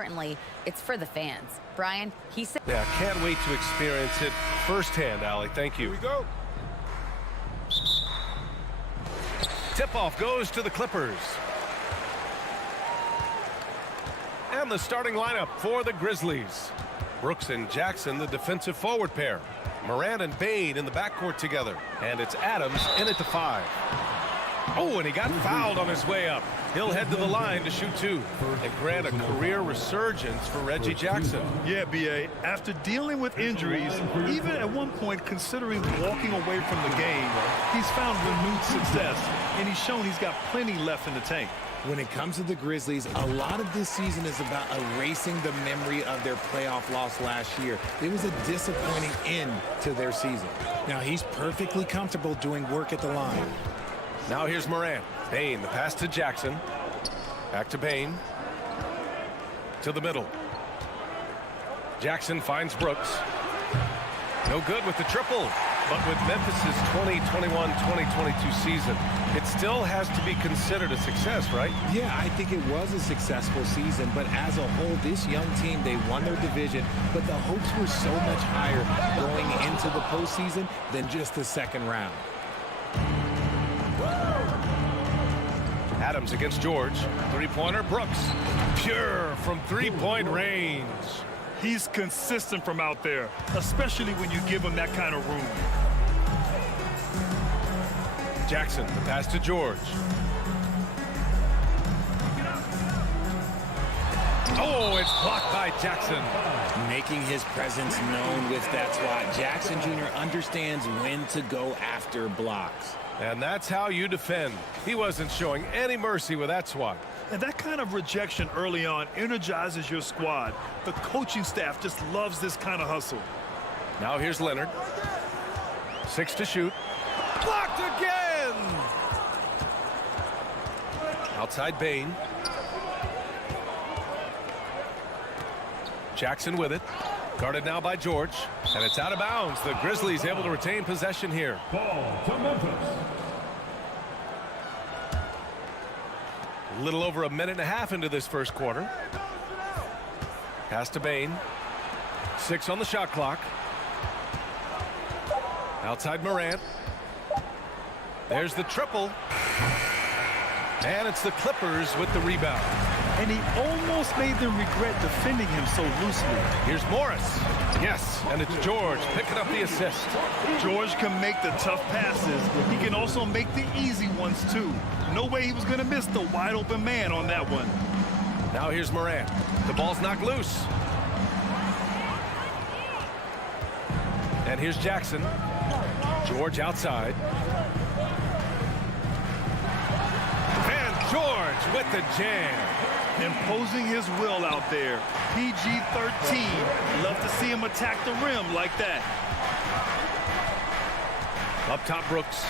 importantly, it's for the fans. Brian, he said... Yeah, can't wait to experience it firsthand, Allie. Thank you. Here we go. Tip-off goes to the Clippers. And the starting lineup for the Grizzlies. Brooks and Jackson, the defensive forward pair. Morant and Bane in the backcourt together. And it's Adams in at the 5. Oh, and he got fouled on his way up. He'll head to the line to shoot 2 and grant a career resurgence for Reggie Jackson. Yeah, B.A., after dealing with injuries, even at one point considering walking away from the game, he's found renewed success, and he's shown he's got plenty left in the tank. When it comes to the Grizzlies, a lot of this season is about erasing the memory of their playoff loss last year. It was a disappointing end to their season. Now he's perfectly comfortable doing work at the line. Now here's Morant. Bane, the pass to Jackson. Back to Bane. To the middle. Jackson finds Brooks. No good with the triple. But with Memphis' 2021-2022 season, it still has to be considered a success, right? Yeah, I think it was a successful season, but as a whole, this young team, they won their division, but the hopes were so much higher going into the postseason than just the second round. Adams against George. Three-pointer, Brooks. Pure from three-point range. He's consistent from out there, especially when you give him that kind of room. Jackson, the pass to George. Oh, it's blocked by Jackson. Making his presence known with that swat. Jackson Jr. understands when to go after blocks. And that's how you defend. He wasn't showing any mercy with that swat. And that kind of rejection early on energizes your squad. The coaching staff just loves this kind of hustle. Now here's Leonard. 6 to shoot. Blocked again! Outside Bane. Jackson with it. Guarded now by George. And it's out of bounds. The Grizzlies able to retain possession here. Ball to Memphis. A little over a minute and a half into this first quarter. Pass to Bane. 6 on the shot clock. Outside Morant. There's the triple. And it's the Clippers with the rebound. And he almost made them regret defending him so loosely. Here's Morris. Yes, and it's George picking up the assist. George can make the tough passes. He can also make the easy ones, too. No way he was going to miss the wide-open man on that one. Now here's Morant. The ball's knocked loose. And here's Jackson. George outside. And George with the jam. Imposing his will out there. PG-13. Love to see him attack the rim like that. Up top, Brooks.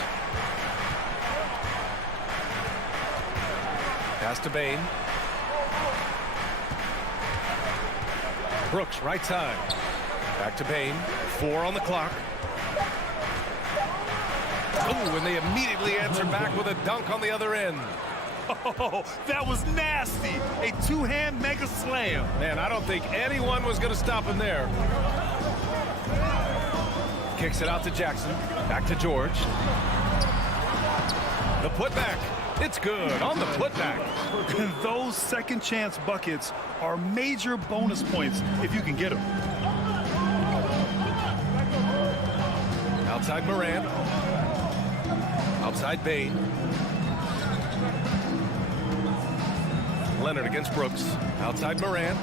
Pass to Bane. Brooks, right side. Back to Bane. 4 on the clock. Oh, and they immediately answer back with a dunk on the other end. Oh, that was nasty. A two-hand mega slam. Man, I don't think anyone was going to stop him there. Kicks it out to Jackson. Back to George. The putback. It's good on the putback. Those second chance buckets are major bonus points if you can get them. Outside Morant. Outside Bane. Leonard against Brooks. Outside Morant.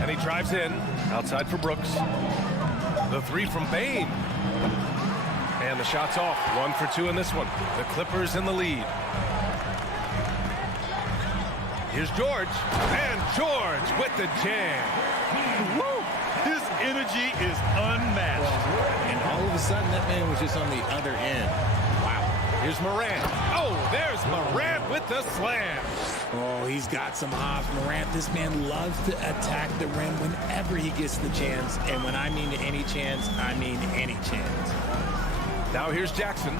And he drives in. Outside for Brooks. The 3 from Bane. And the shot's off. 1 for 2 in this one. The Clippers in the lead. Here's George. And George with the jam. Woo! His energy is unmatched. And all of a sudden, that man was just on the other end. Wow. Here's Morant. Oh, there's Morant with the slam. Oh, he's got some hops. Morant, this man loves to attack the rim whenever he gets the chance. And when I mean any chance, I mean any chance. Now here's Jackson.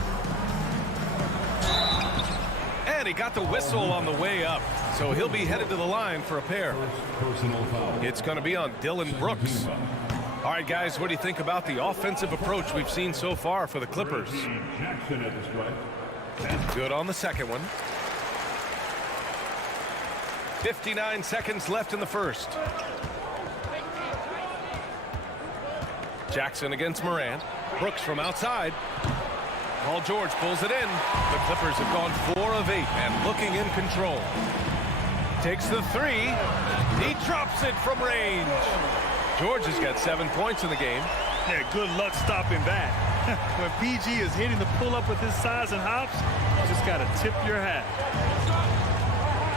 And he got the whistle on the way up, so he'll be headed to the line for a pair. It's going to be on Dylan Brooks. All right, guys, what do you think about the offensive approach we've seen so far for the Clippers? Good on the second one. 59 seconds left in the first. Jackson against Morant. Brooks from outside. Paul George pulls it in. The Clippers have gone 4 of 8 and looking in control. Takes the three. He drops it from range. George has got 7 points in the game. Yeah, good luck stopping that. When PG is hitting the pull-up with his size and hops, you just got to tip your hat.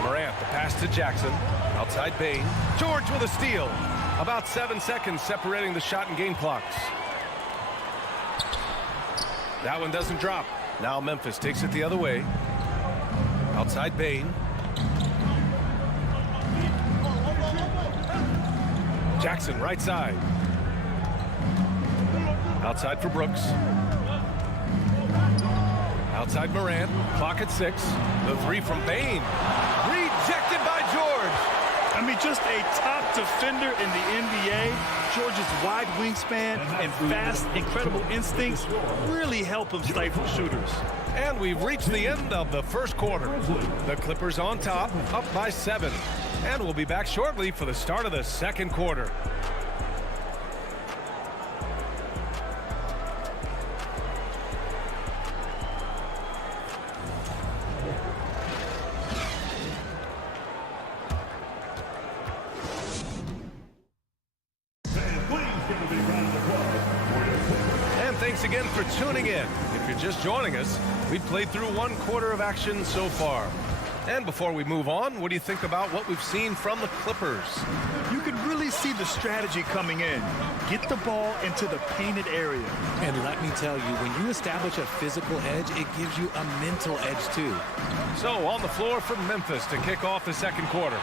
Morant, the pass to Jackson. Outside Bain. George with a steal. About 7 seconds separating the shot and game clocks. That one doesn't drop. Now Memphis takes it the other way. Outside Bain. Jackson right side. Outside for Brooks. Outside Morant. Clock at 6. The three from Bain. Rejected by George. I mean, just a top defender in the NBA. George's wide wingspan and fast, incredible instincts really help him stifle shooters. And we've reached the end of the first quarter. The Clippers on top, up by 7. And we'll be back shortly for the start of the second quarter. And thanks again for tuning in. If you're just joining us, we've played through 1 quarter of action so far. And before we move on, what do you think about what we've seen from the Clippers? You can really see the strategy coming in. Get the ball into the painted area. And let me tell you, when you establish a physical edge, it gives you a mental edge too. So on the floor for Memphis to kick off the second quarter.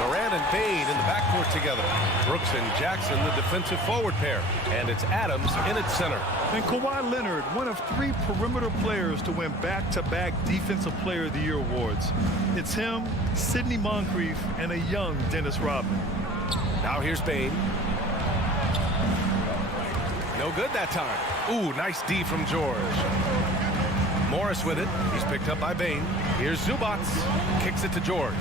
Morant and Bain in the backcourt together. Brooks and Jackson, the defensive forward pair. And it's Adams in its center. And Kawhi Leonard, one of 3 perimeter players to win back-to-back Defensive Player of the Year awards. It's him, Sidney Moncrief, and a young Dennis Rodman. Now here's Bain. No good that time. Ooh, nice D from George. Morris with it. He's picked up by Bain. Here's Zubats. Kicks it to George.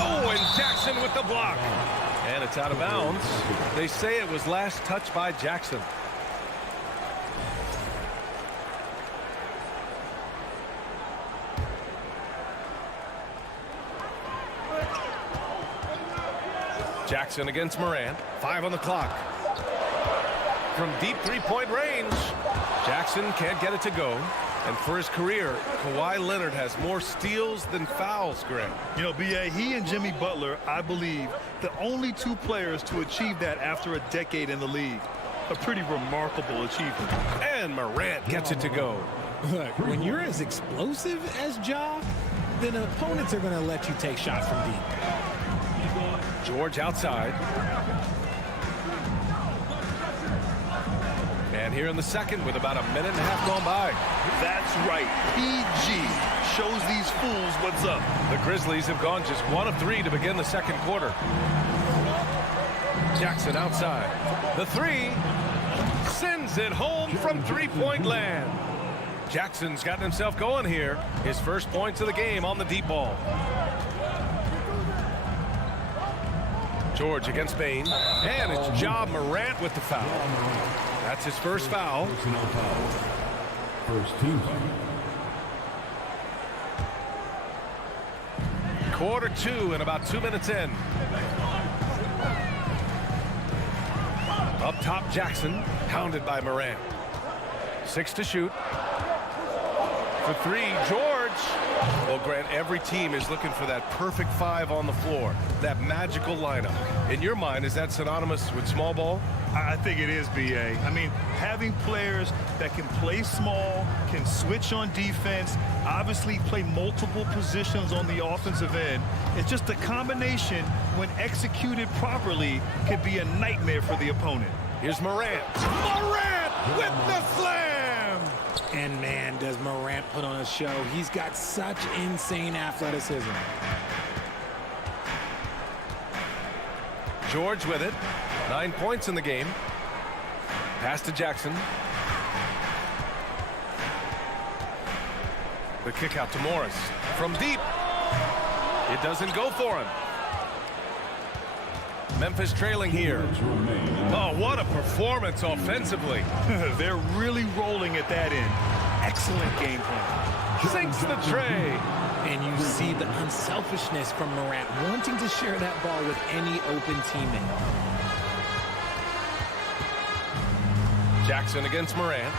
Oh, and Jackson with the block. And it's out of bounds. They say it was last touched by Jackson. Jackson against Morant. 5 on the clock. From deep three-point range, Jackson can't get it to go. And for his career, Kawhi Leonard has more steals than fouls, Greg. You know, B.A., he and Jimmy Butler, I believe, the only 2 players to achieve that after a decade in the league. A pretty remarkable achievement. And Morant gets it to go. Look, when you're as explosive as Ja, then opponents are going to let you take shots from deep. George outside. And here in the second with about a minute and a half gone by. That's right. PG shows these fools what's up. The Grizzlies have gone just 1 of 3 to begin the second quarter. Jackson outside. The three sends it home from three-point land. Jackson's gotten himself going here. His first points of the game on the deep ball. George against Bain. And it's Ja Morant with the foul. That's his first foul. First 2. Quarter 2 and about 2 minutes in. Up top, Jackson, hounded by Morant. 6 to shoot. For 3, George. Well, Grant, every team is looking for that perfect 5 on the floor, that magical lineup. In your mind, is that synonymous with small ball? I think it is, B.A. I mean, having players that can play small, can switch on defense, obviously play multiple positions on the offensive end. It's just a combination, when executed properly, could be a nightmare for the opponent. Here's Morant. Morant with the slam. And man, does Morant put on a show. He's got such insane athleticism. George with it. 9 points in the game. Pass to Jackson. The kick out to Morris. From deep. It doesn't go for him. Memphis trailing here. Oh, what a performance offensively. They're really rolling at that end. Excellent game plan. Sinks the tray. And you see the unselfishness from Morant, wanting to share that ball with any open teammate. Jackson against Morant.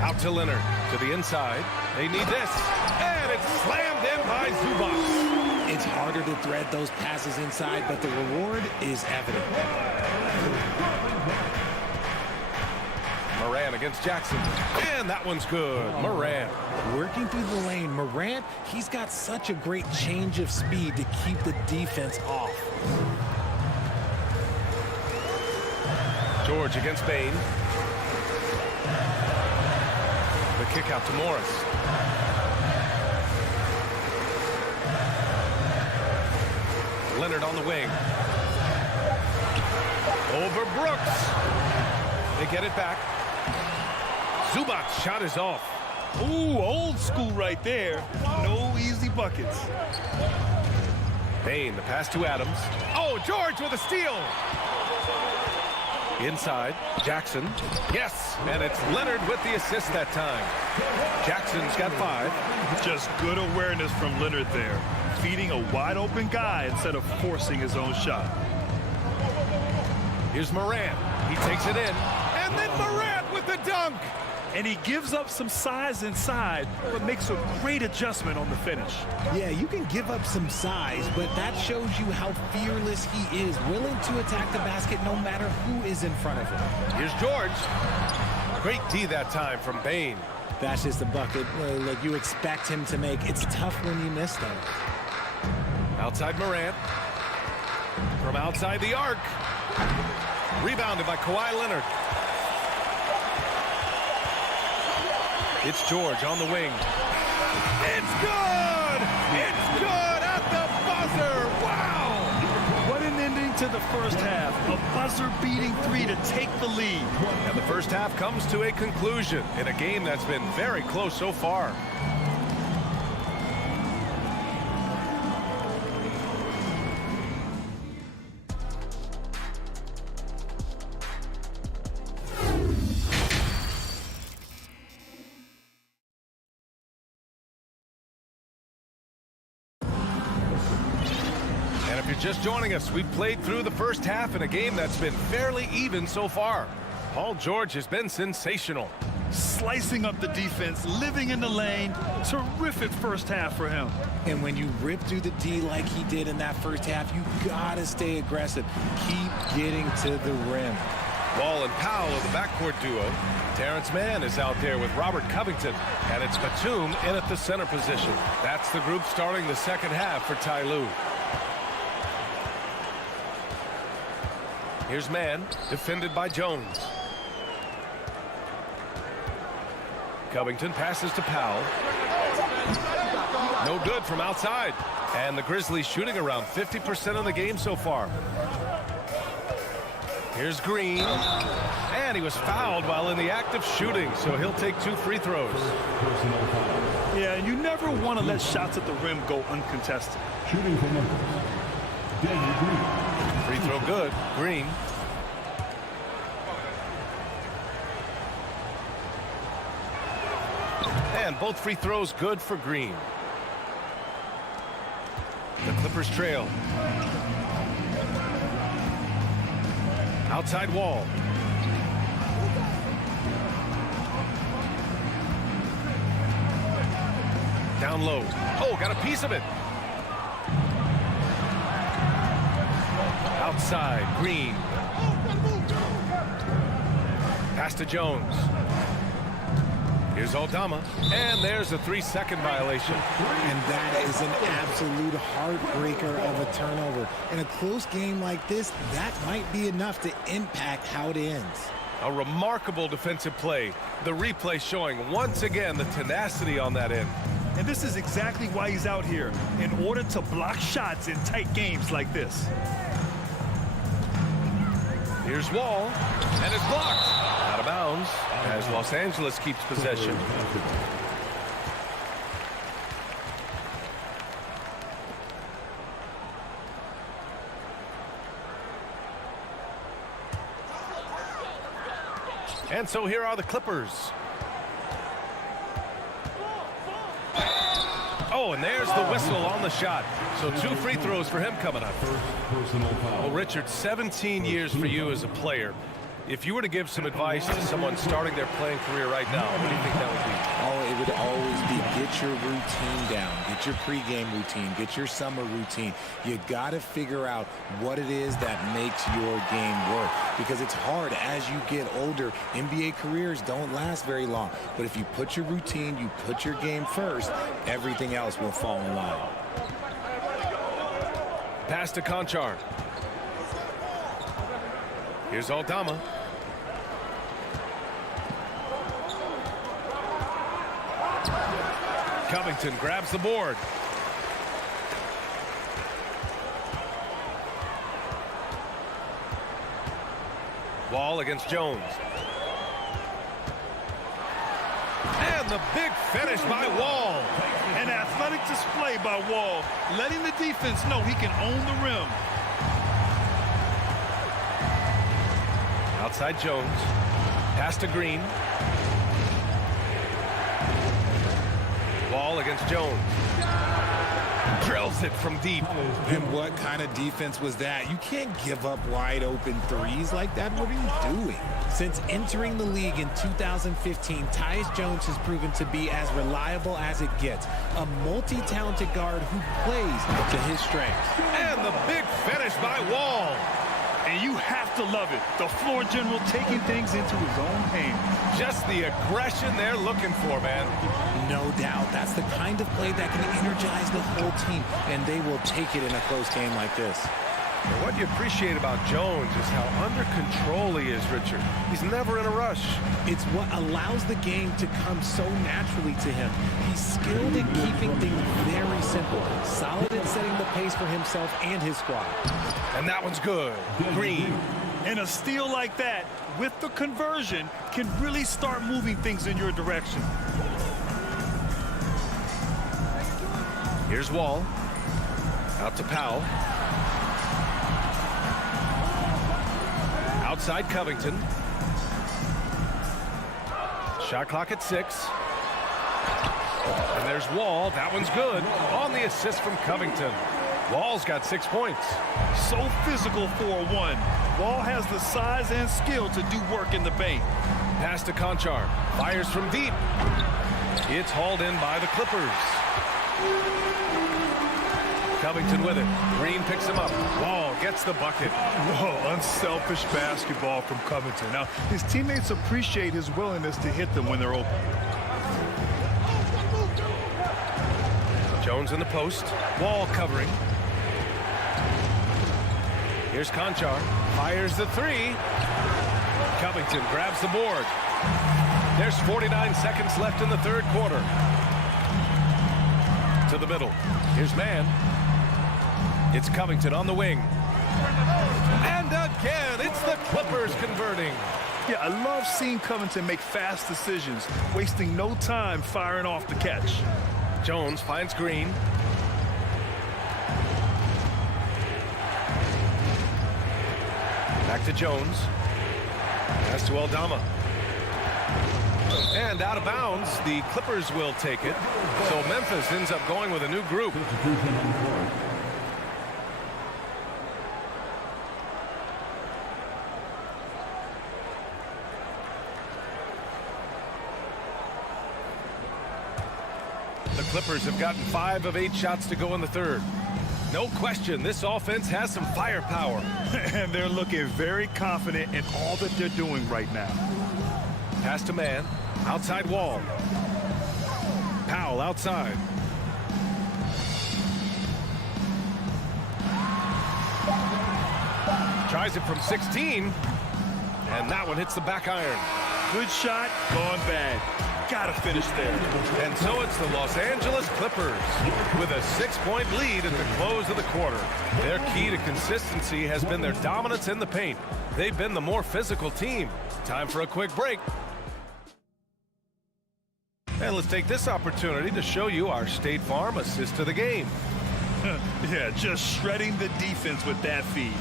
Out to Leonard. To the inside. They need this. And it's slammed in by Zubac. It's harder to thread those passes inside, but the reward is evident. Morant against Jackson. And that one's good. Morant. Working through the lane, Morant, he's got such a great change of speed to keep the defense off. George against Bain. The kick out to Morris. Leonard on the wing. Over Brooks. They get it back. Zubac's shot is off. Ooh, old school right there. No easy buckets. Bain, the pass to Adams. Oh, George with a steal. Inside, Jackson. Yes, and it's Leonard with the assist that time. Jackson's got 5. Just good awareness from Leonard there. Feeding a wide open guy instead of forcing his own shot. Here's Morant. He takes it in. And then Morant with the dunk. And he gives up some size inside, but makes a great adjustment on the finish. Yeah, you can give up some size, but that shows you how fearless he is, willing to attack the basket no matter who is in front of him. Here's George. Great D that time from Bain. That's just a bucket like you expect him to make. It's tough when you miss them. Outside Morant. From outside the arc. Rebounded by Kawhi Leonard. It's George on the wing. It's good! It's good at the buzzer! Wow! What an ending to the first half. A buzzer-beating 3 to take the lead. And the first half comes to a conclusion in a game that's been very close so far. If you're just joining us, we've played through the first half in a game that's been fairly even so far. Paul George has been sensational. Slicing up the defense, living in the lane. Terrific first half for him. And when you rip through the D like he did in that first half, you gotta stay aggressive. Keep getting to the rim. Wall and Powell are the backcourt duo. Terrence Mann is out there with Robert Covington. And it's Batum in at the center position. That's the group starting the second half for Ty Lue. Here's Mann, defended by Jones. Covington passes to Powell. No good from outside. And the Grizzlies shooting around 50% of the game so far. Here's Green. And he was fouled while in the act of shooting, so he'll take 2 free throws. Yeah, and you never want to let shots at the rim go uncontested. Shooting for Memphis, Daniel Green. Free throw good. Green. And both free throws good for Green. The Clippers trail. Outside Wall. Down low. Oh, got a piece of it. Outside, Green. Pass to Jones. Here's Aldama. And there's a 3-second violation. And that is an absolute heartbreaker of a turnover. In a close game like this, that might be enough to impact how it ends. A remarkable defensive play. The replay showing once again the tenacity on that end. And this is exactly why he's out here, in order to block shots in tight games like this. Here's Wall, and it's blocked. Out of bounds as Los Angeles keeps possession. And so here are the Clippers. Oh, and there's the whistle on the shot. So 2 free throws for him coming up. Well, Richard, 17 years for you as a player. If you were to give some advice to someone starting their playing career right now, what do you think that would be? Oh, it would always be get your routine down. Get your pregame routine. Get your summer routine. You got to figure out what it is that makes your game work. Because it's hard as you get older. NBA careers don't last very long. But if you put your routine, you put your game first, everything else will fall in line. Pass to Conchar. Here's Aldama. Covington grabs the board. Wall against Jones. And the big finish by Wall. An athletic display by Wall, letting the defense know he can own the rim. Outside Jones. Pass to Green. Wall against Jones. Drills it from deep. And what kind of defense was that? You can't give up wide open threes like that. What are you doing? Since entering the league in 2015, Tyus Jones has proven to be as reliable as it gets. A multi-talented guard who plays to his strengths. And the big finish by Wall. And you have to love it. The floor general taking things into his own hands. Just the aggression they're looking for, man. No doubt. That's the kind of play that can energize the whole team, and they will take it in a close game like this. And what you appreciate about Jones is how under control he is, Richard. He's never in a rush. It's what allows the game to come so naturally to him. He's skilled at keeping things very simple, solid at setting the pace for himself and his squad. And that one's good. Green. And a steal like that, with the conversion, can really start moving things in your direction. Here's Wall. Out to Powell. Outside Covington. Shot clock at 6. And there's Wall. That one's good. On the assist from Covington. Wall's got 6 points. So physical for a 1. Wall has the size and skill to do work in the paint. Pass to Conchar. Fires from deep. It's hauled in by the Clippers. Covington with it. Green picks him up. Wall gets the bucket. Whoa, unselfish basketball from Covington. Now, his teammates appreciate his willingness to hit them when they're open. Jones in the post. Wall covering. Here's Conchar. Fires the 3. Covington grabs the board. There's 49 seconds left in the third quarter. To the middle. Here's Mann. It's Covington on the wing. And again, it's the Clippers converting. Yeah, I love seeing Covington make fast decisions, wasting no time firing off the catch. Jones finds Green. Back to Jones. Pass to Aldama. And out of bounds, the Clippers will take it. So Memphis ends up going with a new group. The Clippers have gotten 5 of 8 shots to go in the third. No question, this offense has some firepower. And they're looking very confident in all that they're doing right now. Pass to Mann. Outside Wall. Powell outside. Tries it from 16. And that one hits the back iron. Good shot, gone bad. Gotta finish there. And so it's the Los Angeles Clippers with a 6-point lead at the close of the quarter. Their key to consistency has been their dominance in the paint. They've been the more physical team. Time for a quick break. And let's take this opportunity to show you our State Farm assist to the game. Yeah, just shredding the defense with that feed.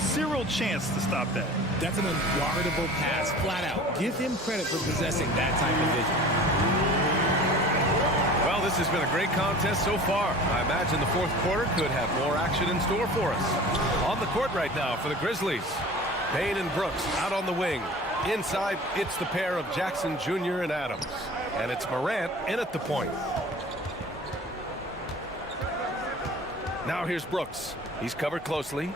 Zero chance to stop that. That's an unguardable pass, flat out. Give him credit for possessing that type of vision. Well, this has been a great contest so far. I imagine the fourth quarter could have more action in store for us. On the court right now for the Grizzlies, Payne and Brooks out on the wing. Inside, it's the pair of Jackson Jr. and Adams. And it's Morant in at the point. Now here's Brooks. He's covered closely.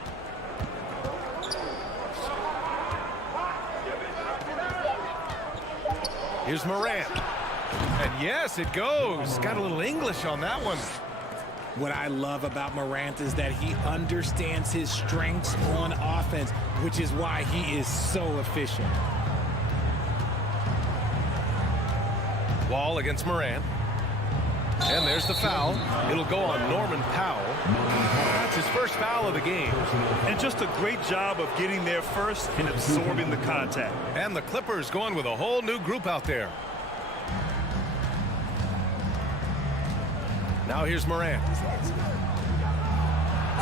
Here's Morant. And yes, it goes. Got a little English on that one. What I love about Morant is that he understands his strengths on offense, which is why he is so efficient. Wall against Morant. And there's the foul. It'll go on Norman Powell. That's his first foul of the game. And just a great job of getting there first and absorbing the contact. And the Clippers going with a whole new group out there. Now here's Morant.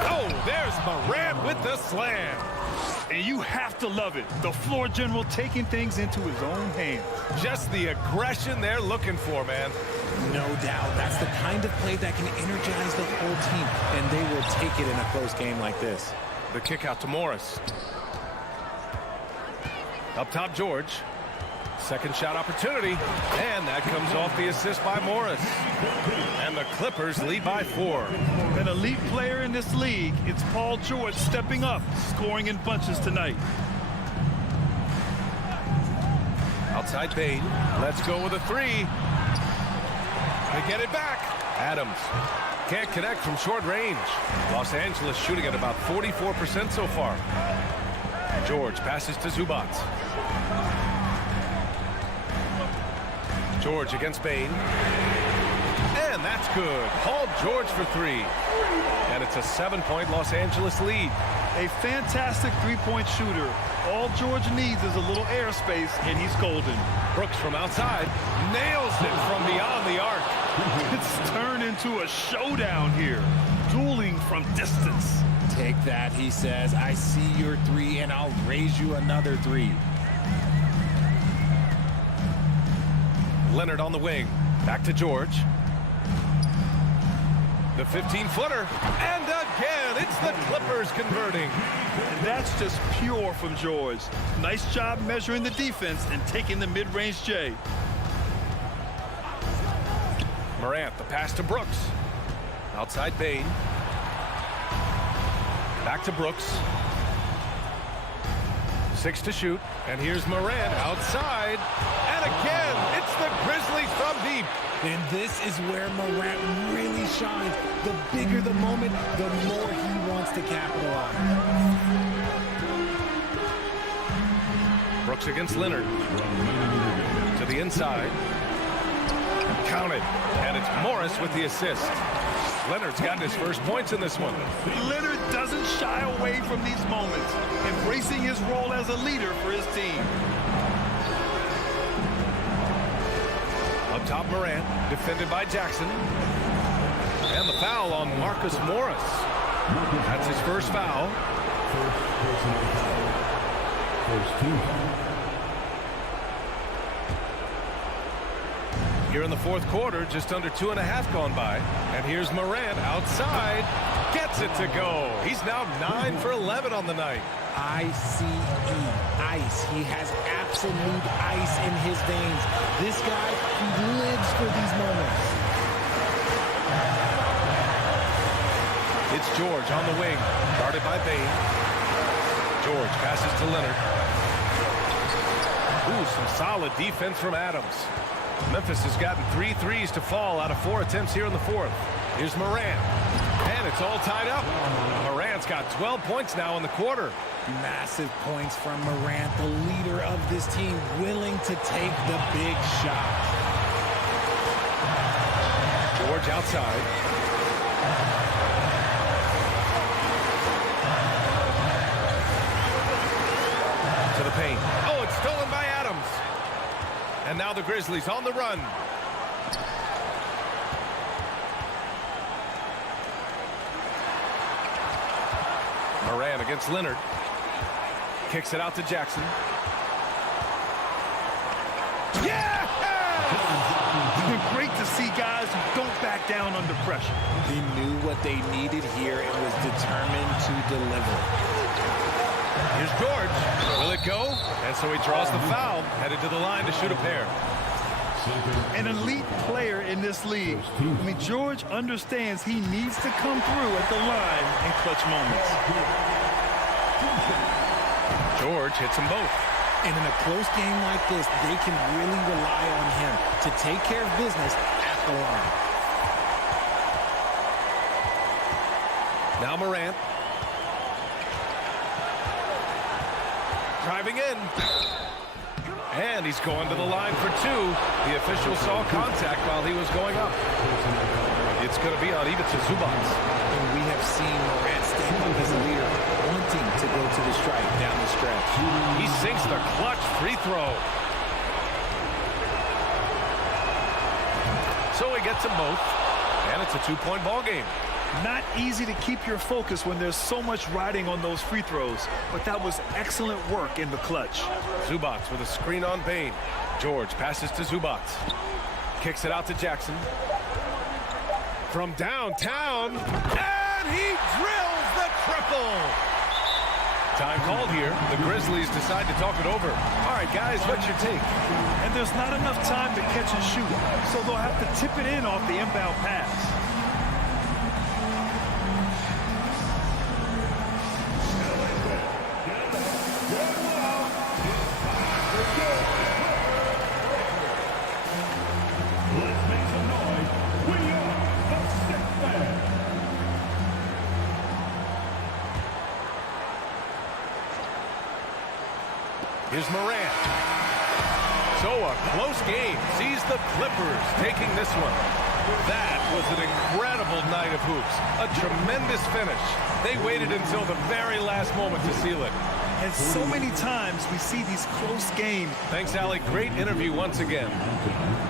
Oh, there's Morant with the slam. And you have to love it. The floor general taking things into his own hands. Just the aggression they're looking for, man. No doubt. That's the kind of play that can energize the whole team, and they will take it in a close game like this. The kick out to Morris. Up top, George. Second shot opportunity, and that comes off the assist by Morris. And the Clippers lead by 4. An elite player in this league, it's Paul George stepping up, scoring in bunches tonight. Outside Payne. Let's go with a 3. They get it back. Adams can't connect from short range. Los Angeles shooting at about 44% so far. George passes to Zubac. George against Payne. And that's good. Paul George for 3. And it's a 7-point Los Angeles lead. A fantastic three-point shooter. All George needs is a little airspace, and he's golden. Brooks from outside nails it from beyond the arc. It's turned into a showdown here. Dueling from distance. Take that, he says. I see your 3, and I'll raise you another 3. Leonard on the wing. Back to George. The 15-footer. And again, it's the Clippers converting. And that's just pure from George. Nice job measuring the defense and taking the mid-range J. Morant, the pass to Brooks. Outside Payne. Back to Brooks. 6 to shoot. And here's Morant outside. And again, it's the Grizzlies from deep. And this is where Morant really shines. The bigger the moment, the more he wants to capitalize. Brooks against Leonard. To the inside. Counted. And it's Morris with the assist. Leonard's gotten his first points in this one. Leonard doesn't shy away from these moments, embracing his role as a leader for his team. Up top, Morant, defended by Jackson. And the foul on Marcus Morris. That's his first foul. First team. Here in the fourth quarter, just under 2.5 gone by. And here's Morant outside. Gets it to go. He's now 9 for 11 on the night. ICE, ice. He has absolute ice in his veins. This guy, he lives for these moments. It's George on the wing, guarded by Payne. George passes to Leonard. Ooh, some solid defense from Adams. Memphis has gotten 3 threes to fall out of 4 attempts here in the fourth. Here's Morant. And it's all tied up. Morant Morant's got 12 points now in the quarter. Massive points from Morant, the leader of this team, willing to take the big shot. George outside. To the paint. Oh, it's stolen by Adams. And now the Grizzlies on the run. Morant against Leonard. Kicks it out to Jackson. Yeah! It's been great to see guys who don't back down under pressure. He knew what they needed here and was determined to deliver. Here's George. Will it go? And so he draws the foul, headed to the line to shoot a pair. An elite player in this league. I mean, George understands he needs to come through at the line in clutch moments. George hits them both. And in a close game like this, they can really rely on him to take care of business at the line. Now Morant. Driving in. And he's going to the line for two. The official saw contact while he was going up. It's going to be on Ivica Zubac. And we have seen Morant stand up as a leader, wanting to go to the strike down the stretch. He sinks the clutch free throw. So he gets them both. And it's a two-point ball game. Not easy to keep your focus when there's so much riding on those free throws, but that was excellent work in the clutch. Zubac with a screen on Bane. George passes to Zubac. Kicks it out to Jackson. From downtown, and he drills the triple. Time called here. The Grizzlies decide to talk it over. All right, guys, what's your take? And there's not enough time to catch and shoot, so they'll have to tip it in off the inbound pass. Here's Morant. So a close game sees the Clippers taking this one. That was an incredible night of hoops. A tremendous finish. They waited until the very last moment to seal it. And so many times we see these close games. Thanks, Allie. Great interview once again.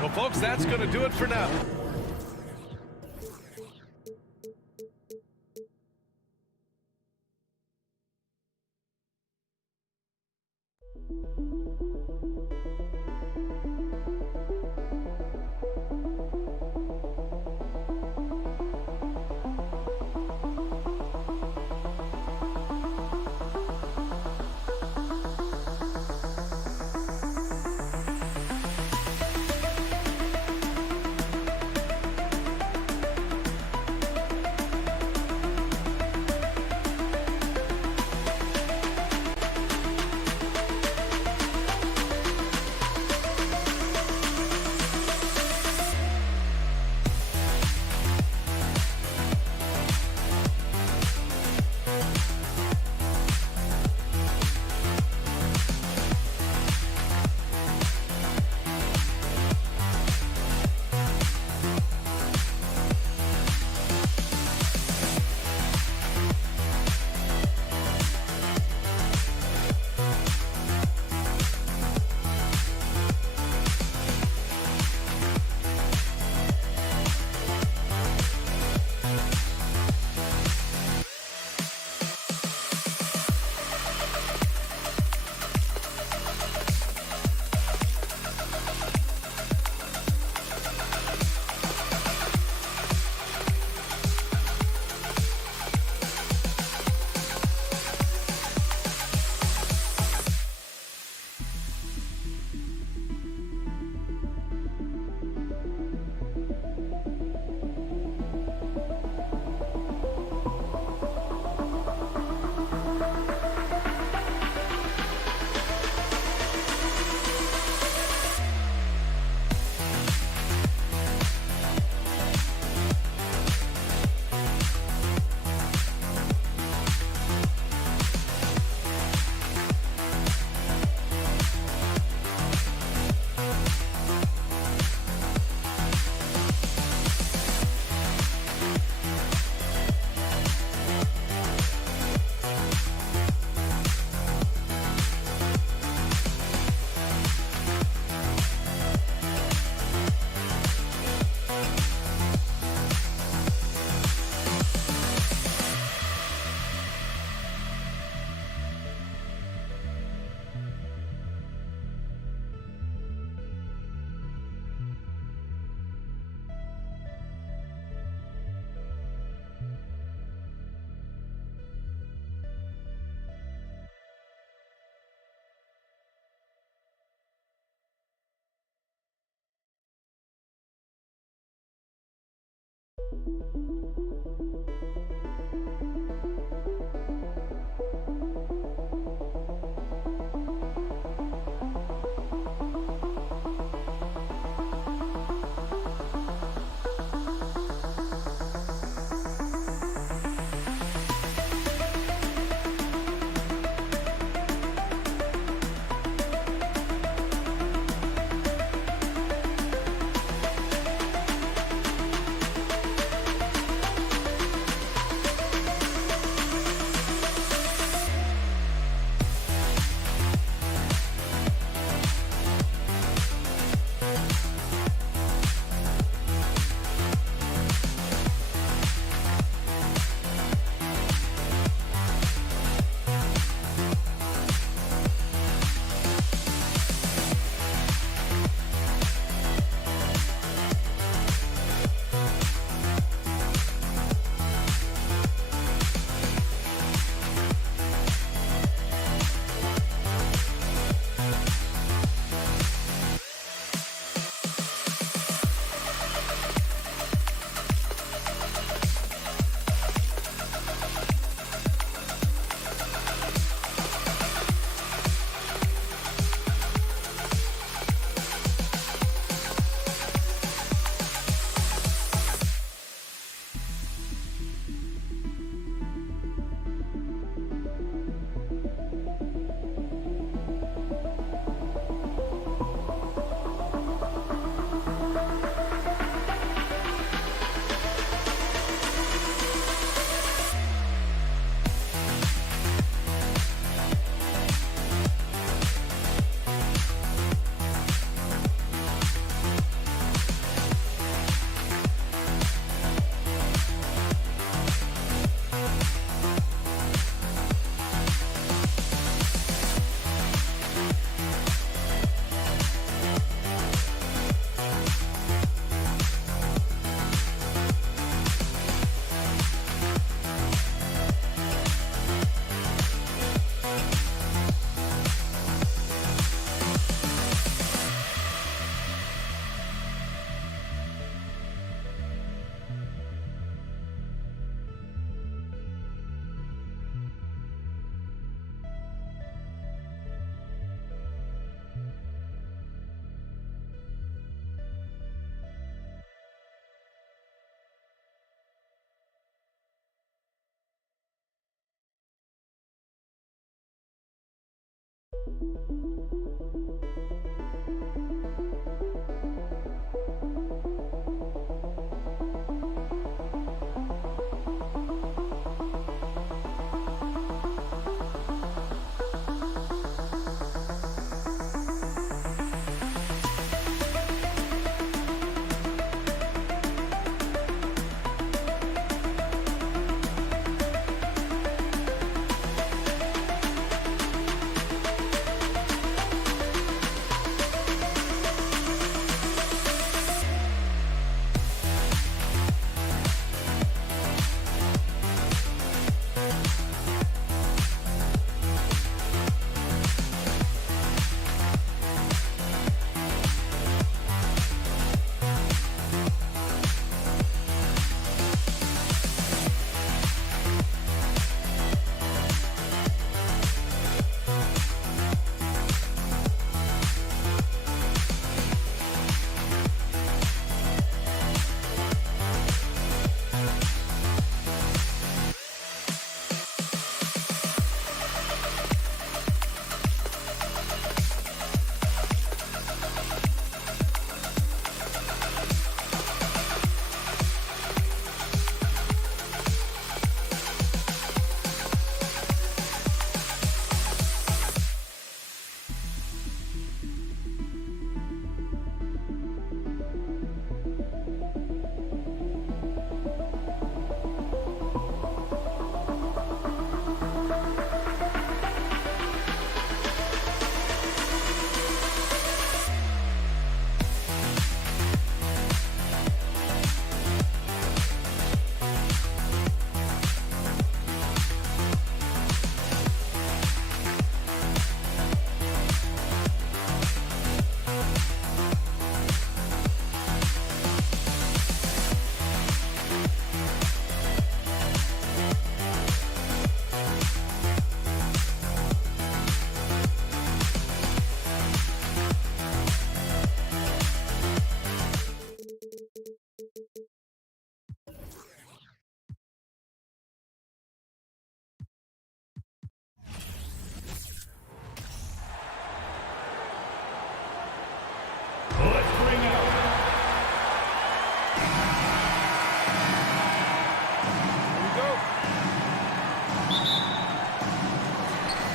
Well, folks, that's going to do it for now.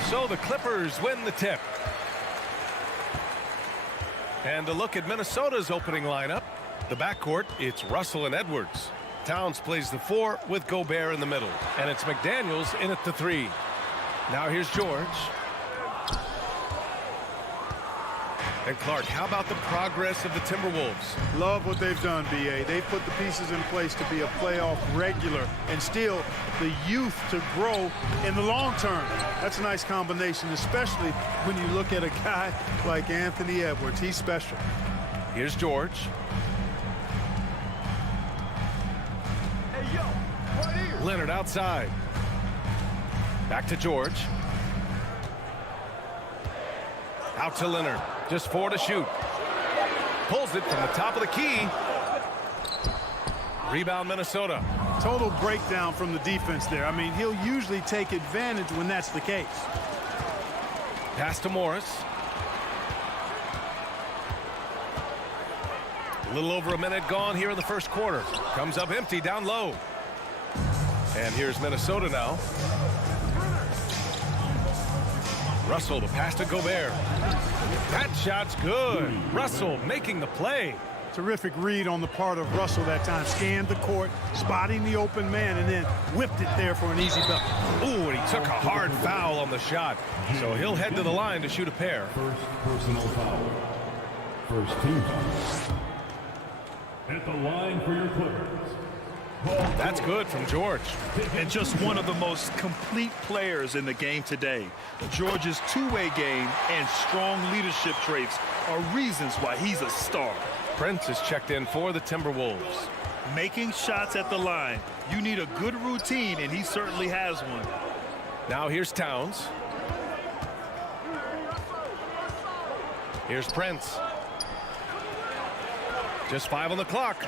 So the Clippers win the tip. And a look at Minnesota's opening lineup. The backcourt, it's Russell and Edwards. Towns plays the 4 with Gobert in the middle. And it's McDaniels in at the 3. Now here's George. And Clark, how about the progress of the Timberwolves? Love what they've done, B.A. They've put the pieces in place to be a playoff regular and still the youth to grow in the long term. That's a nice combination, especially when you look at a guy like Anthony Edwards. He's special. Here's George. Hey, yo, right here. Leonard outside. Back to George. Out to Leonard. Just 4 to shoot. Pulls it from the top of the key. Rebound Minnesota. Total breakdown from the defense there. I mean, he'll usually take advantage when that's the case. Pass to Morris. A little over a minute gone here in the first quarter. Comes up empty down low. And here's Minnesota now. Russell, the pass to Gobert. That shot's good. Russell making the play. Terrific read on the part of Russell that time. Scanned the court, spotting the open man, and then whipped it there for an easy bucket. Ooh, and he took a hard foul on the shot. So he'll head to the line to shoot a pair. First personal foul. First team foul. At the line for your Clippers. That's good from George. And just one of the most complete players in the game today. George's two-way game and strong leadership traits are reasons why he's a star. Prince is checked in for the Timberwolves. Making shots at the line. You need a good routine, and he certainly has one. Now here's Towns. Here's Prince. Just 5 on the clock.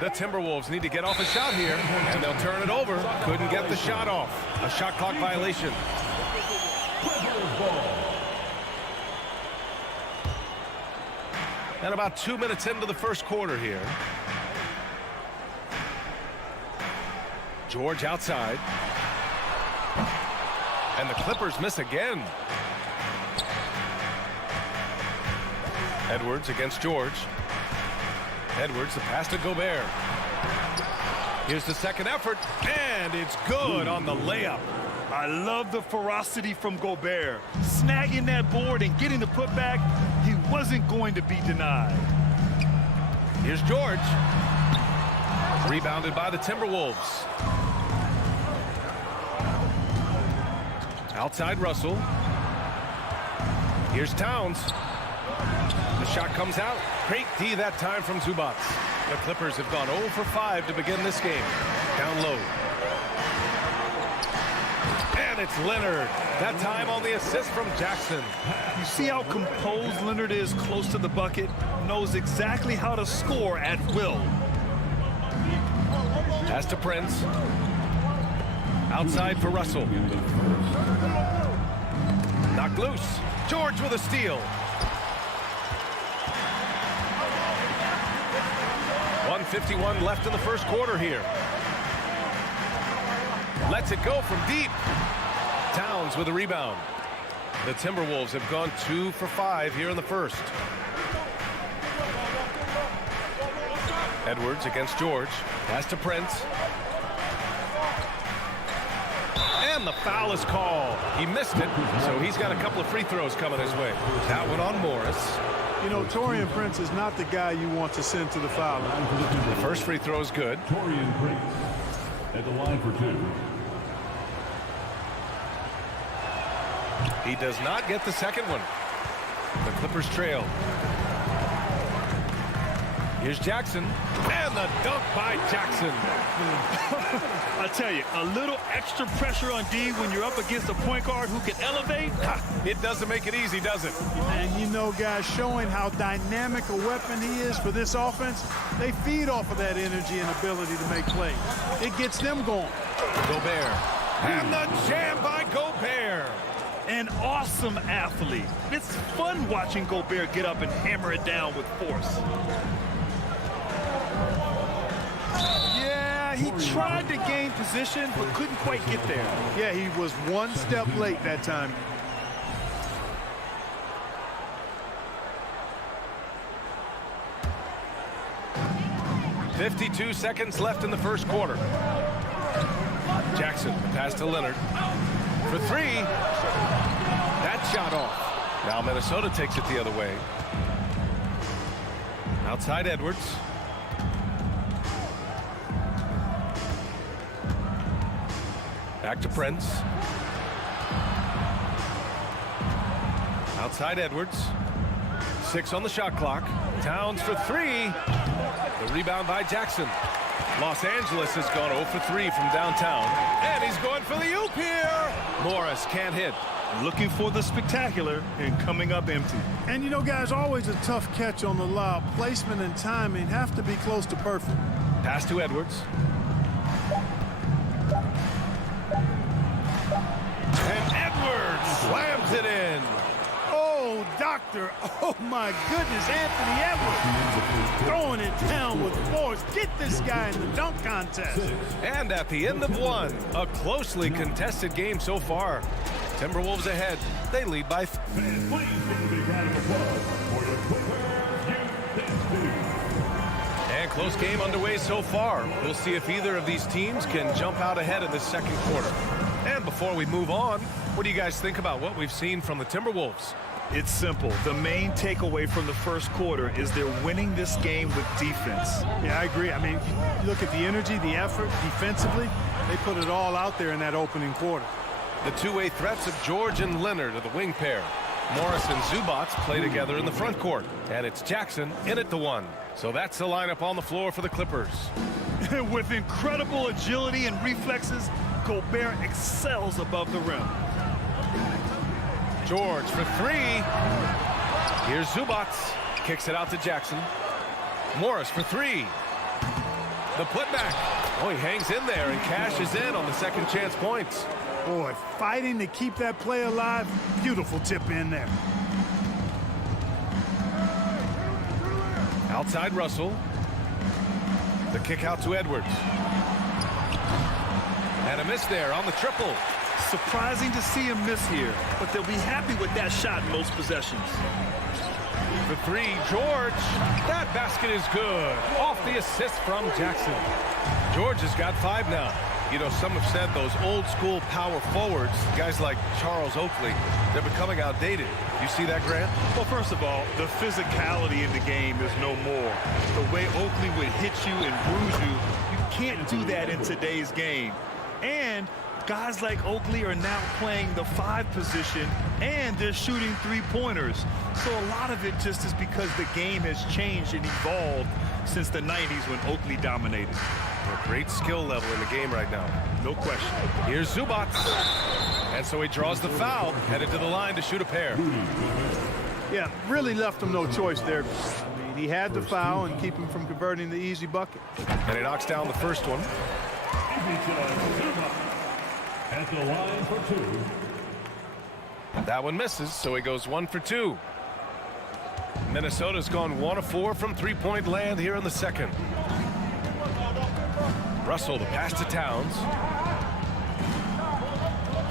The Timberwolves need to get off a shot here, and they'll turn it over. Couldn't get the shot off. A shot clock violation. And about 2 minutes into the first quarter here. George outside. And the Clippers miss again. Edwards against George. Edwards, the pass to Gobert. Here's the second effort, and it's good on the layup. I love the ferocity from Gobert. Snagging that board and getting the putback, he wasn't going to be denied. Here's George. Rebounded by the Timberwolves. Outside Russell. Here's Towns. The shot comes out. Great D that time from Zubac. The Clippers have gone 0 for 5 to begin this game. Down low. And it's Leonard. That time on the assist from Jackson. You see how composed Leonard is close to the bucket? Knows exactly how to score at will. Pass to Prince. Outside for Russell. Knocked loose. George with a steal. 1:51 left in the first quarter here. Lets it go from deep. Towns with a rebound. The Timberwolves have gone 2 for 5 here in the first. Edwards against George. Pass to Prince. And the foul is called. He missed it, so he's got a couple of free throws coming his way. That one on Morris. You know, Taurean Prince is not the guy you want to send to the foul line. The first free throw is good. Taurean Prince at the line for 2. He does not get the second one. The Clippers trail. Here's Jackson. And the dunk by Jackson. I tell you, a little extra pressure on D when you're up against a point guard who can elevate. It doesn't make it easy, does it? And you know, guys, showing how dynamic a weapon he is for this offense, they feed off of that energy and ability to make plays. It gets them going. Gobert. And the jam by Gobert. An awesome athlete. It's fun watching Gobert get up and hammer it down with force. Yeah, Yeah, he tried to gain position, but couldn't quite get there. Yeah, he was one step late that time. .52 seconds left in the first quarter. Jackson, pass to Leonard. For three. That shot off. Now Minnesota takes it the other way. Outside Edwards. Back to Prince. Outside Edwards. 6 on the shot clock. Towns for three. The rebound by Jackson. Los Angeles has gone 0 for 3 from downtown. And he's going for the oop here. Morris can't hit. Looking for the spectacular and coming up empty. And you know, guys, always a tough catch on the lob. Placement and timing have to be close to perfect. Pass to Edwards. And Edwards slams it in. Oh, doctor. Oh, my goodness. Anthony Edwards throwing it down with force. Get this guy in the dunk contest. And at the end of one, a closely contested game so far. Timberwolves ahead. They lead by Fans, please give a big round of applause for the Clippers. And close game underway so far. We'll see if either of these teams can jump out ahead in this second quarter. And before we move on, what do you guys think about what we've seen from the Timberwolves? It's simple. The main takeaway from the first quarter is they're winning this game with defense. Yeah, I agree. I mean, you look at the energy, the effort defensively, they put it all out there in that opening quarter. The two-way threats of George and Leonard are the wing pair. Morris and Zubats play together in the front court. And it's Jackson in at the one. So that's the lineup on the floor for the Clippers. With incredible agility and reflexes, Gobert excels above the rim. George for three. Here's Zubats. Kicks it out to Jackson. Morris for three. The putback. Oh, he hangs in there and cashes in on the second chance points. Boy, fighting to keep that play alive. Beautiful tip in there. Outside Russell. The kick out to Edwards. And a miss there on the triple. Surprising to see him miss here, but they'll be happy with that shot in most possessions. For three, George. That basket is good. Off the assist from Jackson. George has got 5 now. You know, some have said those old school power forwards, guys like Charles Oakley, they're becoming outdated. You see that, Grant? Well, first of all, the physicality in the game is no more. The way Oakley would hit you and bruise you, you can't do that in today's game. And guys like Oakley are now playing the 5 position, and they're shooting 3-pointers. So a lot of it just is because the game has changed and evolved since the 90s when Oakley dominated. A great skill level in the game right now. No question. Here's Zubats. And so he draws the foul, headed to the line to shoot a pair. Yeah, really left him no choice there. I mean, he had the foul and keep him from converting the easy bucket. And he knocks down the first one. At the line for 2. That one misses, so he goes 1 for 2. Minnesota's gone 1 of 4 from three-point land here in the second. Russell, the pass to Towns.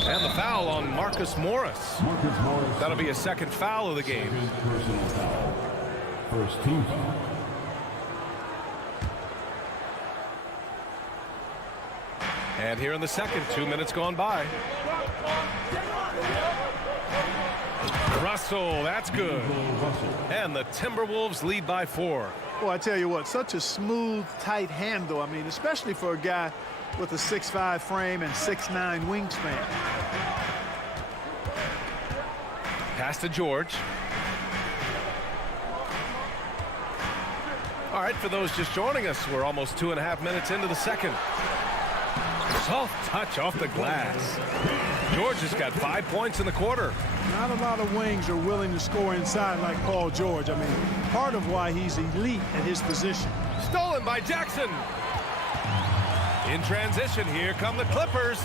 And the foul on Marcus Morris. That'll be a second foul of the game. Personal foul. First team foul. And here in the second, 2 minutes gone by. Russell, that's good. And the Timberwolves lead by 4. Well, I tell you what, such a smooth, tight handle. I mean, especially for a guy with a 6'5" frame and 6'9" wingspan. Pass to George. All right, for those just joining us, we're almost 2.5 minutes into the second. Soft touch off the glass. George has got 5 points in the quarter. Not a lot of wings are willing to score inside like Paul George. I mean, part of why he's elite at his position. Stolen by Jackson. In transition, here come the Clippers.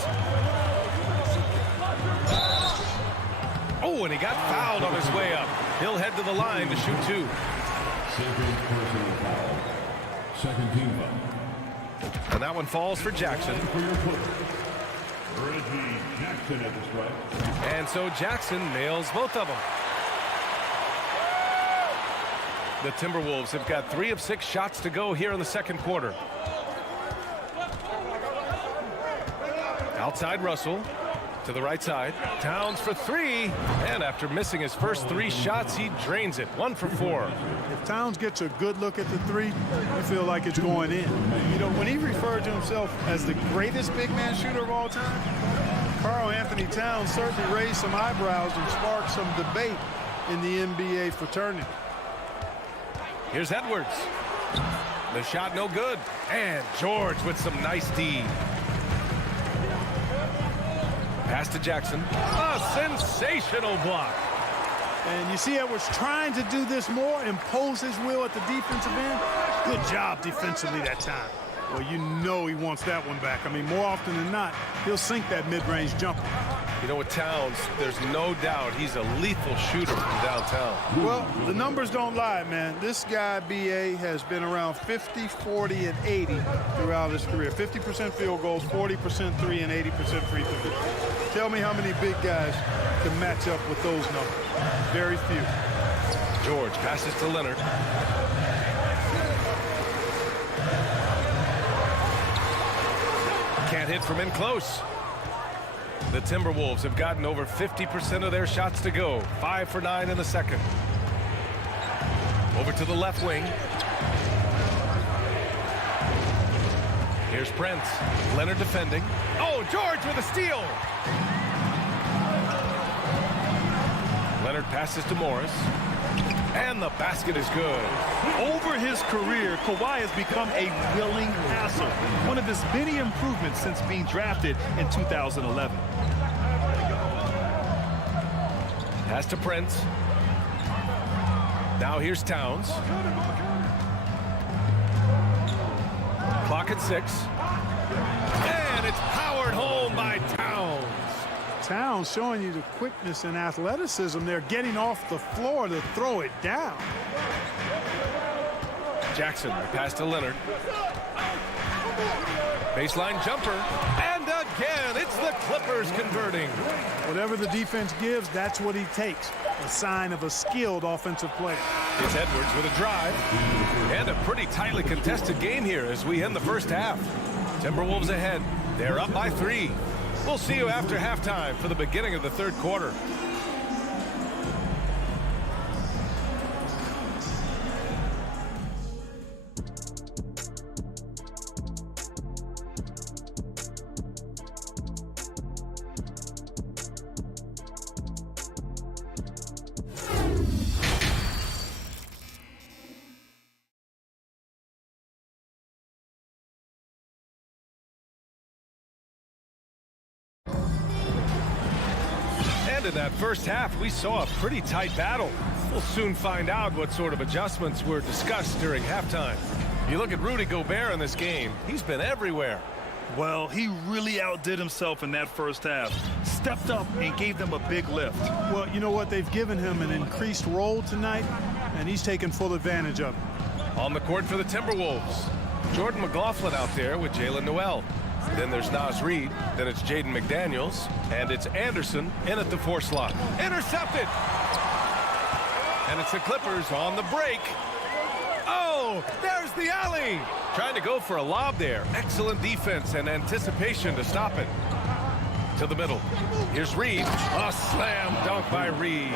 Oh, and he got fouled on his way up. He'll head to the line to shoot 2. Second personal foul. Second team foul. And that one falls for Jackson. Reggie Jackson at the strike. And so Jackson nails both of them. The Timberwolves have got 3 of 6 shots to go here in the second quarter. Outside Russell to the right side. Towns for 3. And after missing his first 3 shots, he drains it. 1 for 4. If Towns gets a good look at the 3, you feel like it's going in. You know, when he referred to himself as the greatest big man shooter of all time, Karl Anthony Towns certainly raised some eyebrows and sparked some debate in the NBA fraternity. Here's Edwards. The shot no good. And George with some nice D. Pass to Jackson. A sensational block. And you see Edwards trying to do this more, impose his will at the defensive end. Good job defensively that time. Well, you know he wants that one back. I mean, more often than not, he'll sink that mid-range jumper. You know, with Towns, there's no doubt he's a lethal shooter from downtown. Well, the numbers don't lie, man. This guy, B.A., has been around 50, 40, and 80 throughout his career. 50% field goals, 40% 3, and 80% free throws. Tell me how many big guys can match up with those numbers. Very few. George passes to Leonard. Can't hit from in close. The Timberwolves have gotten over 50% of their shots to go. 5 for 9 in the second. Over to the left wing. Here's Prince. Leonard defending. Oh, George with a steal. Leonard passes to Morris. And the basket is good. Over his career, Kawhi has become a willing passer. One of his many improvements since being drafted in 2011. Pass to Prince. Now here's Towns. Clock at 6. And it's powered home by Towns. Towns showing you the quickness and athleticism. They're getting off the floor to throw it down. Jackson, the pass to Leonard. Baseline jumper. And again, it's the Clippers converting. Whatever the defense gives, that's what he takes. A sign of a skilled offensive player. It's Edwards with a drive. And a pretty tightly contested game here as we end the first half. Timberwolves ahead. They're up by 3. We'll see you after halftime for the beginning of the third quarter. In that first half, we saw a pretty tight battle. We'll soon find out what sort of adjustments were discussed during halftime. You look at Rudy Gobert in this game, he's been everywhere. Well, he really outdid himself in that first half. Stepped up and gave them a big lift. Well, you know what? They've given him an increased role tonight, and he's taken full advantage of it. On the court for the Timberwolves, Jordan McLaughlin out there with Jalen Noel. Then there's Naz Reid. Then it's Jaden McDaniels. And it's Anderson in at the 4 slot. Intercepted! And it's the Clippers on the break. Oh, there's the alley! Trying to go for a lob there. Excellent defense and anticipation to stop it. To the middle. Here's Reid. A slam dunk by Reid.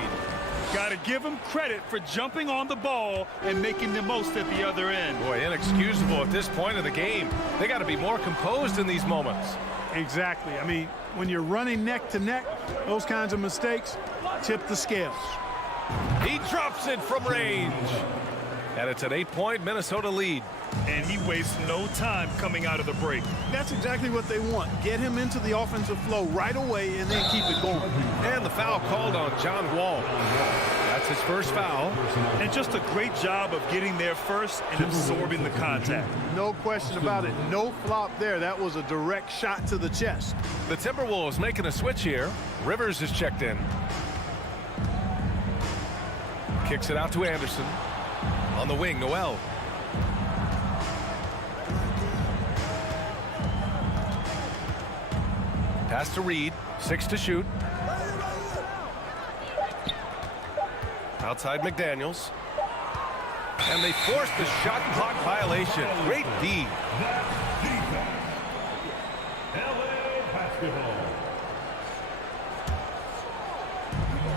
Got to give him credit for jumping on the ball and making the most at the other end. Boy, inexcusable at this point of the game. They got to be more composed in these moments. Exactly. I mean, when you're running neck to neck, those kinds of mistakes tip the scales. He drops it from range. And it's an 8-point Minnesota lead. And he wastes no time coming out of the break. That's exactly what they want. Get him into the offensive flow right away and then keep it going. And the foul called on John Wall. That's his first foul. And just a great job of getting there first and absorbing the contact. No question about it. No flop there. That was a direct shot to the chest. The Timberwolves making a switch here. Rivers is checked in. Kicks it out to Anderson. On the wing, Noel. Pass to Reed. 6 to shoot. Outside McDaniels. And they forced the shot clock violation. Great D. LA basketball.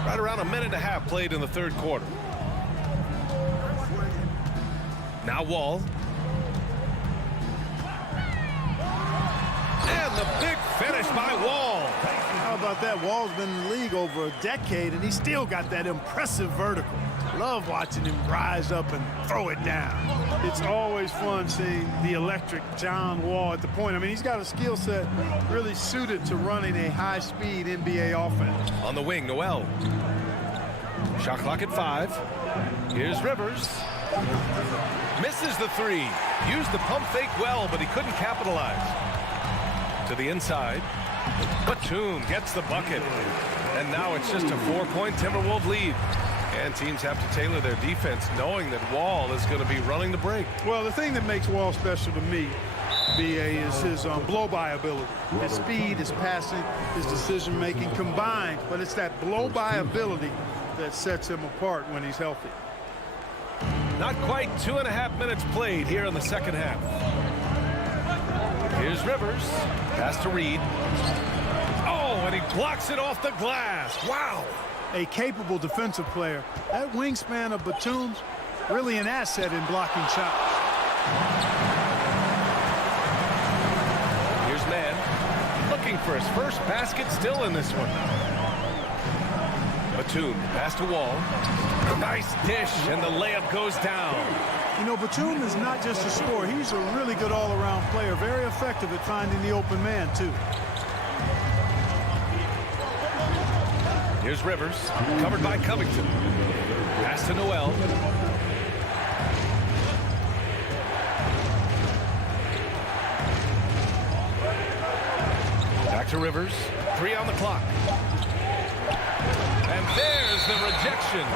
Right around a minute and a half played in the third quarter. Now Wall. And the big finish by Wall. How about that? Wall's been in the league over a decade, and he still got that impressive vertical. Love watching him rise up and throw it down. It's always fun seeing the electric John Wall at the point. I mean, he's got a skill set really suited to running a high-speed NBA offense. On the wing, Noel. Shot clock at 5. Here's Rivers. Misses the 3. Used the pump fake well, but he couldn't capitalize. To the inside. Batum gets the bucket. And now it's just a 4-point Timberwolves lead. And teams have to tailor their defense knowing that Wall is going to be running the break. Well, the thing that makes Wall special to me, B.A., is his blow-by ability. His speed, his passing, his decision-making combined. But it's that blow-by ability that sets him apart when he's healthy. Not quite 2.5 minutes played here in the second half. Here's Rivers. Pass to Reed. Oh, and he blocks it off the glass. Wow. A capable defensive player. That wingspan of Batum's really an asset in blocking shots. Here's Mann. Looking for his first basket still in this one. Batum. Pass to Wall. Nice dish, and the layup goes down. You know, Batum is not just a scorer. He's a really good all-around player. Very effective at finding the open man, too. Here's Rivers. Covered by Covington. Pass to Noel. Back to Rivers. 3 on the clock. And there's the rejection.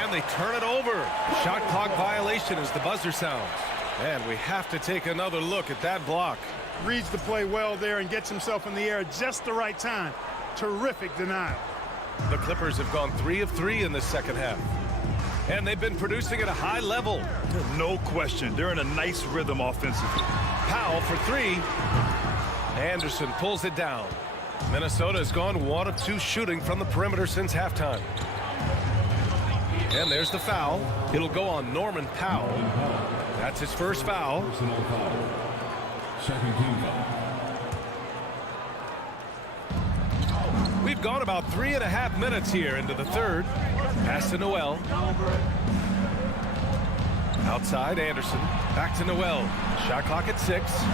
And they turn it over. Shot clock violation as the buzzer sounds. And we have to take another look at that block. Reads the play well there and gets himself in the air at just the right time. Terrific denial. The Clippers have gone 3 of 3 in the second half. And they've been producing at a high level. No question. They're in a nice rhythm offensively. Powell for 3. Anderson pulls it down. Minnesota has gone 1 of 2 shooting from the perimeter since halftime. And there's the foul. It'll go on Norman Powell. That's his first foul. Personal foul. Second team foul. We've gone about 3.5 minutes here into the third. Pass to Noel. Outside, Anderson. Back to Noel. Shot clock at 6.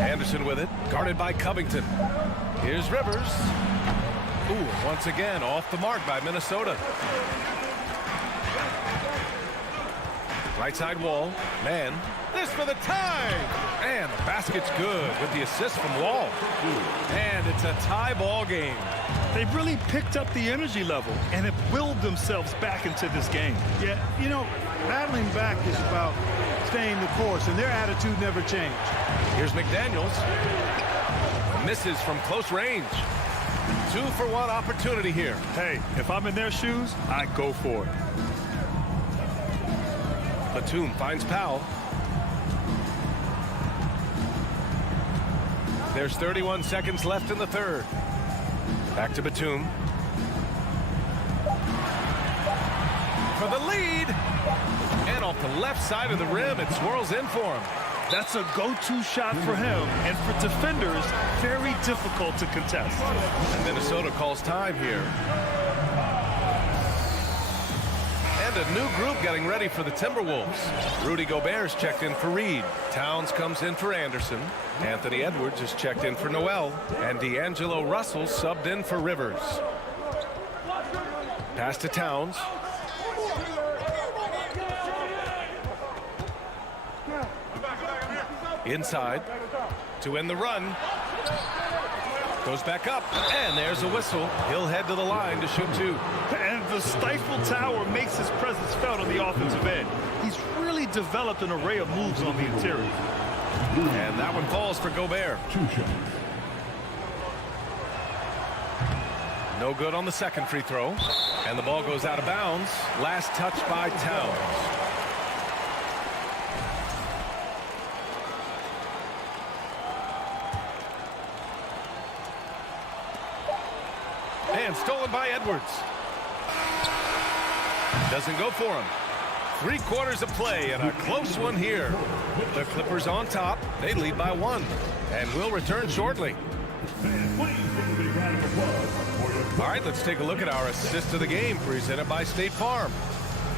Anderson with it. Guarded by Covington. Here's Rivers. Ooh, once again, off the mark by Minnesota. Right side Wall. Man. This for the tie. And the basket's good with the assist from Wall. And it's a tie ball game. They've really picked up the energy level and have willed themselves back into this game. Yeah, you know, battling back is about staying the course, and their attitude never changed. Here's McDaniels. Misses from close range. 2-for-1 opportunity here. Hey, if I'm in their shoes, I go for it. Batum finds Powell. There's 31 seconds left in the third. Back to Batum. For the lead. And off the left side of the rim, it swirls in for him. That's a go-to shot for him, and for defenders, very difficult to contest. And Minnesota calls time here. And a new group getting ready for the Timberwolves. Rudy Gobert's checked in for Reed. Towns comes in for Anderson. Anthony Edwards is checked in for Noel. And D'Angelo Russell subbed in for Rivers. Pass to Towns. Inside to end the run. Goes back up, and there's a whistle. He'll head to the line to shoot 2. And the stifle tower makes his presence felt on the offensive end. He's really developed an array of moves on the interior. And that one falls for Gobert. 2 shots. No good on the second free throw. And the ball goes out of bounds. Last touch by Towns. And stolen by Edwards. Doesn't go for him. 3/4 of play and a close one here. The Clippers on top. They lead by 1 and will return shortly. All right, let's take a look at our assist of the game presented by State Farm.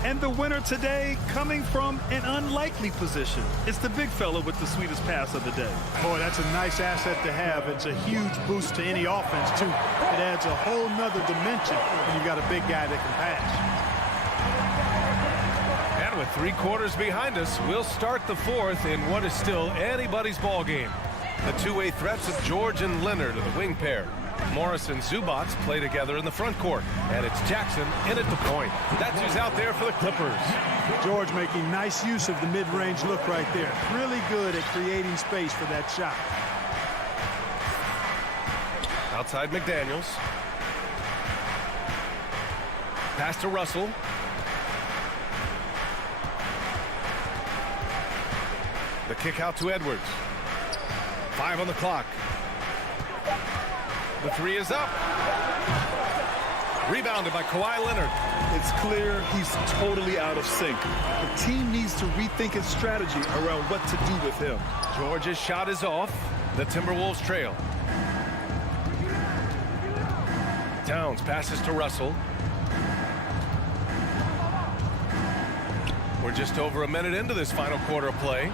And the winner today coming from an unlikely position. It's the big fella with the sweetest pass of the day. Boy, that's a nice asset to have. It's a huge boost to any offense, too. It adds a whole nother dimension when you've got a big guy that can pass. And with 3/4 behind us, we'll start the fourth in what is still anybody's ball game. The two-way threats of George and Leonard are the wing pair. Morris and Zubats play together in the front court. And it's Jackson in at the point. That's who's out there for the Clippers. George making nice use of the mid-range look right there. Really good at creating space for that shot. Outside McDaniels. Pass to Russell. The kick out to Edwards. 5 on the clock. The three is up. Rebounded by Kawhi Leonard. It's clear he's totally out of sync. The team needs to rethink its strategy around what to do with him. George's shot is off. The Timberwolves trail. Towns passes to Russell. We're just over a minute into this final quarter of play.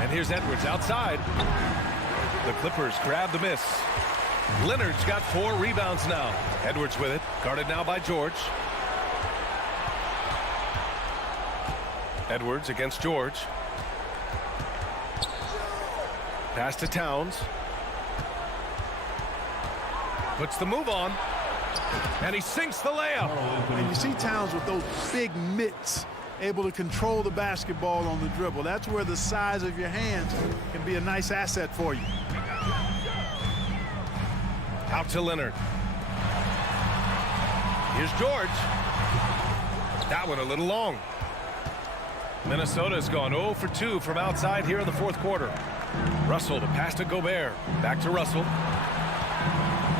And here's Edwards outside. The Clippers grab the miss. Leonard's got 4 rebounds now. Edwards with it. Guarded now by George. Edwards against George. Pass to Towns. Puts the move on. And he sinks the layup. And you see Towns with those big mitts, able to control the basketball on the dribble. That's where the size of your hands can be a nice asset for you. Out to Leonard. Here's George. That one a little long. Minnesota's gone 0 for 2 from outside here in the fourth quarter. Russell, the pass to Gobert. Back to Russell.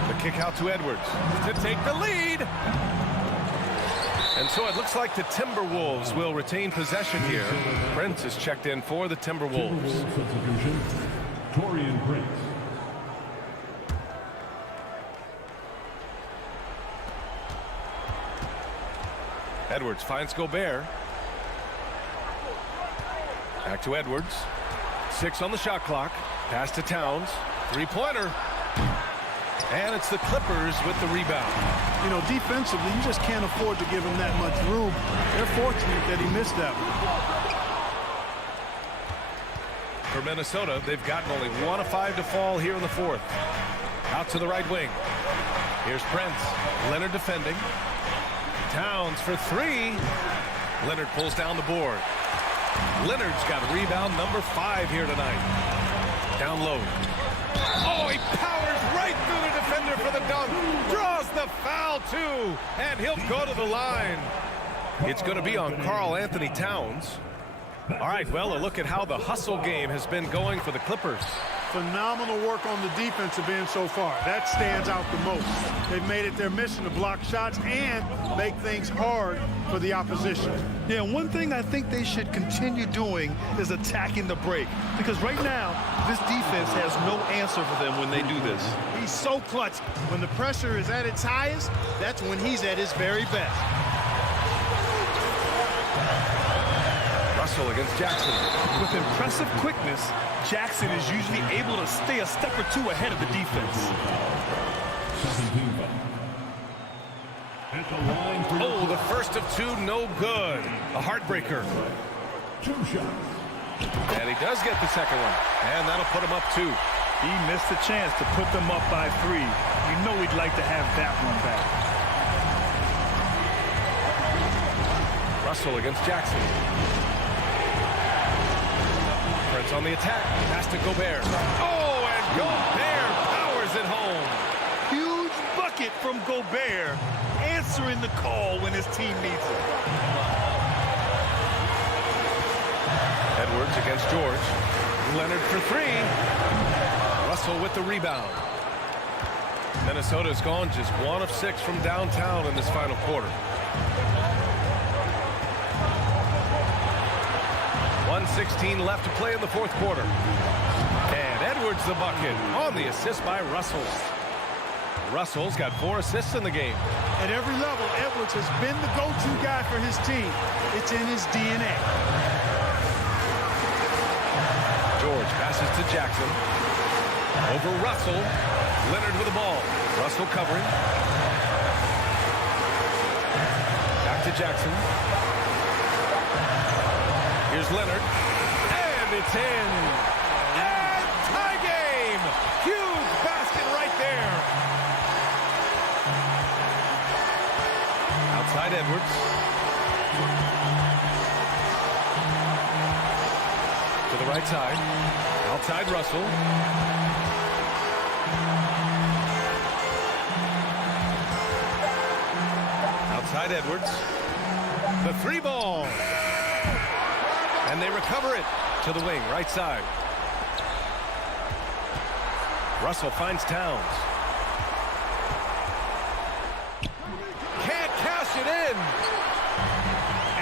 The kick out to Edwards to take the lead. And so it looks like the Timberwolves will retain possession here. Prince is checked in for the Timberwolves. Substitution, Torian Prince. Edwards finds Gobert. Back to Edwards. 6 on the shot clock. Pass to Towns. 3-pointer. And it's the Clippers with the rebound. You know, defensively, you just can't afford to give him that much room. They're fortunate that he missed that one. For Minnesota, they've gotten only 1 of 5 to fall here in the fourth. Out to the right wing. Here's Prince. Leonard defending. Towns for 3. Leonard pulls down the board. Leonard's got rebound number 5 here tonight. Down low. Oh, he powers right through the defender for the dunk. Draws the foul, too. And he'll go to the line. It's going to be on Karl Anthony Towns. All right, well, a look at how the hustle game has been going for the Clippers. Phenomenal work on the defensive end so far. That stands out the most. They've made it their mission to block shots and make things hard for the opposition. Yeah, one thing I think they should continue doing is attacking the break. Because right now, this defense has no answer for them when they do this. He's so clutch. When the pressure is at its highest, that's when he's at his very best. Russell against Jackson. With impressive quickness, Jackson is usually able to stay a step or 2 ahead of the defense. Oh, the first of 2, no good. A heartbreaker. 2 shots. And he does get the second one. And that'll put him up 2. He missed a chance to put them up by 3. You know he'd like to have that one back. Russell against Jackson. Prince on the attack. Pass to Gobert. Oh, and Gobert powers it home. Huge to call when his team needs it. Edwards against George. Leonard for three. Russell with the rebound. Minnesota's gone just 1 of 6 from downtown in this final quarter. 1:16 left to play in the fourth quarter. And Edwards the bucket on the assist by Russell. Russell's got 4 assists in the game. At every level, Edwards has been the go-to guy for his team. It's in his DNA. George passes to Jackson. Over Russell. Leonard with the ball. Russell covering. Back to Jackson. Here's Leonard. And it's in. And tie game. Huge basket right there. Outside Edwards. To the right side. Outside Russell. Outside Edwards. The 3 ball. And they recover it to the wing, right side. Russell finds Towns. Can't cash it in.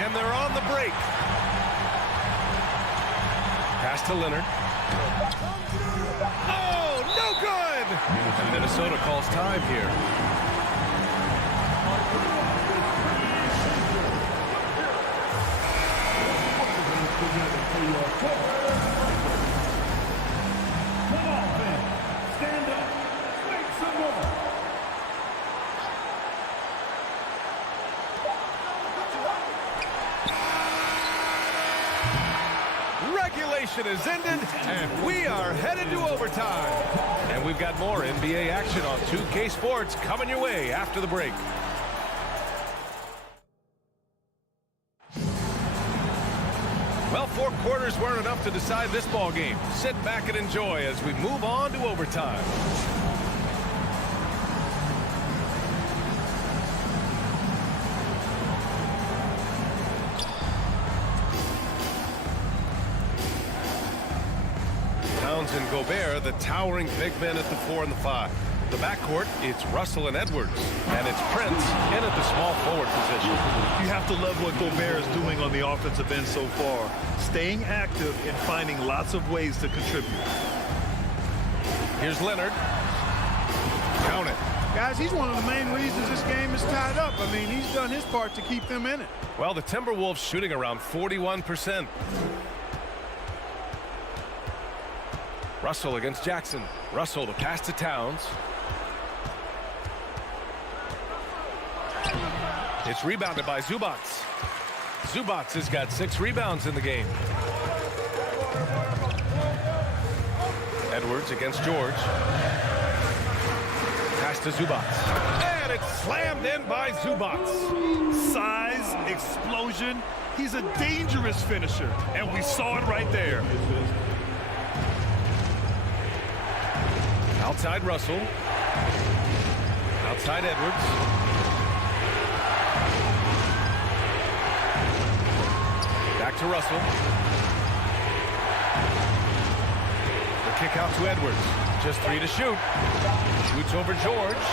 And they're on the break. Pass to Leonard. Oh, no good! And Minnesota calls time here. Come on, fans. Stand up. Make some noise. Regulation is ended, and we are headed to overtime. And we've got more NBA action on 2K Sports coming your way after the break. Well, 4 quarters weren't enough to decide this ball game. Sit back and enjoy as we move on to overtime. Towns and Gobert, the towering big men at the 4 and the 5. The backcourt, it's Russell and Edwards. And it's Prince in at the small forward position. You have to love what Gobert is doing on the offensive end so far. Staying active and finding lots of ways to contribute. Here's Leonard. Count it. Guys, he's one of the main reasons this game is tied up. I mean, he's done his part to keep them in it. Well, the Timberwolves shooting around 41%. Russell against Jackson. Russell, the pass to Towns. It's rebounded by Zubac. Zubac has got 6 rebounds in the game. Edwards against George. Pass to Zubac. And it's slammed in by Zubac. Size, explosion. He's a dangerous finisher, and we saw it right there. Outside Russell. Outside Edwards. Back to Russell. The kick out to Edwards. Just 3 to shoot. Shoots over George.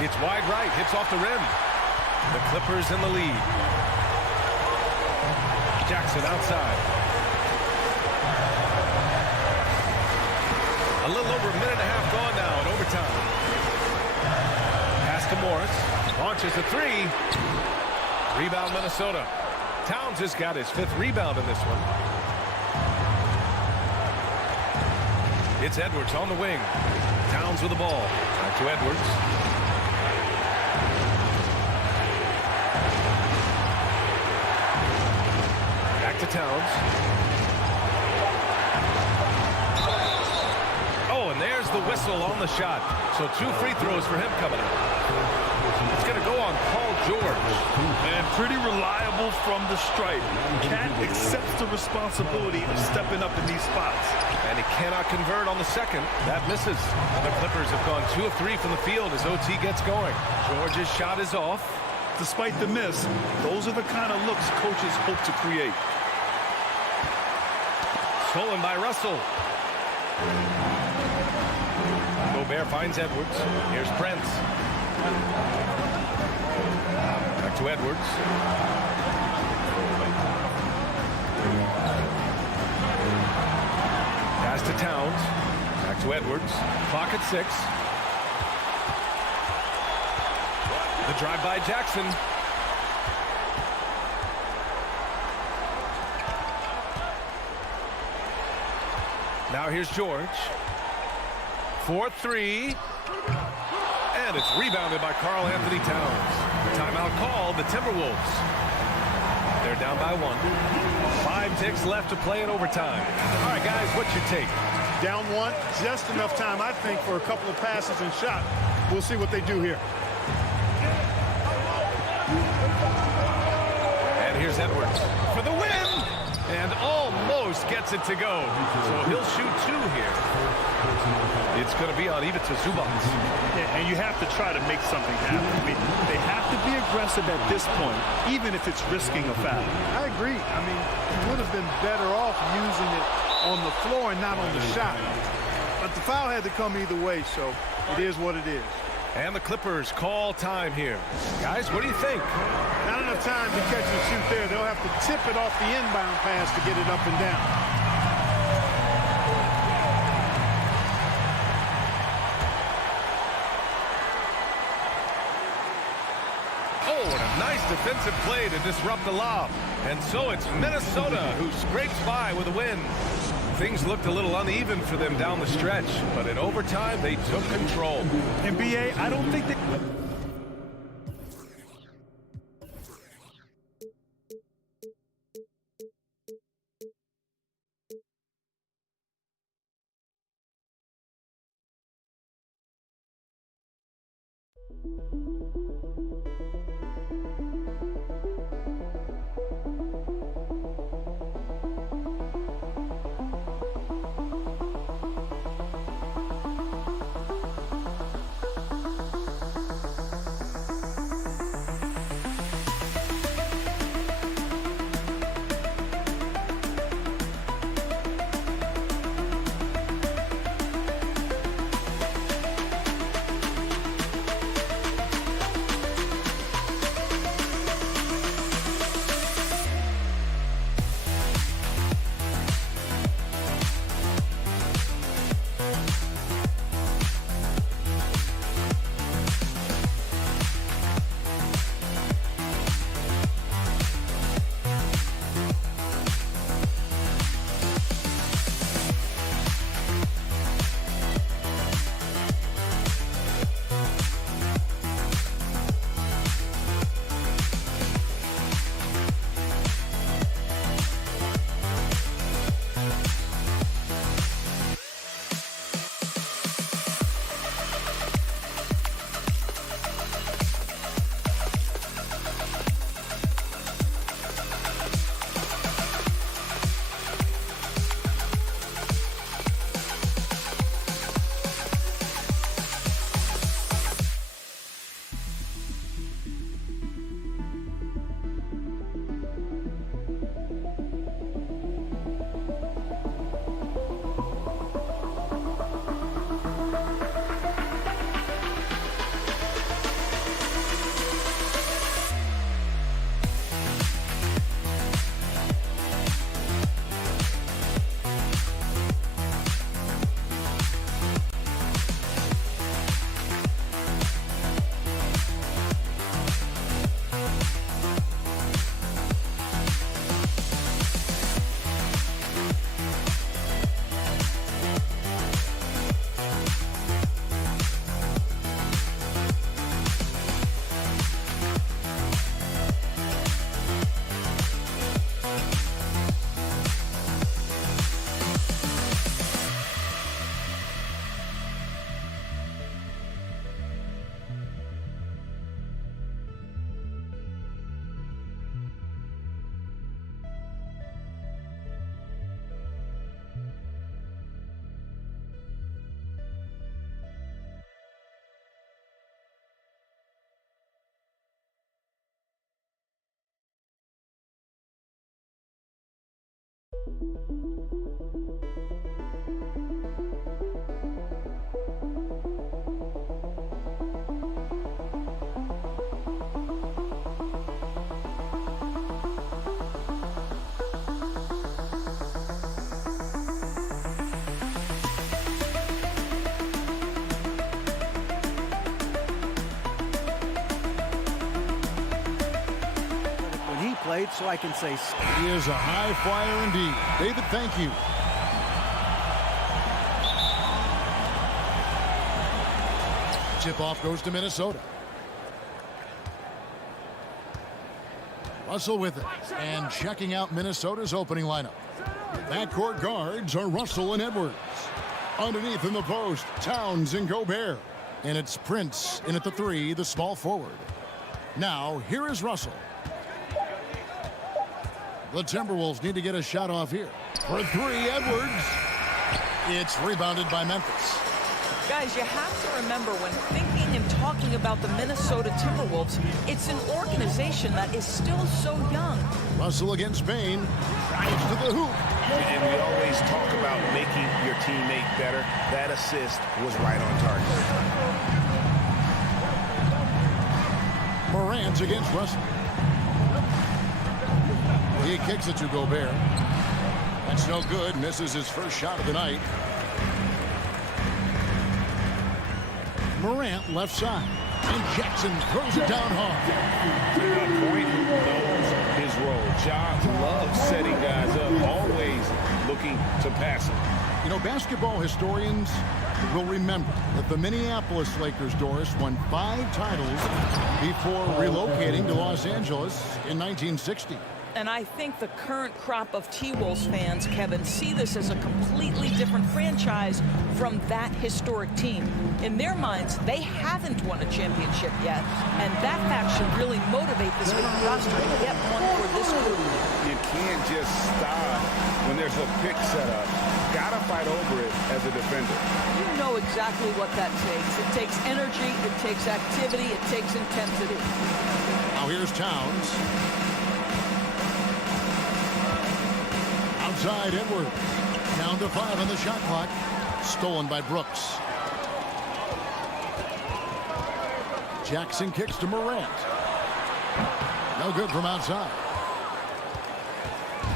It's wide right. Hits off the rim. The Clippers in the lead. Jackson outside. A little over a minute and a half gone now in overtime. Pass to Morris. Launches a 3. Rebound Minnesota. Towns has got his 5th rebound in this one. It's Edwards on the wing. Towns with the ball. Back to Edwards. Back to Towns. Oh, and there's the whistle on the shot. So 2 free throws for him coming up. It's going to go on Paul George. And pretty reliable from the stripe. Cat accepts the responsibility of stepping up in these spots. And he cannot convert on the second. That misses. The Clippers have gone 2 of 3 from the field as OT gets going. George's shot is off. Despite the miss, those are the kind of looks coaches hope to create. Stolen by Russell. Gobert finds Edwards. Here's Prince. Back to Edwards. Pass to Towns. Back to Edwards. Clock at 6. The drive by Jackson. Now here's George. 4-3. And it's rebounded by Karl Anthony Towns. Timeout called, the Timberwolves. They're down by 1. 5 ticks left to play in overtime. All right, guys, what's your take? Down 1, just enough time, I think, for a couple of passes and shot. We'll see what they do here. And here's Edwards for the win. And almost gets it to go. So he'll shoot 2 here. It's going to be on Ivica Zubac. Yeah, and you have to try to make something happen. I mean, they have to be aggressive at this point, even if it's risking a foul. I agree. I mean, he would have been better off using it on the floor and not on the shot. But the foul had to come either way, so it is what it is. And the Clippers call time here. Guys, what do you think? Not enough time to catch and shoot there. They'll have to tip it off the inbound pass to get it up and down. Oh, and a nice defensive play to disrupt the lob. And so it's Minnesota who scrapes by with a win. Things looked a little uneven for them down the stretch, but in overtime, they took control. NBA, I don't think they... So I can say he is a high flyer indeed. David, thank you. Chip off goes to Minnesota. Russell with it, and checking out Minnesota's opening lineup. Backcourt guards are Russell and Edwards. Underneath in the post, Towns and Gobert. And it's Prince in at the 3, the small forward. Now, here is Russell. The Timberwolves need to get a shot off here. For 3, Edwards. It's rebounded by Memphis. Guys, you have to remember when thinking and talking about the Minnesota Timberwolves, it's an organization that is still so young. Russell against Bain. Drives to the hoop. And we always talk about making your teammate better. That assist was right on target. Morant against Russell. He kicks it to Gobert. That's no good. Misses his first shot of the night. Morant left side. And Jackson throws it down hard. The point knows his role. Ja loves setting guys up. Always looking to pass him. You know, basketball historians will remember that the Minneapolis Lakers, Doris, won 5 titles before relocating to Los Angeles in 1960. And I think the current crop of T-Wolves fans, Kevin, see this as a completely different franchise from that historic team. In their minds, they haven't won a championship yet, and that fact should really motivate this roster to get one for this group. You can't just stop when there's a pick set up. Gotta fight over it as a defender. You know exactly what that takes. It takes energy, it takes activity, it takes intensity. Now here's Towns. Outside Edwards. Down to 5 on the shot clock. Stolen by Brooks. Jackson kicks to Morant. No good from outside.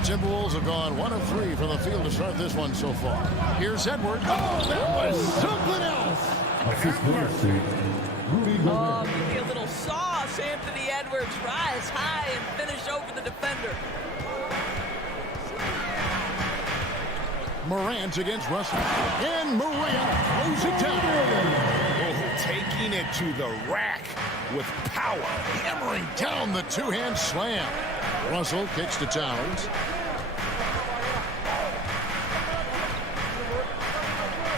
Timberwolves have gone 1 of 3 from the field to start this one so far. Here's Edwards. Oh, that was something else. Oh, maybe a little sauce. Anthony Edwards rise high and finish over the defender. Morant against Russell. And Morant throws it down. Oh, taking it to the rack with power. Hammering down the 2-hand slam. Russell kicks to Towns.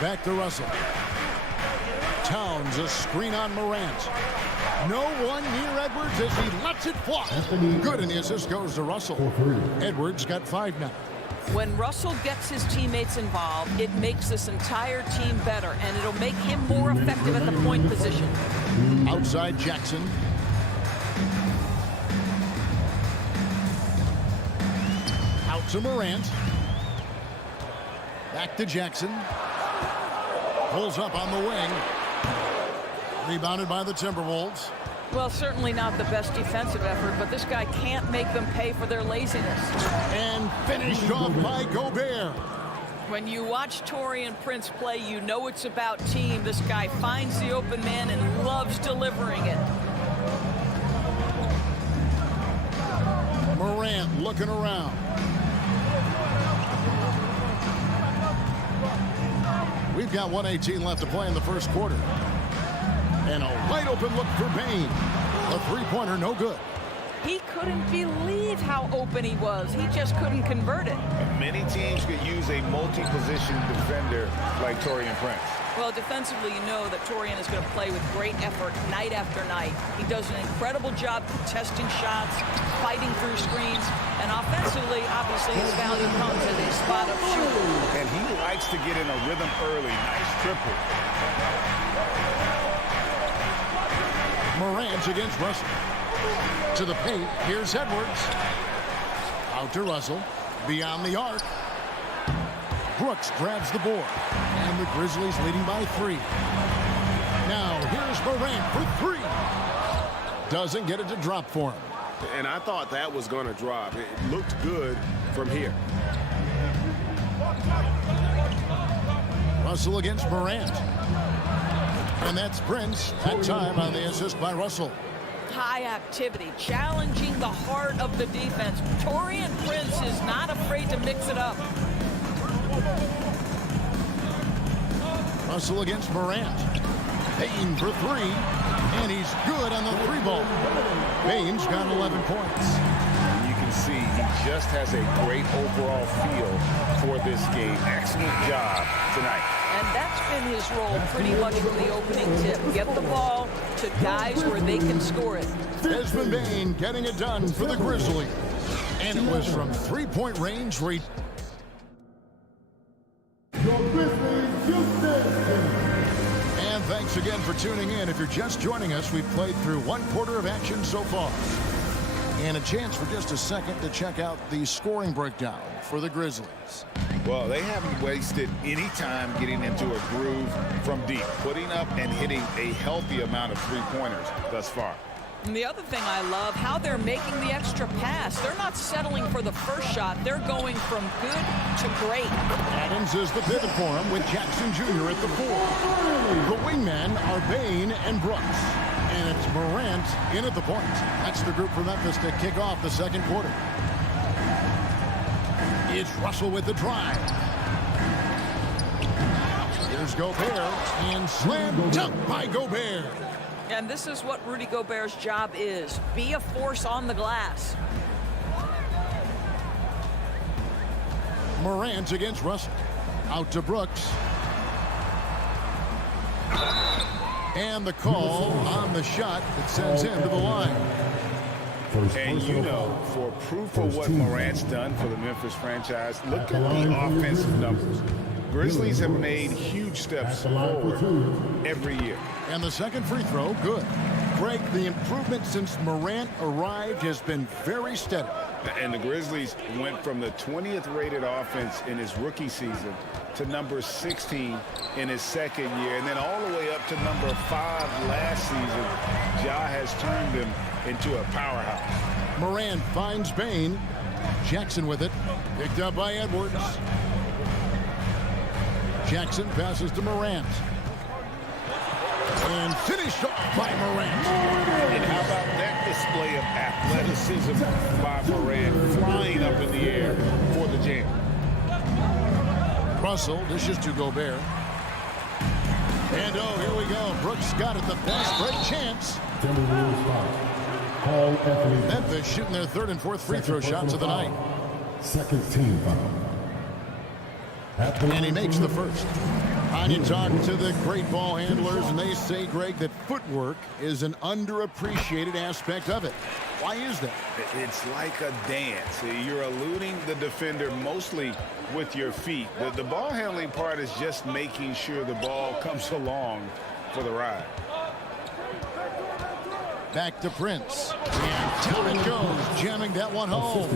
Back to Russell. Towns, a screen on Morant. No one near Edwards as he lets it fly. Good, and the assist goes to Russell. Edwards got 5 now. When Russell gets his teammates involved, it makes this entire team better, and it'll make him more effective at the point position. Outside Jackson. Out to Morant. Back to Jackson. Pulls up on the wing. Rebounded by the Timberwolves. Well, certainly not the best defensive effort, but this guy can't make them pay for their laziness. And finished off by Gobert. When you watch Taurean Prince play, you know it's about team. This guy finds the open man and loves delivering it. Morant looking around. We've got 1:18 left to play in the first quarter. And a wide open look for Bain. A 3-pointer, no good. He couldn't believe how open he was. He just couldn't convert it. Many teams could use a multi-position defender like Taurean Prince. Well, defensively, you know that Taurean is going to play with great effort night after night. He does an incredible job contesting shots, fighting through screens, and offensively, obviously, his value comes as a spot-up shooter. And he likes to get in a rhythm early. Nice triple. Morant against Russell. To the paint. Here's Edwards. Out to Russell. Beyond the arc. Brooks grabs the board. And the Grizzlies leading by 3. Now here's Morant for 3. Doesn't get it to drop for him. And I thought that was going to drop. It looked good from here. Russell against Morant. And that's Prince. That time on the assist by Russell. High activity, challenging the heart of the defense. Taurean Prince is not afraid to mix it up. Russell against Morant. Payne for 3. And he's good on the 3-ball. Payne's got 11 points. You can see he just has a great overall feel for this game. Excellent job tonight. And that's been his role pretty much from the opening tip. Get the ball to guys where they can score it. Desmond Bane getting it done for the Grizzlies. And it was from 3-point range where he... And thanks again for tuning in. If you're just joining us, we've played through 1 quarter of action so far. And a chance for just a second to check out the scoring breakdown for the Grizzlies. Well, they haven't wasted any time getting into a groove from deep, putting up and hitting a healthy amount of three-pointers thus far. And the other thing I love, how they're making the extra pass. They're not settling for the first shot. They're going from good to great. Adams is the pivot for him with Jackson Jr. at the 4. The wingmen are Bane and Brooks. And it's Morant in at the point. That's the group for Memphis to kick off the second quarter. It's Russell with the drive. Here's Gobert. And slam dunk by Gobert. And this is what Rudy Gobert's job is. Be a force on the glass. Morant against Russell. Out to Brooks. And the call on the shot that sends him to the line. And you know, for proof of what Morant's done for the Memphis franchise, look at the offensive numbers. Grizzlies have made huge steps forward every year. And the second free throw, good. Greg, the improvement since Morant arrived has been very steady. And the Grizzlies went from the 20th rated offense in his rookie season to number 16 in his second year, and then all the way up to number 5 last season. Ja has turned them into a powerhouse. Morant finds Bane. Jackson with it. Picked up by Edwards. Jackson passes to Morant. And finished off by Morant. And how about that display of athleticism by Morant, flying up in the air for the jam. Russell dishes to Gobert. And oh, here we go. Brooks got it. The fast break chance. Memphis shooting their 3rd and 4th free throw shots of the night. Second team foul. And he makes the first. You talk to the great ball handlers, and they say, Greg, that footwork is an underappreciated aspect of it. Why is that? It's like a dance. You're eluding the defender mostly with your feet. The ball handling part is just making sure the ball comes along for the ride. Back to Prince. And down it goes, jamming that one home.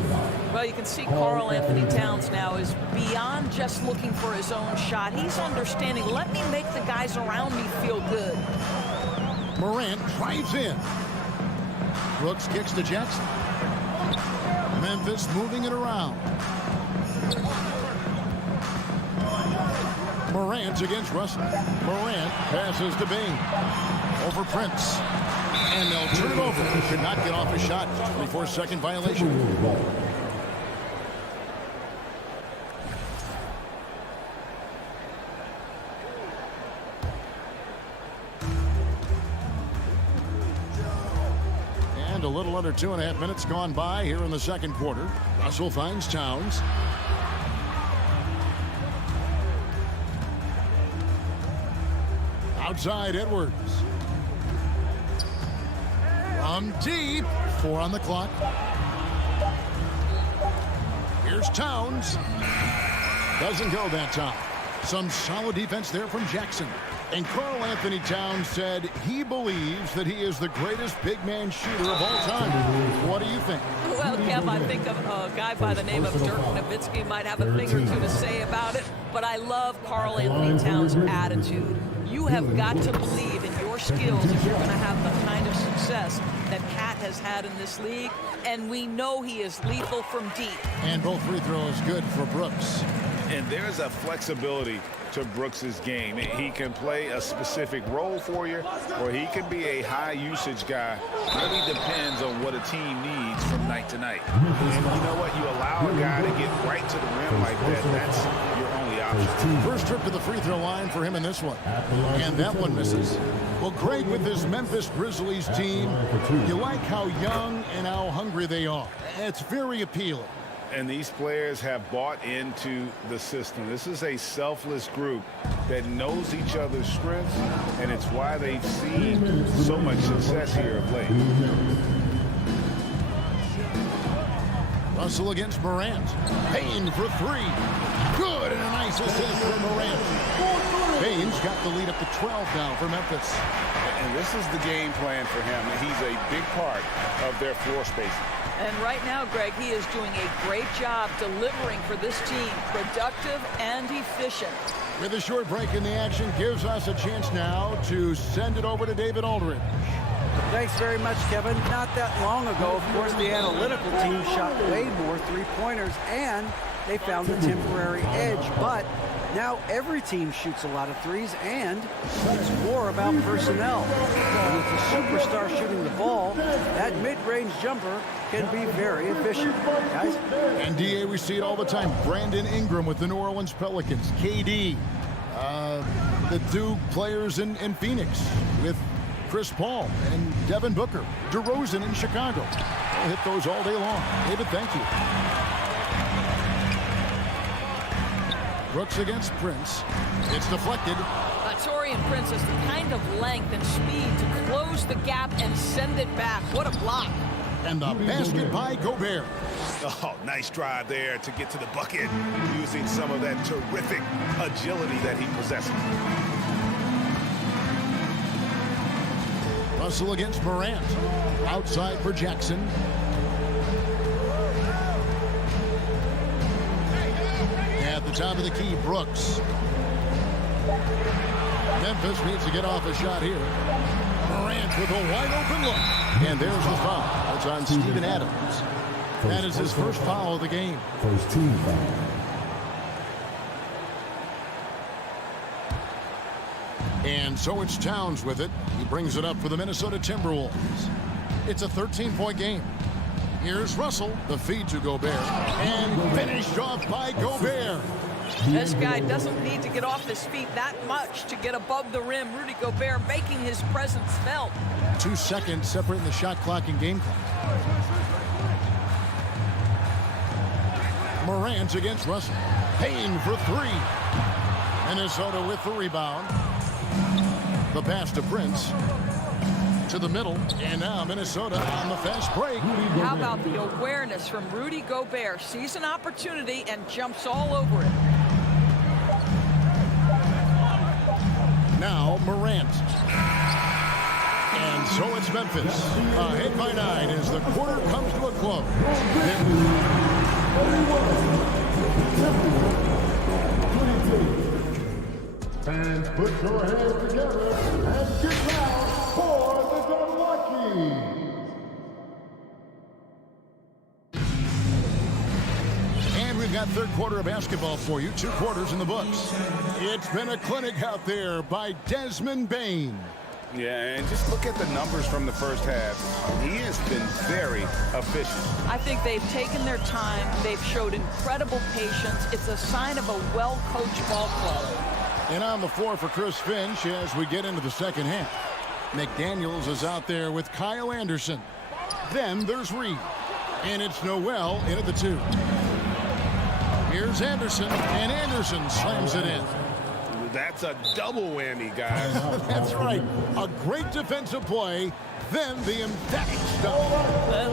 Well, you can see Karl Anthony Towns now is beyond just looking for his own shot. He's understanding, let me make the guys around me feel good. Morant drives in. Brooks kicks to Jackson. Memphis moving it around. Morant against Russell. Morant passes to Bane. Over Prince. And they'll turn it over. He could not get off a shot. 24-second violation. And a little under 2.5 minutes gone by here in the second quarter. Russell finds Towns. Outside Edwards. From deep. 4 on the clock. Here's Towns. Doesn't go that time. Some solid defense there from Jackson. And Karl Anthony Towns said he believes that he is the greatest big man shooter of all time. What do you think? Well, Kev, I think a guy by the name of Dirk Nowitzki might have a thing or two to say about it, but I love Karl Anthony Towns' attitude. You have got to believe in your skills if you're going to have the kind of success that Cat has had in this league, and we know he is lethal from deep. And both free throws good for Brooks. And there's a flexibility to Brooks's game. He can play a specific role for you, or he can be a high usage guy. Really depends on what a team needs from night to night. And you know what? You allow a guy to get right to the rim like that, that's your only option. First trip to the free throw line for him in this one. And that one misses. Well, Greg, with this Memphis Grizzlies team, you like how young and how hungry they are. It's very appealing. And these players have bought into the system. This is a selfless group that knows each other's strengths, and it's why they've seen so much success here of late. Russell against Morant. Payne for three. Good, and a nice assist for Morant. Payne's got the lead up to 12 now for Memphis. And this is the game plan for him. He's a big part of their floor spacing. And right now, Greg, he is doing a great job delivering for this team, productive and efficient. With a short break in the action, gives us a chance now to send it over to David Aldridge. Thanks very much, Kevin. Not that long ago, of course, the analytical team shot way more three-pointers, and they found a temporary edge. But now every team shoots a lot of threes, and it's more about personnel. And with the superstar shooting the ball, that mid-range jumper can be very efficient, guys. And DA, we see it all the time. Brandon Ingram with the New Orleans Pelicans. KD, the two players in Phoenix with Chris Paul and Devin Booker. DeRozan in Chicago. We'll hit those all day long. David, thank you. Brooks against Prince. It's deflected. Taurean Prince has the kind of length and speed to close the gap and send it back. What a block. And the basket by Gobert. Oh, nice drive there to get to the bucket, using some of that terrific agility that he possesses. Russell against Morant. Outside for Jackson. At the top of the key, Brooks. Memphis needs to get off a shot here. Morant with a wide open look. And there's the foul. It's on Steven Adams. That is his first foul of the game. First team foul. And so it's Towns with it. He brings it up for the Minnesota Timberwolves. It's a 13-point game. Here's Russell, the feed to Gobert. And finished off by Gobert. This guy doesn't need to get off his feet that much to get above the rim. Rudy Gobert making his presence felt. 2 seconds separating the shot clock and game clock. Morant against Russell. Payne for three. Minnesota with the rebound. The pass to Prince. To the middle. And now Minnesota on the fast break. How about the awareness from Rudy Gobert? Sees an opportunity and jumps all over it. Now Morant. And so it's Memphis. Ahead by 9 as the quarter comes to a close. And put your hands together and get down for the Dunlockies. And we've got third quarter of basketball for you. 2 quarters in the books. It's been a clinic out there by Desmond Bane. Yeah, and just look at the numbers from the first half. He has been very efficient. I think they've taken their time. They've showed incredible patience. It's a sign of a well-coached ball club. And on the floor for Chris Finch as we get into the second half. McDaniels is out there with Kyle Anderson. Then there's Reed. And it's Noel in at the 2. Here's Anderson, and Anderson slams it in. That's a double whammy, guys. That's right. A great defensive play, then the emphatic stop.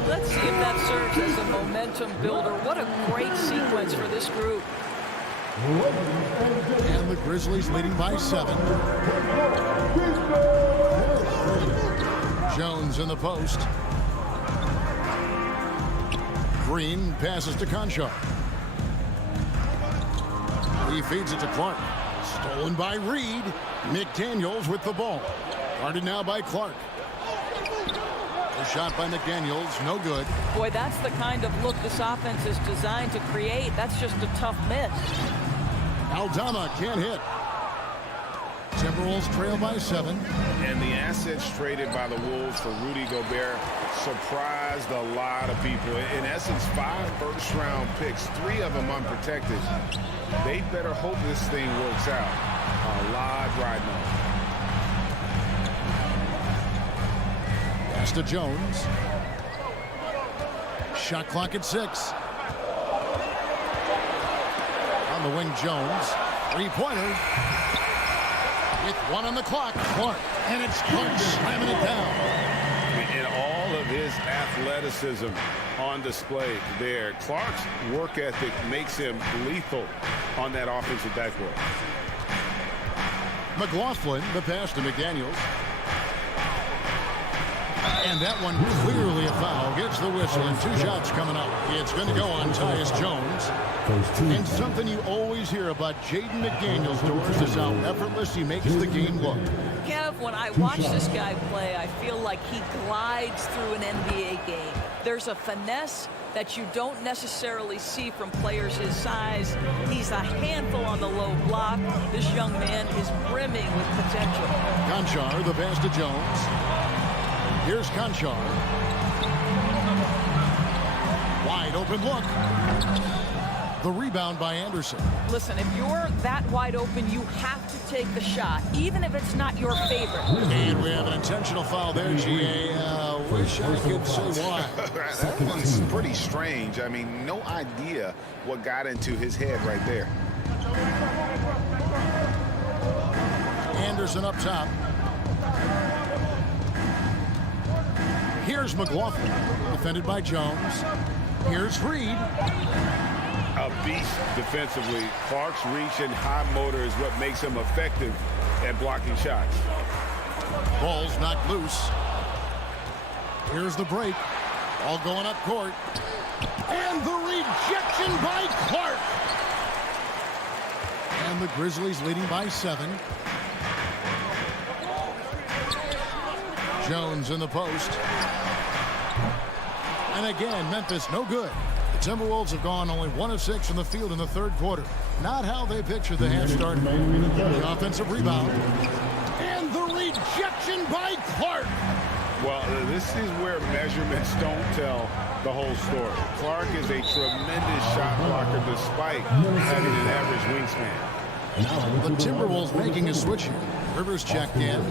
Let's see if that serves as a momentum builder. What a great sequence for this group. And the Grizzlies leading by 7. Jones in the post. Green passes to Conchar. He feeds it to Clark. Stolen by Reed. McDaniels with the ball. Guarded now by Clark. A shot by McDaniels, no good. Boy, that's the kind of look this offense is designed to create. That's just a tough miss. Aldama can't hit. Timberwolves trail by 7. And the assets traded by the Wolves for Rudy Gobert surprised a lot of people. In essence, 5 first-round picks, 3 of them unprotected. They better hope this thing works out. A lot riding on. Pass to Jones. Shot clock at 6. On the wing, Jones. 3-pointer. With 1 on the clock, Clark. And it's Clark slamming it down. And all of his athleticism on display there. Clark's work ethic makes him lethal on that offensive backboard. McLaughlin, the pass to McDaniels. And that one clearly a foul. Gets the whistle and 2 shots coming up. It's going to go on Tyus Jones. And something you always hear about Jaden McDaniels, Doris, is how effortless he makes the game look. Kev, when I watch this guy play, I feel like he glides through an NBA game. There's a finesse that you don't necessarily see from players his size. He's a handful on the low block. This young man is brimming with potential. Conchar, the pass to Jones. Here's Conchar. Wide open look. The rebound by Anderson. Listen, if you're that wide open, you have to take the shot, even if it's not your favorite. And we have an intentional foul there, GA. Wish I could say why. That one's pretty strange. I mean, no idea what got into his head right there. Anderson up top. Here's McLaughlin, defended by Jones. Here's Reed. A beast defensively. Clark's reach and high motor is what makes him effective at blocking shots. Ball's knocked loose. Here's the break. All going up court. And the rejection by Clark. And the Grizzlies leading by 7. Jones in the post. And again, Memphis no good. The Timberwolves have gone only 1 of 6 from the field in the 3rd quarter. Not how they pictured the half start. The offensive rebound. And the rejection by Clark. Well, this is where measurements don't tell the whole story. Clark is a tremendous shot blocker despite having an average wingspan. The Timberwolves making a switch here. Rivers checked in.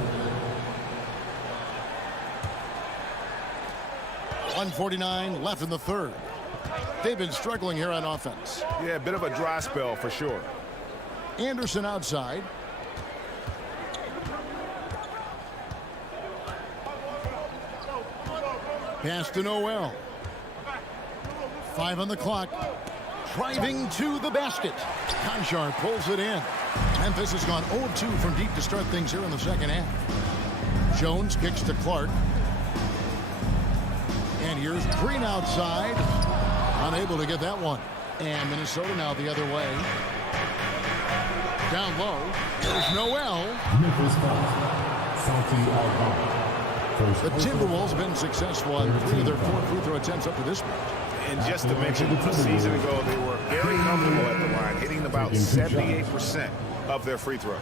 1:49 left in the 3rd. They've been struggling here on offense. Yeah, a bit of a dry spell for sure. Anderson outside. Pass to Noel. 5 on the clock. Driving to the basket. Conchar pulls it in. Memphis has gone 0-2 from deep to start things here in the 2nd half. Jones kicks to Clark. And here's Green outside. Unable to get that one. And Minnesota now the other way. Down low. There's Noel. The Timberwolves have been successful on 3 of their 4 free throw attempts up to this point. And just to mention, a season ago, they were very comfortable at the line, hitting about 78% of their free throws.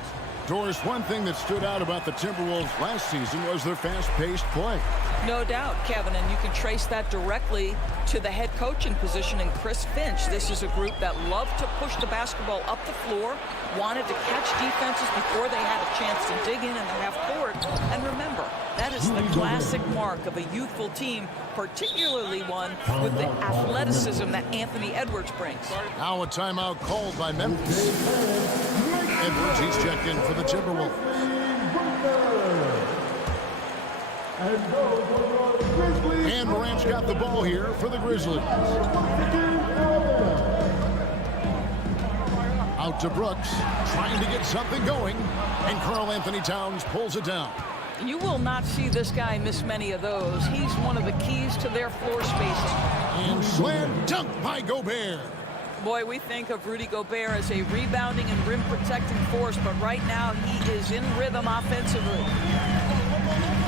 Doris, one thing that stood out about the Timberwolves last season was their fast-paced play. No doubt, Kevin, and you can trace that directly to the head coaching position in Chris Finch. This is a group that loved to push the basketball up the floor, wanted to catch defenses before they had a chance to dig in the half court. And remember, that is the classic mark of a youthful team, particularly one with the athleticism that Anthony Edwards brings. Now a timeout called by Memphis. Edwards, he's checked in for the Timberwolves. And Morant's got the ball here for the Grizzlies. Out to Brooks, trying to get something going, and Karl Anthony Towns pulls it down. You will not see this guy miss many of those. He's one of the keys to their floor spacing. And slam dunk by Gobert. Boy, we think of Rudy Gobert as a rebounding and rim protecting force, but right now he is in rhythm offensively.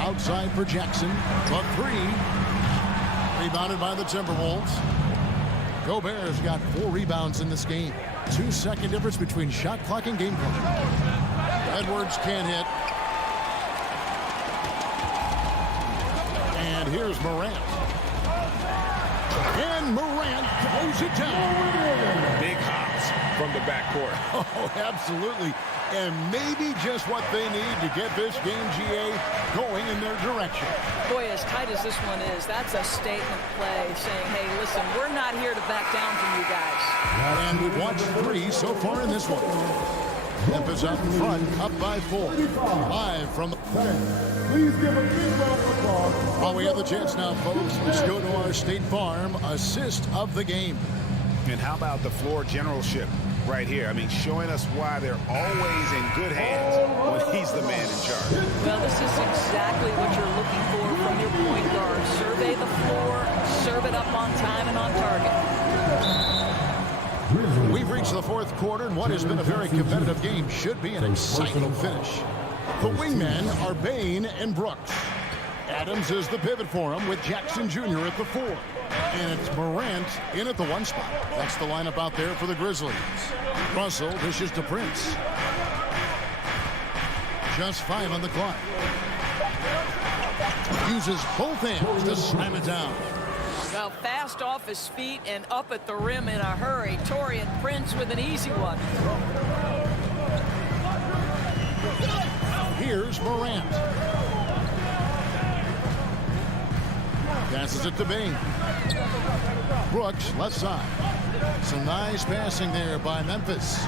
Outside for Jackson, the three. Rebounded by the Timberwolves. Gobert's got 4 rebounds in this game. 2-second difference between shot clock and game clock. Edwards can't hit. And here's Morant. And Morant throws it down. Big hops from the backcourt. Oh, absolutely. And maybe just what they need to get this game, GA, going in their direction. Boy, as tight as this one is, that's a statement play saying, hey, listen, we're not here to back down from you guys. And we've watched 3 so far in this one. Memphis out in front, up by 4. Live from the... Please give a big round of applause. While we have the chance now, folks, let's go to our State Farm assist of the game. And how about the floor generalship right here? I mean, showing us why they're always in good hands when he's the man in charge. Well, this is exactly what you're looking for from your point guard. Survey the floor, serve it up on time and on target. We've reached the 4th quarter, and what has been a very competitive game should be an exciting finish. The wingmen are Bain and Brooks. Adams is the pivot for him with Jackson Jr. at the 4. And it's Morant in at the 1 spot. That's the lineup out there for the Grizzlies. Russell dishes to Prince. Just 5 on the clock. Uses both hands to slam it down. Well, fast off his feet and up at the rim in a hurry. Taurean Prince with an easy one. Here's Morant. Passes it to Bain. Brooks, left side. Some nice passing there by Memphis.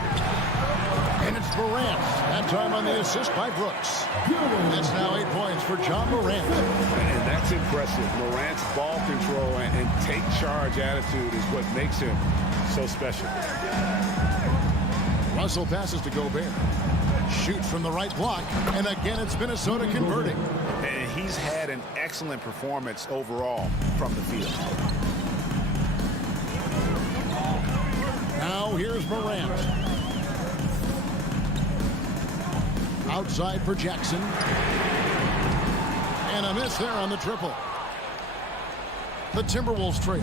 And it's Morant. That time on the assist by Brooks. That's now 8 points for John Morant. And that's impressive. Morant's ball control and take charge attitude is what makes him so special. Russell passes to Gobert. Shoots from the right block. And again, it's Minnesota converting. And he's had an excellent performance overall from the field. Now here's Morant. Outside for Jackson. And a miss there on the triple. The Timberwolves trail.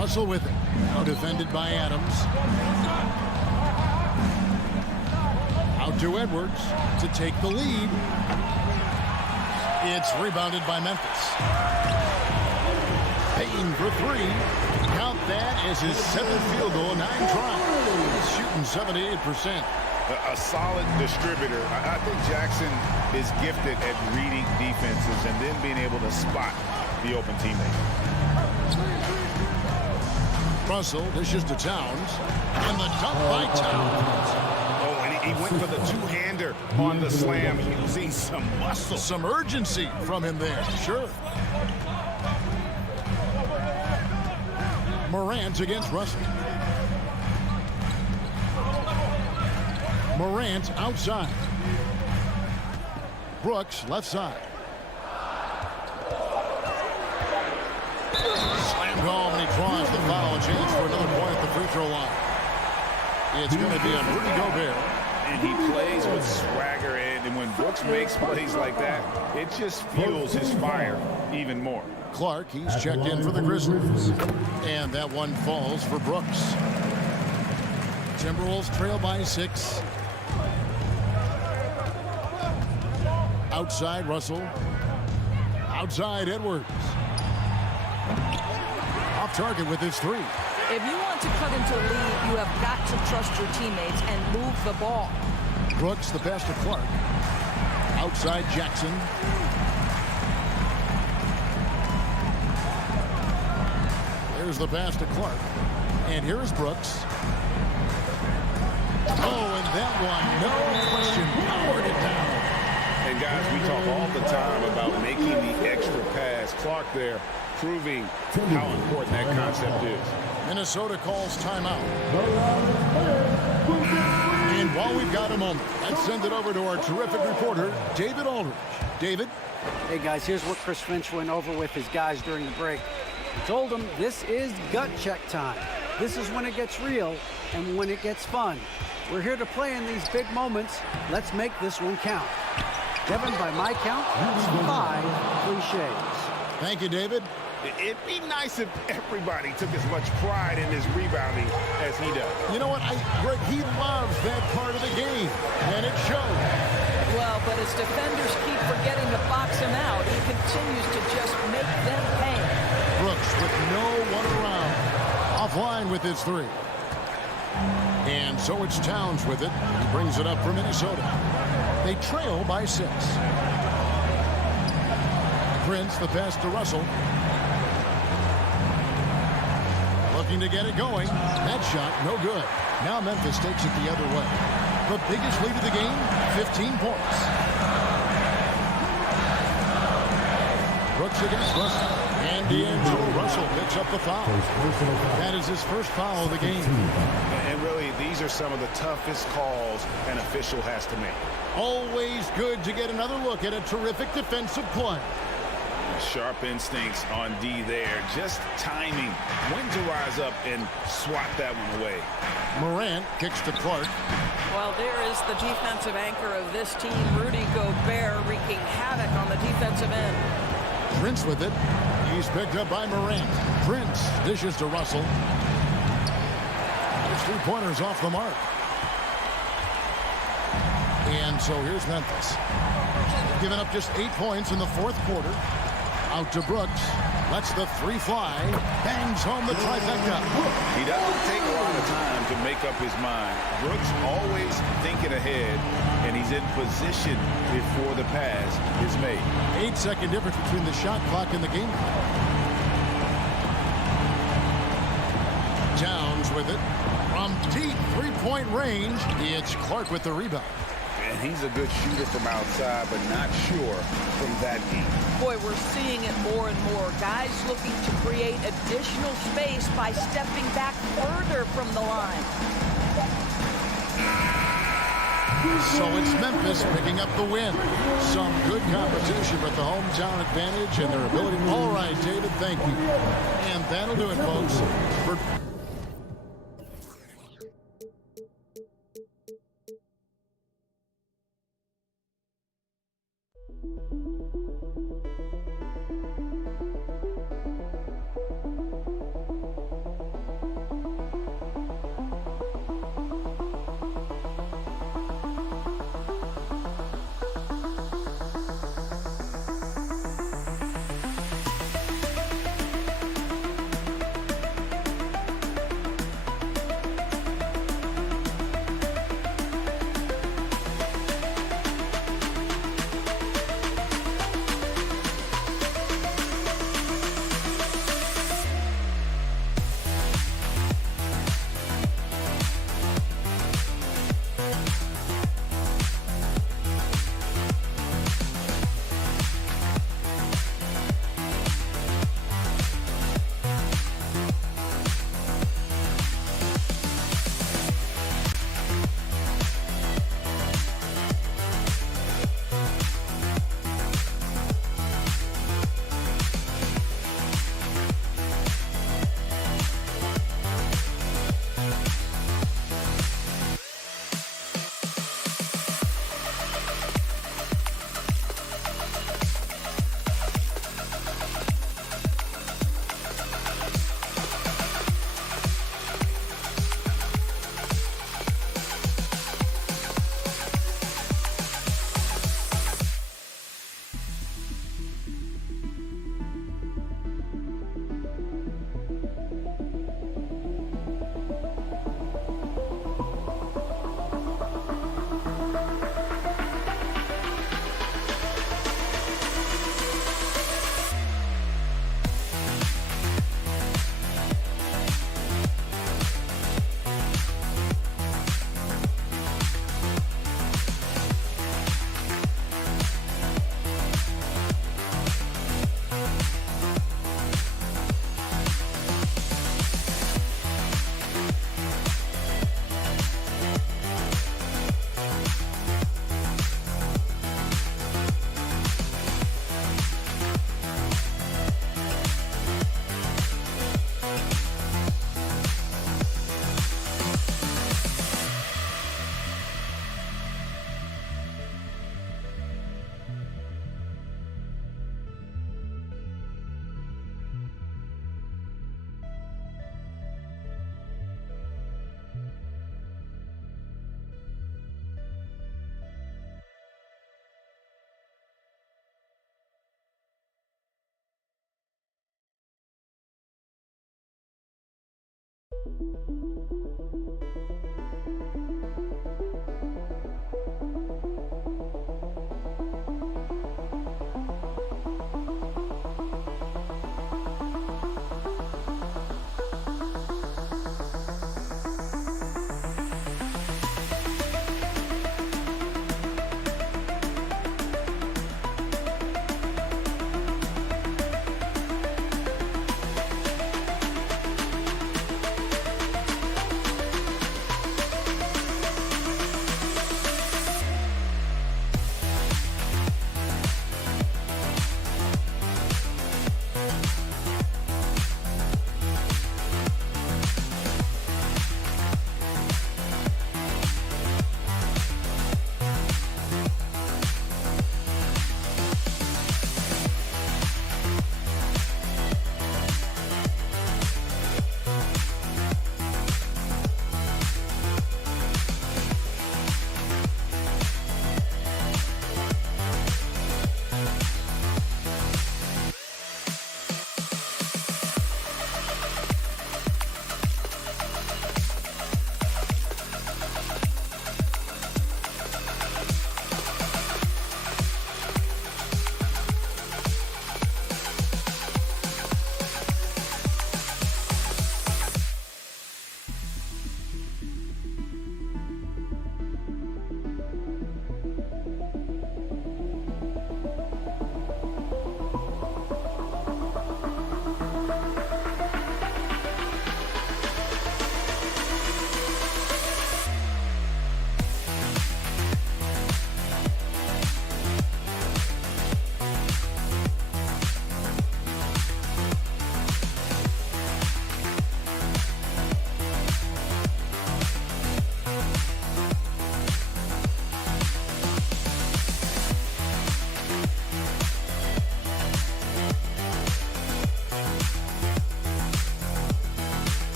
Russell with it. Now defended by Adams. Out to Edwards to take the lead. It's rebounded by Memphis. Payne for 3. Count that as his 7th field goal, 9 tries. Shooting 78%. A solid distributor. I think Jackson is gifted at reading defenses and then being able to spot the open teammate. Russell dishes to Towns. And the dunk by Towns. Oh, and he went for the 2-hander on the slam, using some muscle. Some urgency from him there, sure. Morant against Russell. Morant outside. Brooks left side. Slammed home, and he draws the foul. A chance for another point at the free throw line. It's going to be on Rudy Gobert. And he plays with swagger, and when Brooks makes plays like that, it just fuels his fire even more. Clark, he's checked in for the Grizzlies. And that one falls for Brooks. Timberwolves trail by 6. Outside Russell. Outside Edwards. Off target with his 3. If you want to cut into a lead, you have got to trust your teammates and move the ball. Brooks, the pass to Clark. Outside Jackson. There's the pass to Clark. And here's Brooks. Oh, and that one, no question, powered it down. And guys, we talk all the time about making the extra pass. Clark there proving how important that concept is. Minnesota calls timeout. And while we've got a moment, let's send it over to our terrific reporter, David Aldridge. David? Hey, guys, here's what Chris Finch went over with his guys during the break. He told them this is gut check time. This is when it gets real and when it gets fun. We're here to play in these big moments. Let's make this one count. Kevin, by my count, that's 5 cliches. Thank you, David. It'd be nice if everybody took as much pride in his rebounding as he does. You know what, Greg, he loves that part of the game, and it shows. Well, but as defenders keep forgetting to box him out, he continues to just make them pay. Brooks with no one around. Offline with his three. And so it's Towns with it. He brings it up for Minnesota. They trail by 6. Prince, the pass to Russell. Looking to get it going. That shot, no good. Now Memphis takes it the other way. The biggest lead of the game, 15 points. Brooks against Russell. And D'Angelo Russell picks up the foul. That is his first foul of the game. And really, these are some of the toughest calls an official has to make. Always good to get another look at a terrific defensive play. Sharp instincts on D there. Just timing when to rise up and swat that one away. Morant kicks to Clark. Well, there is the defensive anchor of this team, Rudy Gobert, wreaking havoc on the defensive end. Prince with it. He's picked up by Morant. Prince dishes to Russell. His 3-pointers off the mark. And so here's Memphis. Giving up just 8 points in the fourth quarter. Out to Brooks. Lets the 3 fly. Bangs home the trifecta. He doesn't take a lot of time to make up his mind. Brooks always thinking ahead, and he's in position before the pass is made. 8-second difference between the shot clock and the game clock. Towns with it. From deep 3-point range, it's Clark with the rebound. And he's a good shooter from outside, but not sure from that deep. Boy, we're seeing it more and more. Guys looking to create additional space by stepping back further from the line. So it's Memphis picking up the win. Some good competition, but the hometown advantage and their ability. All right, David, thank you. And that'll do it, folks.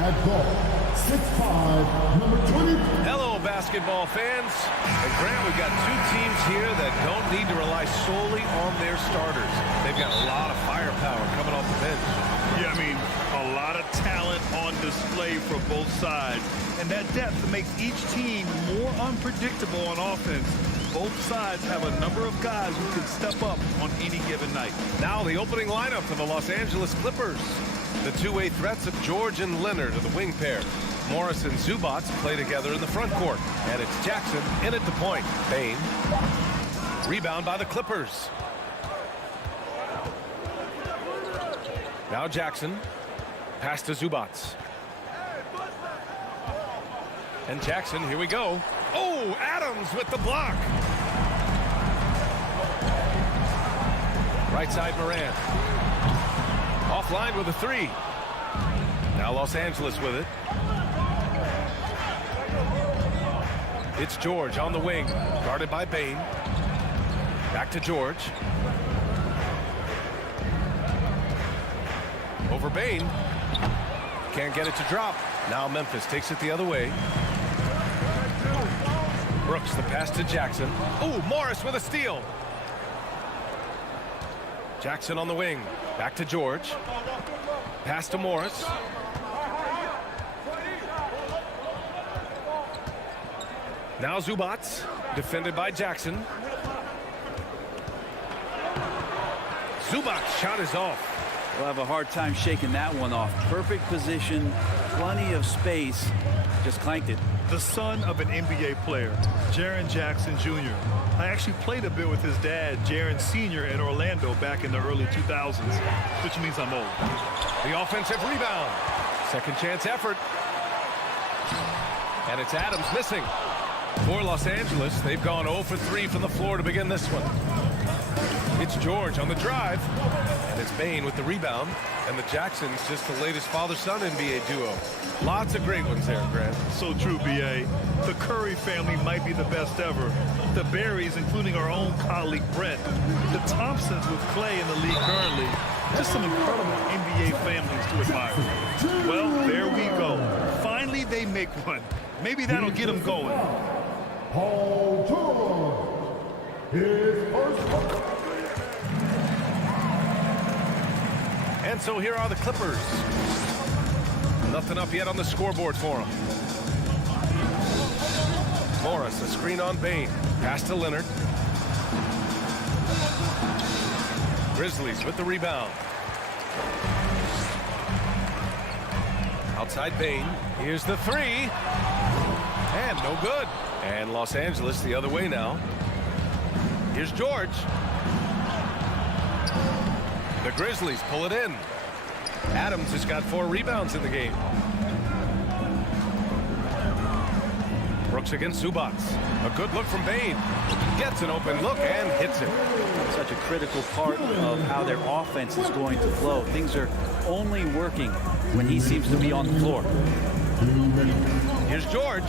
At goal, 6'5", number 20. Hello, basketball fans. And Grant, we've got two teams here that don't need to rely solely on their starters. They've got a lot of firepower coming off the bench. Yeah, I mean, a lot of talent on display for both sides. And that depth makes each team more unpredictable on offense. Both sides have a number of guys who can step up on any given night. Now the opening lineup for the Los Angeles Clippers. The two-way threats of George and Leonard are the wing pair. Morris and Zubac play together in the front court. And it's Jackson in at the point. Bane. Rebound by the Clippers. Now Jackson. Pass to Zubac. And Jackson, here we go. Oh, Adams with the block. Right side Morant. Offline with a three. Now Los Angeles with it. It's George on the wing, guarded by Bane. Back to George. Over Bane. Can't get it to drop. Now Memphis takes it the other way. Brooks, the pass to Jackson. Oh, Morris with a steal. Jackson on the wing. Back to George. Pass to Morris. Now Zubac, defended by Jackson. Zubac shot is off. We'll have a hard time shaking that one off. Perfect position, plenty of space. Just clanked it. The son of an NBA player, Jaren Jackson Jr. I actually played a bit with his dad, Jaren Sr. in Orlando back in the early 2000s, which means I'm old. The offensive rebound. Second chance effort. And it's Adams missing. For Los Angeles, they've gone 0 for 3 from the floor to begin this one. It's George on the drive. And it's Bane with the rebound. And the Jacksons, just the latest father-son NBA duo. Lots of great ones there, Grant. So true, B.A. The Curry family might be the best ever. The Berries, including our own colleague Brent. The Thompsons with Clay in the league currently. Just some incredible NBA families to admire. Well, there we go. Finally, they make one. Maybe that'll get them going. Paul George, his first. And so here are the Clippers. Nothing up yet on the scoreboard for them. Morris, a screen on Bane. Pass to Leonard. Grizzlies with the rebound. Outside Bane. Here's the three. And no good. And Los Angeles the other way now. Here's George. The Grizzlies pull it in. Adams has got 4 rebounds in the game. Brooks against Zubac. A good look from Bane. Gets an open look and hits it. Such a critical part of how their offense is going to flow. Things are only working when he seems to be on the floor. Here's George.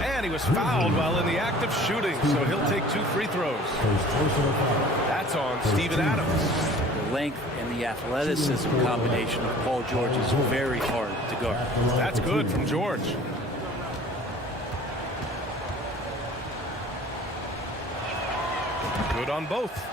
And he was fouled while in the act of shooting, so he'll take 2 free throws. That's on Steven Adams. The length and the athleticism combination of Paul George is very hard to guard. That's good from George. Good on both.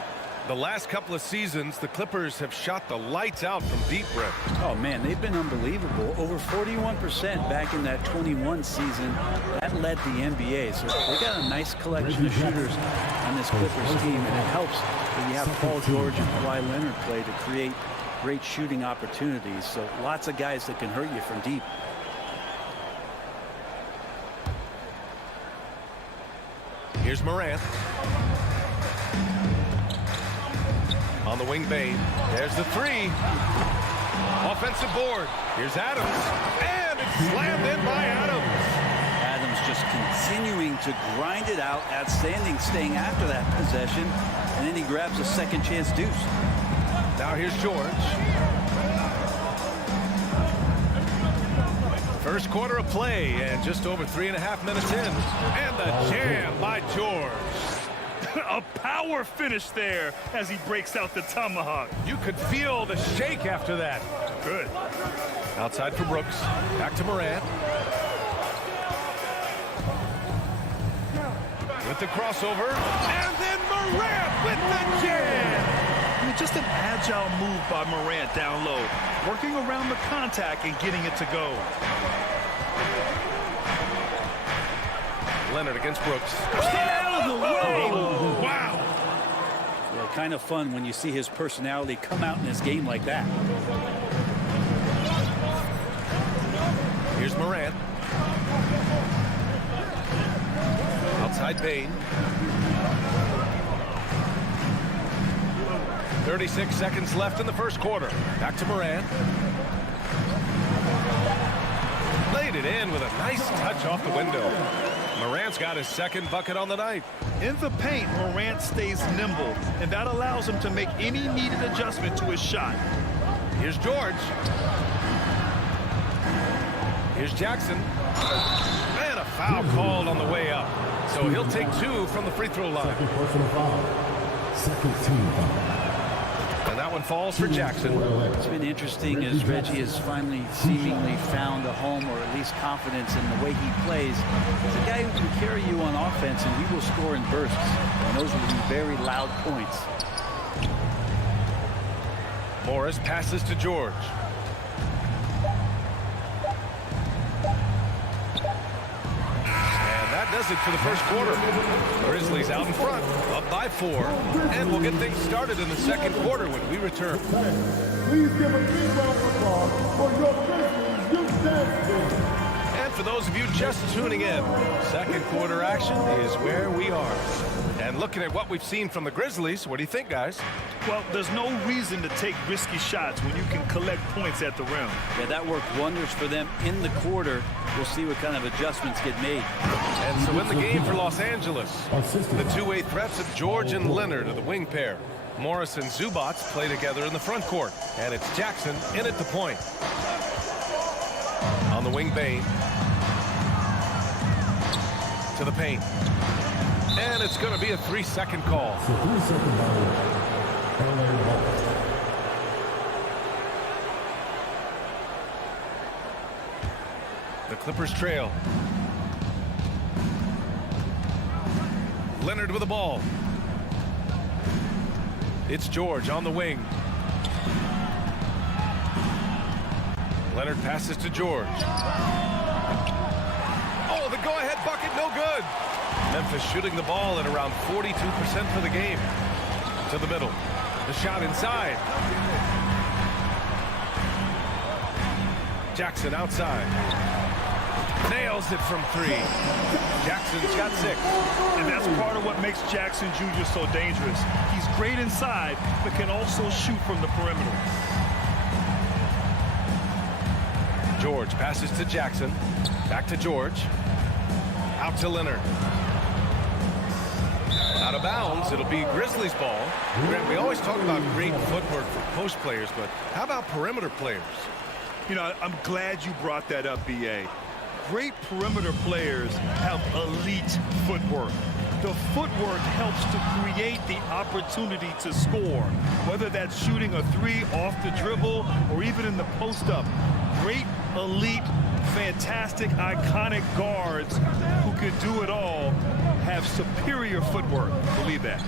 The last couple of seasons, the Clippers have shot the lights out from deep, Brett. Oh, man, they've been unbelievable. Over 41% back in that 21 season. That led the NBA. So they got a nice collection of shooters on this Clippers team, and it helps when you have Paul George and Kawhi Leonard play to create great shooting opportunities. So lots of guys that can hurt you from deep. Here's Morant. On the wing, Bane. There's the three. Offensive board. Here's Adams. And it's slammed in by Adams. Adams just continuing to grind it out. Outstanding staying after that possession. And then he grabs a second chance deuce. Now here's George. First quarter of play, and just over 3.5 minutes in. And the jam by George. A power finish there as he breaks out the tomahawk. You could feel the shake after that. Good. Outside for Brooks. Back to Morant. With the crossover. And then Morant with the jam. I mean, just an agile move by Morant down low. Working around the contact and getting it to go. Leonard against Brooks. Get out of the way! Wow! Yeah, kind of fun when you see his personality come out in his game like that. Here's Morant. Outside Bain. 36 seconds left in the first quarter. Back to Morant. Laid it in with a nice touch off the window. Morant's got his second bucket on the night. In the paint, Morant stays nimble, and that allows him to make any needed adjustment to his shot. Here's George. Here's Jackson. And a foul called on the way up. So he'll take 2 from the free throw line. Second team foul. And that one falls for Jackson. It's been interesting as Reggie has finally seemingly found a home, or at least confidence in the way he plays. He's a guy who can carry you on offense, and he will score in bursts. And those will be very loud points. Morris passes to George. And that does it for the first quarter. Grizzlies out in front, up by 4. And we'll get things started in the second quarter when we return. Please give a big round of applause for your Grizzlies youth dance team. And for those of you just tuning in, second quarter action is where we are. And looking at what we've seen from the Grizzlies, what do you think, guys? Well, there's no reason to take risky shots when you can collect points at the rim. Yeah, that worked wonders for them in the quarter. We'll see what kind of adjustments get made. And so in the game for Los Angeles, the two-way threats of George and Leonard are the wing pair. Morris and Zubats play together in the front court. And it's Jackson in at the point. On the wing, Bain. To the paint. And it's going to be a 3-second call. So 3-second foul. The Clippers trail. Leonard with the ball. It's George on the wing. Leonard passes to George. Oh, the go-ahead bucket, no good. Memphis shooting the ball at around 42% for the game. To the middle. The shot inside. Jackson outside. Nails it from 3. Jackson's got 6. And that's part of what makes Jackson Jr. so dangerous. He's great inside, but can also shoot from the perimeter. George passes to Jackson. Back to George. Out to Leonard. Out of bounds. It'll be Grizzlies ball. Grant, we always talk about great footwork for post players, but how about perimeter players? You know, I'm glad you brought that up, B.A. Great perimeter players have elite footwork. The footwork helps to create the opportunity to score, whether that's shooting a 3 off the dribble or even in the post-up. Great, elite, fantastic, iconic guards who can do it all have superior footwork. Believe that.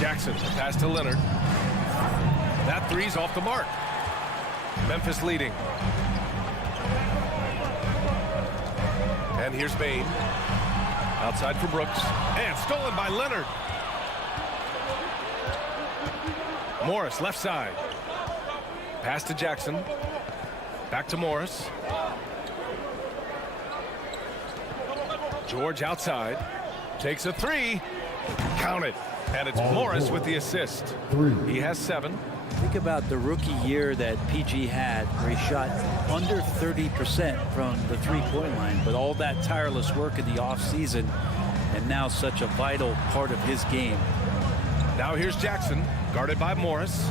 Jackson pass to Leonard. That 3's off the mark. Memphis leading. And here's Bain. Outside for Brooks. And stolen by Leonard. Morris left side. Pass to Jackson. Back to Morris. George outside. Takes a 3. Count it. And it's Morris with the assist. He has 7. Think about the rookie year that PG had, where he shot under 30% from the three-point line, but all that tireless work in the offseason, and now such a vital part of his game. Now here's Jackson, guarded by Morris.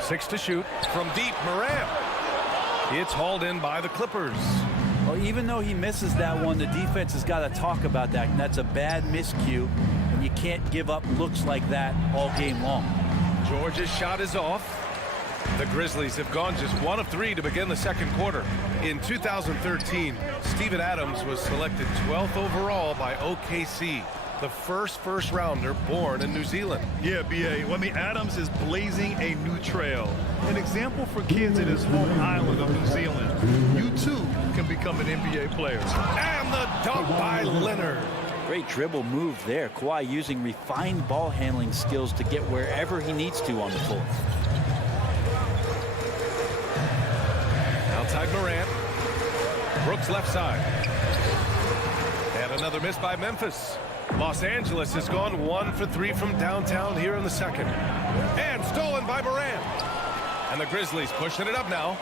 6 to shoot from deep. Morant It's hauled in by the Clippers. Well, even though he misses that one, the defense has got to talk about that. And that's a bad miscue, and you can't give up looks like that all game long. George's shot is off. The Grizzlies have gone just 1 of 3 to begin the second quarter. In 2013, Steven Adams was selected 12th overall by OKC, the first rounder born in New Zealand. Yeah, B.A. Well, I mean, Adams is blazing a new trail. An example for kids in his home island of New Zealand. You, too, can become an NBA player. And the dunk by Leonard. Great dribble move there. Kawhi using refined ball handling skills to get wherever he needs to on the floor. Outside Morant. Brooks left side. And another miss by Memphis. Los Angeles has gone 1 for 3 from downtown here in the second. And stolen by Morant. And the Grizzlies pushing it up now.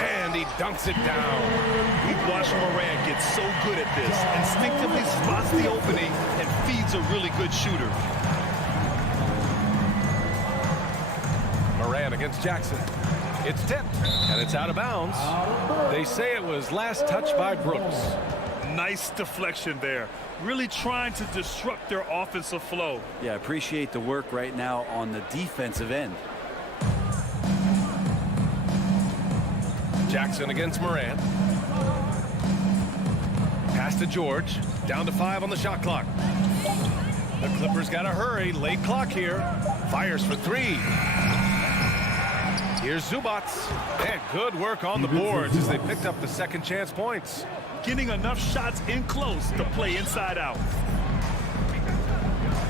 And he dunks it down. We've watched Morant get so good at this. Instinctively spots the opening and feeds a really good shooter. Morant against Jackson. It's tipped, and it's out of bounds. They say it was last touched by Brooks. Nice deflection there. Really trying to disrupt their offensive flow. Yeah, appreciate the work right now on the defensive end. Jackson against Morant. Pass to George. Down to 5 on the shot clock. The Clippers got to hurry. Late clock here. Fires for 3. Here's Zubac. And good work on the boards as they picked up the second chance points. Getting enough shots in close to play inside out.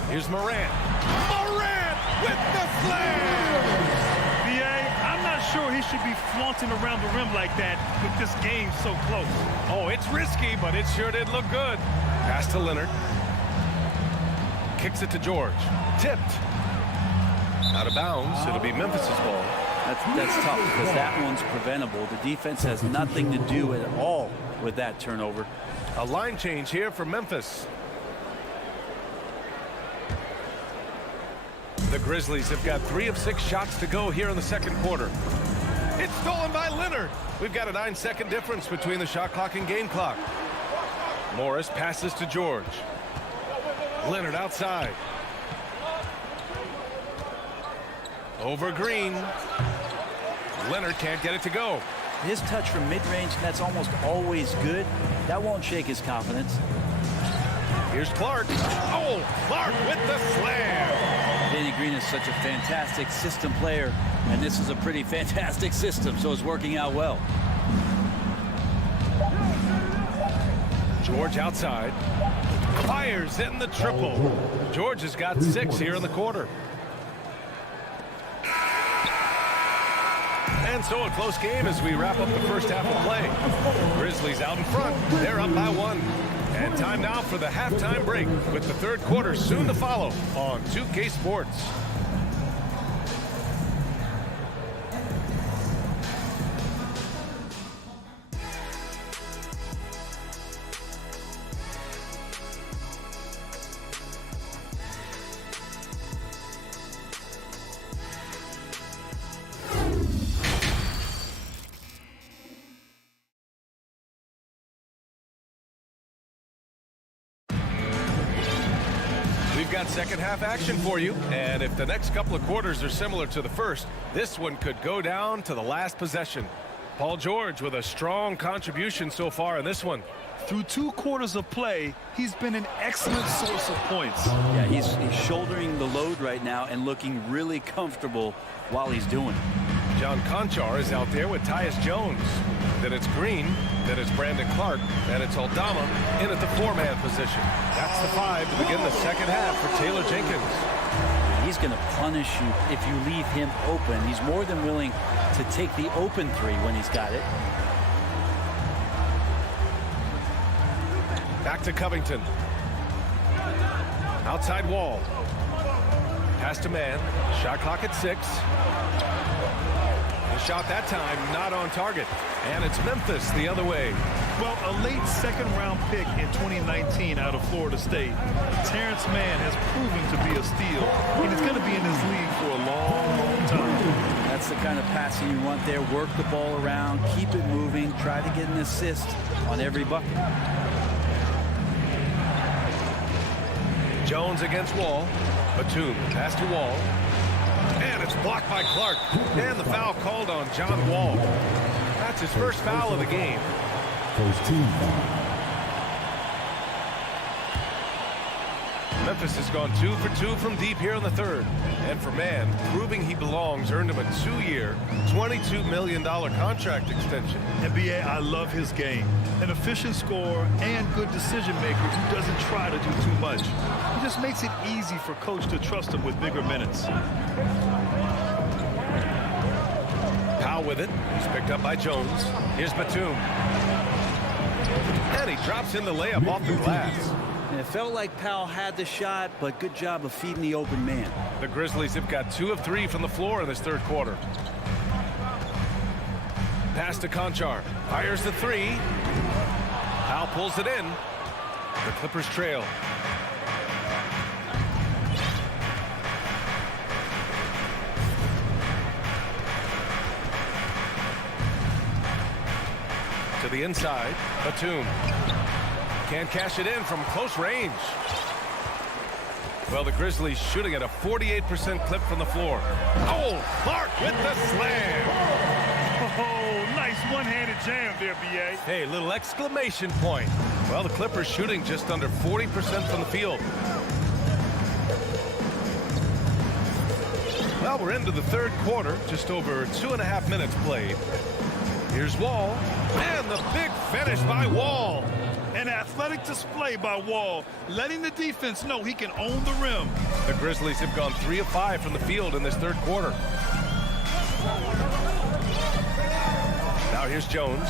Here's Morant. Morant with the slam! I'm not sure he should be flaunting around the rim like that with this game so close. Oh, it's risky, but it sure did look good. Pass to Leonard. Kicks it to George. Tipped. Out of bounds. It'll be Memphis' ball. That's tough because that one's preventable. The defense has nothing to do at all with that turnover. A line change here for Memphis. The Grizzlies have got 3 of 6 shots to go here in the second quarter. It's stolen by Leonard. We've got a 9-second difference between the shot clock and game clock. Morris passes to George. Leonard outside. Over Green. Leonard can't get it to go. His touch from mid-range, that's almost always good. That won't shake his confidence. Here's Clark. Oh, Clark with the slam. Danny Green is such a fantastic system player, and this is a pretty fantastic system, so it's working out well. George outside. Fires in the triple. George has got 6 here in the quarter. And so a close game as we wrap up the first half of play. Grizzlies out in front. They're up by 1. And time now for the halftime break with the third quarter soon to follow on 2K Sports. We've got second half action for you, and if the next couple of quarters are similar to the first, this one could go down to the last possession. Paul George with a strong contribution so far in this one. Through 2 quarters of play, he's been an excellent source of points. Yeah, he's shouldering the load right now and looking really comfortable while he's doing it. John Conchar is out there with Tyus Jones. Then it's Green, then it's Brandon Clark, and it's Aldama in at the 4-man position. That's the 5 to begin the second half for Taylor Jenkins. He's going to punish you if you leave him open. He's more than willing to take the open 3 when he's got it. Back to Covington. Outside wall. Pass to man. Shot clock at 6. The shot that time not on target. And it's Memphis the other way. Well, a late second-round pick in 2019 out of Florida State. Terrence Mann has proven to be a steal, and he's going to be in this league for a long, long time. That's the kind of passing you want there. Work the ball around, keep it moving, try to get an assist on every bucket. Jones against Wall. Batum pass to Wall. And it's blocked by Clark. And the foul called on John Wall. That's his first foul of the game. First team foul. Memphis has gone 2 for 2 from deep here in the third. And for Mann, proving he belongs, earned him a 2-year, $22 million contract extension. And B.A., I love his game. An efficient scorer and good decision maker who doesn't try to do too much. He just makes it easy for coach to trust him with bigger minutes. Powell with it. He's picked up by Jones. Here's Batum. And he drops in the layup off the glass. And it felt like Powell had the shot, but good job of feeding the open man. The Grizzlies have got 2 of 3 from the floor in this third quarter. Pass to Conchar. Fires the 3. Powell pulls it in. The Clippers trail. To the inside. Batum. Can't cash it in from close range. Well, the Grizzlies shooting at a 48% clip from the floor. Oh, Clark with the slam. Oh, nice one-handed jam there, B.A. Hey, little exclamation point. Well, the Clippers shooting just under 40% from the field. Well, we're into the third quarter, just over 2.5 minutes played. Here's Wall, and the big finish by Wall. An athletic display by Wall, letting the defense know he can own the rim. The Grizzlies have gone 3 of 5 from the field in this third quarter. Now here's Jones.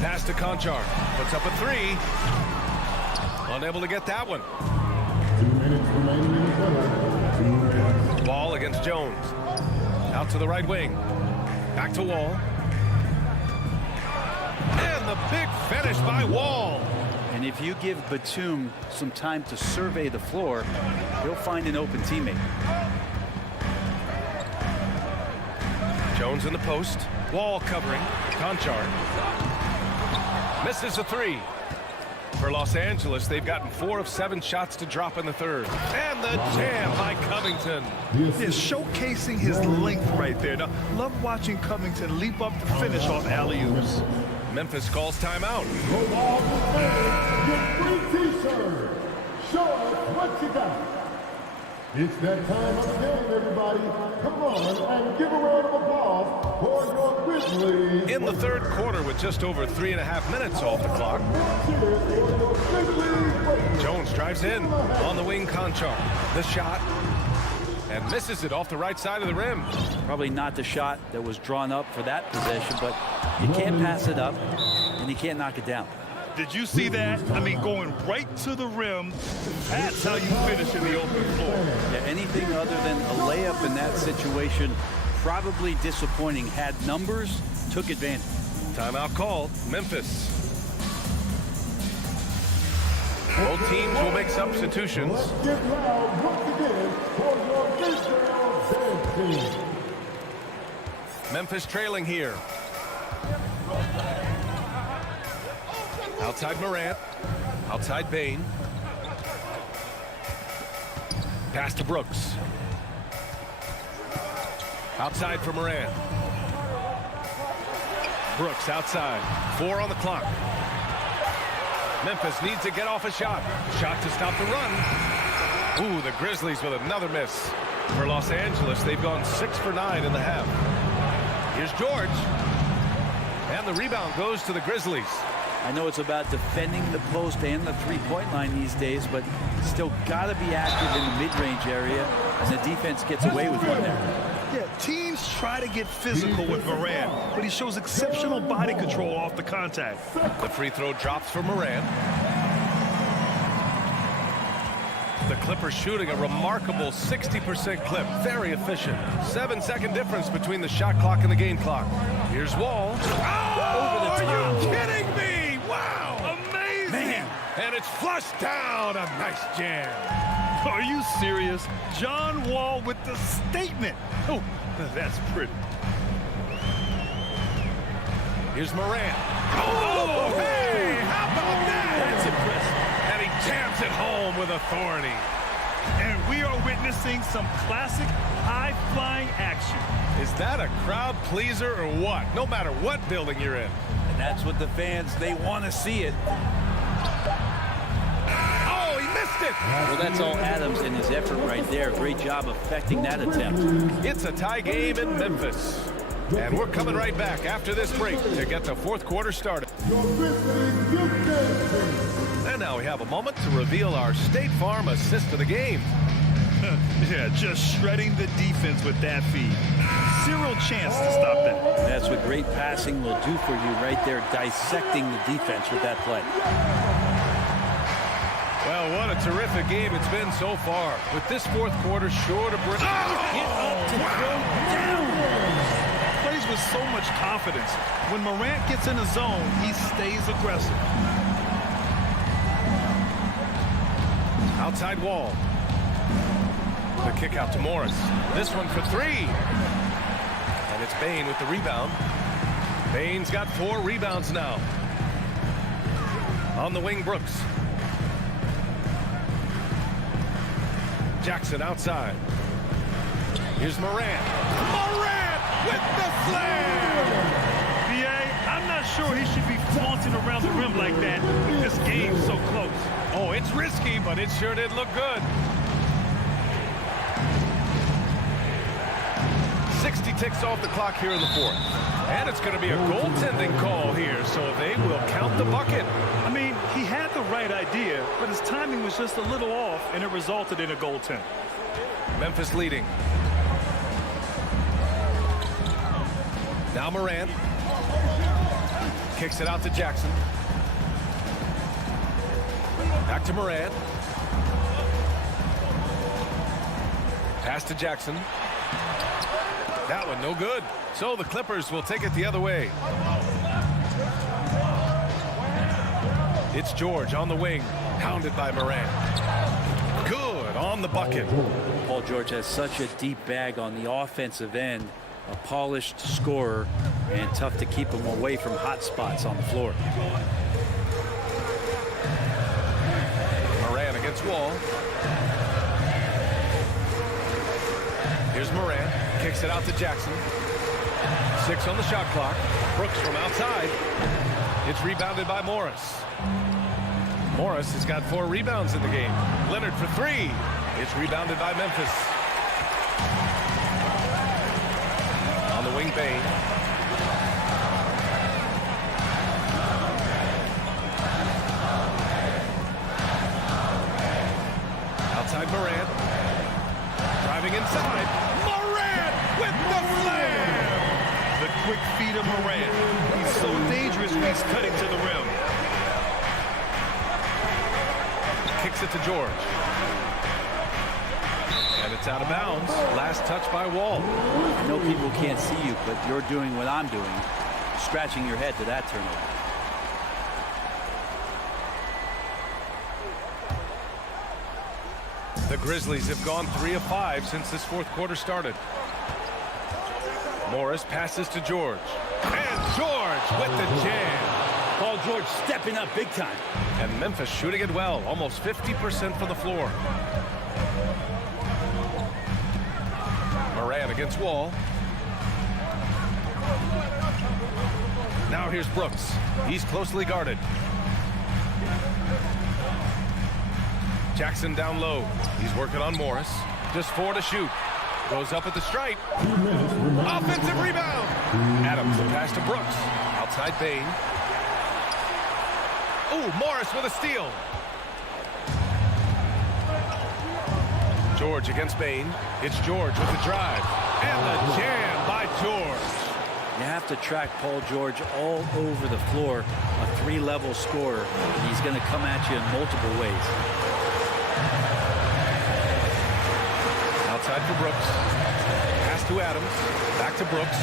Pass to Conchar. Puts up a 3. Unable to get that one. 2 minutes remaining in the quarter. 2 minutes. Wall against Jones. Out to the right wing. Back to Wall. And the big finish by Wall. And if you give Batum some time to survey the floor, he'll find an open teammate. Jones in the post. Wall covering. Conchar. Misses a 3. For Los Angeles, they've gotten 4 of 7 shots to drop in the third. And the jam by Covington. Is showcasing his length right there. Now, love watching Covington leap up to finish off alley-oops. Memphis calls timeout. Go off the field, your free t-shirt. Show us what you got. It's that time of the game, everybody. Come on and give a round of applause for your Grizzlies. In the third quarter with just over 3.5 minutes off the clock. Jones drives in on the wing. Conchar. The shot. And misses it off the right side of the rim. Probably not the shot that was drawn up for that possession, but you can't pass it up and you can't knock it down. Did you see that? I mean, going right to the rim. That's how you finish in the open floor. Yeah, anything other than a layup in that situation, probably disappointing. Had numbers, took advantage. Timeout called. Memphis. Both teams will make substitutions. Let's get loud once again for your Israel dance team. Memphis trailing here. Outside Morant. Outside Bain. Pass to Brooks. Outside for Morant. Brooks outside. 4 on the clock. Memphis needs to get off a shot. Shot to stop the run. Ooh, the Grizzlies with another miss. For Los Angeles, they've gone 6 for 9 in the half. Here's George. And the rebound goes to the Grizzlies. I know it's about defending the post and the three-point line these days, but still got to be active in the mid-range area, and the defense gets away with one there. Yeah, teams try to get physical with Morant, but he shows exceptional body control off the contact. The free throw drops for Morant. The Clippers shooting a remarkable 60% clip. Very efficient. 7-second difference between the shot clock and the game clock. Here's Wall. Oh, over the top. Are you kidding me? Wow. Amazing. Man. And it's flushed down. A nice jam. Are you serious? John Wall with the statement. Oh, that's pretty. Here's Morant. Oh, hey, how about that? That's impressive. And he jams it home with authority. And we are witnessing some classic high-flying action. Is that a crowd pleaser or what? No matter what building you're in. And that's what the fans, they want to see it. Oh, he missed it. Well, that's all Adams and his effort right there. Great job affecting that attempt. It's a tie game in Memphis. And we're coming right back after this break to get the fourth quarter started. And now we have a moment to reveal our State Farm assist of the game. Yeah, just shredding the defense with that feed. Zero chance to stop that. That's what great passing will do for you right there, dissecting the defense with that play. Well, what a terrific game it's been so far. With this fourth quarter sure to bring... Get up to throw down. Plays with so much confidence. When Morant gets in the zone, he stays aggressive. Outside Wall. The kick out to Morris. This one for three. And it's Bane with the rebound. Bane's got 4 rebounds now. On the wing, Brooks. Jackson outside. Here's Morant. Morant with the slam! B.A., I'm not sure he should be flaunting around the rim like that with this game so close. Oh, it's risky, but it sure did look good. 60 ticks off the clock here in the fourth. And it's going to be a goaltending call here, so they will count the bucket. I mean, he had the right idea, but his timing was just a little off, and it resulted in a goaltend. Memphis leading. Now Morant. Kicks it out to Jackson. Back to Morant. Pass to Jackson. That one no good. So the Clippers will take it the other way. It's George on the wing. Pounded by Morant. Good on the bucket. Paul George has such a deep bag on the offensive end. A polished scorer, and tough to keep him away from hot spots on the floor. Morant against Wall. Here's Morant. Kicks it out to Jackson. 6 on the shot clock. Brooks from outside. It's rebounded by Morris. Morris has got 4 rebounds in the game. Leonard for 3. It's rebounded by Memphis. On the wing, Bane. Outside Morant. Driving inside. Morant with the slam! The quick feed of Morant. He's so dangerous when he's cutting to the rim. Kicks it to George. And it's out of bounds. Last touch by Wall. I know people can't see you, but you're doing what I'm doing. Scratching your head to that turnover. The Grizzlies have gone 3 of 5 since this fourth quarter started. Morris passes to George. And George with the jam. Paul George stepping up big time. And Memphis shooting it well. Almost 50% from the floor. Morant against Wall. Now here's Brooks. He's closely guarded. Jackson down low. He's working on Morris. Just 4 to shoot. Goes up at the stripe. Offensive rebound. Adams, the pass to Brooks. Outside Bane. Ooh, Morris with a steal. George against Bane. It's George with the drive. And the jam by George. You have to track Paul George all over the floor. A 3-level scorer. He's going to come at you in multiple ways. Outside for Brooks. Pass to Adams. Back to Brooks.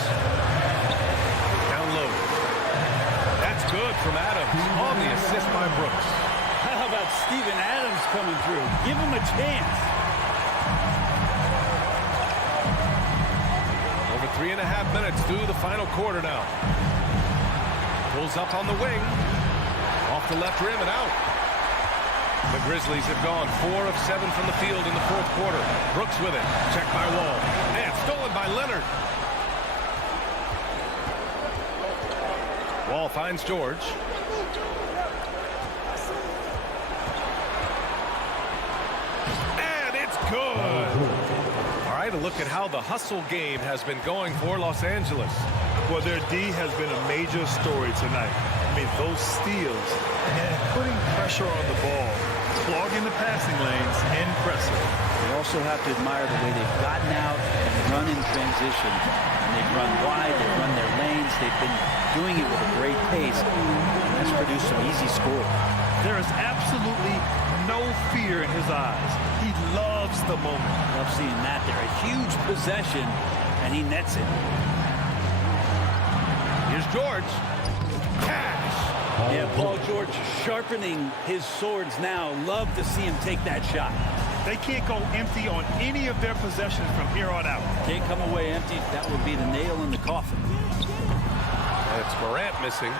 Down low. That's good from Adams on the assist by Brooks. How about Steven Adams coming through? Give him a chance. Over 3.5 minutes through the final quarter now. Pulls up on the wing. Off the left rim and out. The Grizzlies have gone 4 of 7 from the field in the fourth quarter. Brooks with it. Checked by Wall. And stolen by Leonard. Wall finds George. And it's good. All right, a look at how the hustle game has been going for Los Angeles. Well, their D has been a major story tonight. I mean, those steals and putting pressure on the ball, clogging the passing lanes, impressive. They also have to admire the way they've gotten out and run in transition. And they've run wide, they've run their lanes, they've been doing it with a great pace. And that's produced some easy scores. There is absolutely no fear in his eyes. He loves the moment. Love seeing that there. A huge possession, and he nets it. Here's George. Cash. Yeah, Paul George sharpening his swords now. Love to see him take that shot. They can't go empty on any of their possessions from here on out. Can't come away empty. That would be the nail in the coffin. It's Morant missing.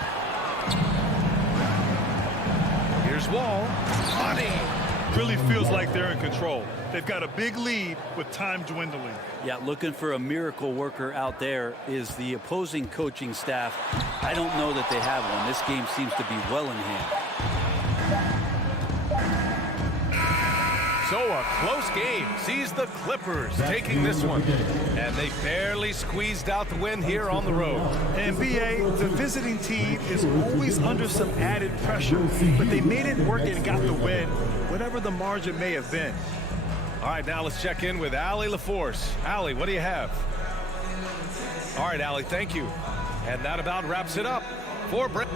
Here's Wall. Money. Really feels like they're in control. They've got a big lead with time dwindling. Yeah, looking for a miracle worker out there is the opposing coaching staff. I don't know that they have one. This game seems to be well in hand. So a close game sees the Clippers taking this one. And they barely squeezed out the win here on the road. And BA, the visiting team is always under some added pressure, but they made it work and got the win, whatever the margin may have been. All right, now let's check in with Allie LaForce. Allie, what do you have? All right, Allie, thank you. And that about wraps it up for Brent.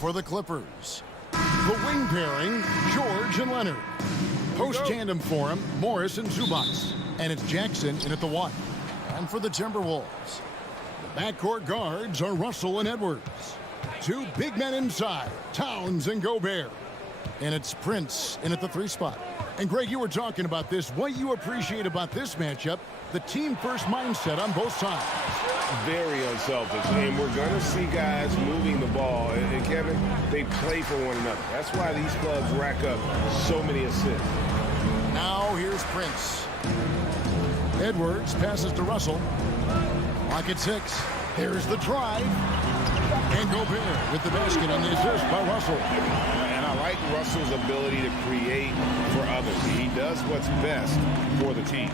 For the Clippers, the wing pairing, George and Leonard. Post tandem for him, Morris and Zubac. And it's Jackson in at the 1. And for the Timberwolves, the backcourt guards are Russell and Edwards. 2 big men inside, Towns and Gobert. And it's Prince in at the 3 spot. And Greg, you were talking about this. What you appreciate about this matchup, the team-first mindset on both sides. Very unselfish, and we're going to see guys moving the ball. And Kevin, they play for one another. That's why these clubs rack up so many assists. Now here's Prince. Edwards passes to Russell. Clock at 6. Here's the drive. And Gobert with the basket on the assist by Russell. And I like Russell's ability to create for others. He does what's best for the team.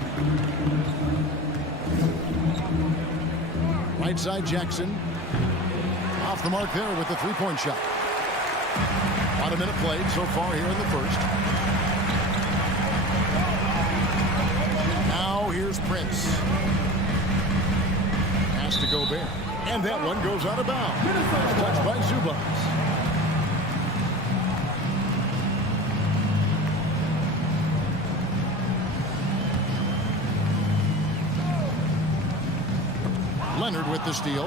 Right side Jackson. Off the mark there with the 3-point shot. About a minute played so far here in the first. Now here's Prince. Pass to Gobert. And that one goes out of bounds. Touched by Zubac. Leonard with the steal.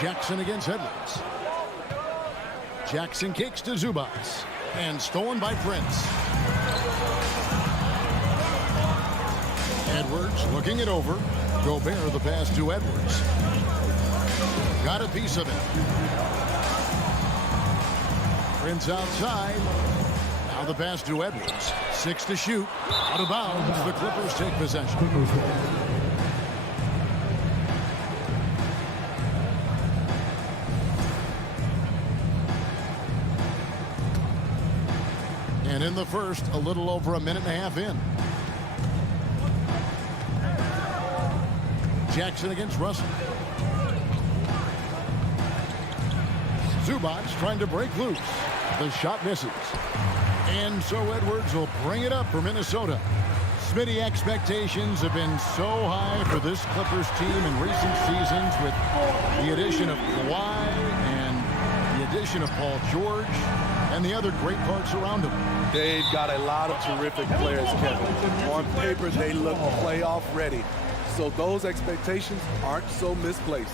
Jackson against Edwards. Jackson kicks to Zubac. And stolen by Prince. Edwards looking it over. Gobert the pass to Edwards. Got a piece of it. Prince outside. Now the pass to Edwards. 6 to shoot. Out of bounds. The Clippers take possession. And in the first, a little over a minute and a half in. Jackson against Russell. Zubac trying to break loose. The shot misses. And so Edwards will bring it up for Minnesota. Spydi, expectations have been so high for this Clippers team in recent seasons with the addition of Kawhi and the addition of Paul George and the other great parts around him. They've got a lot of terrific players, Kevin. On paper, they look playoff ready. So those expectations aren't so misplaced.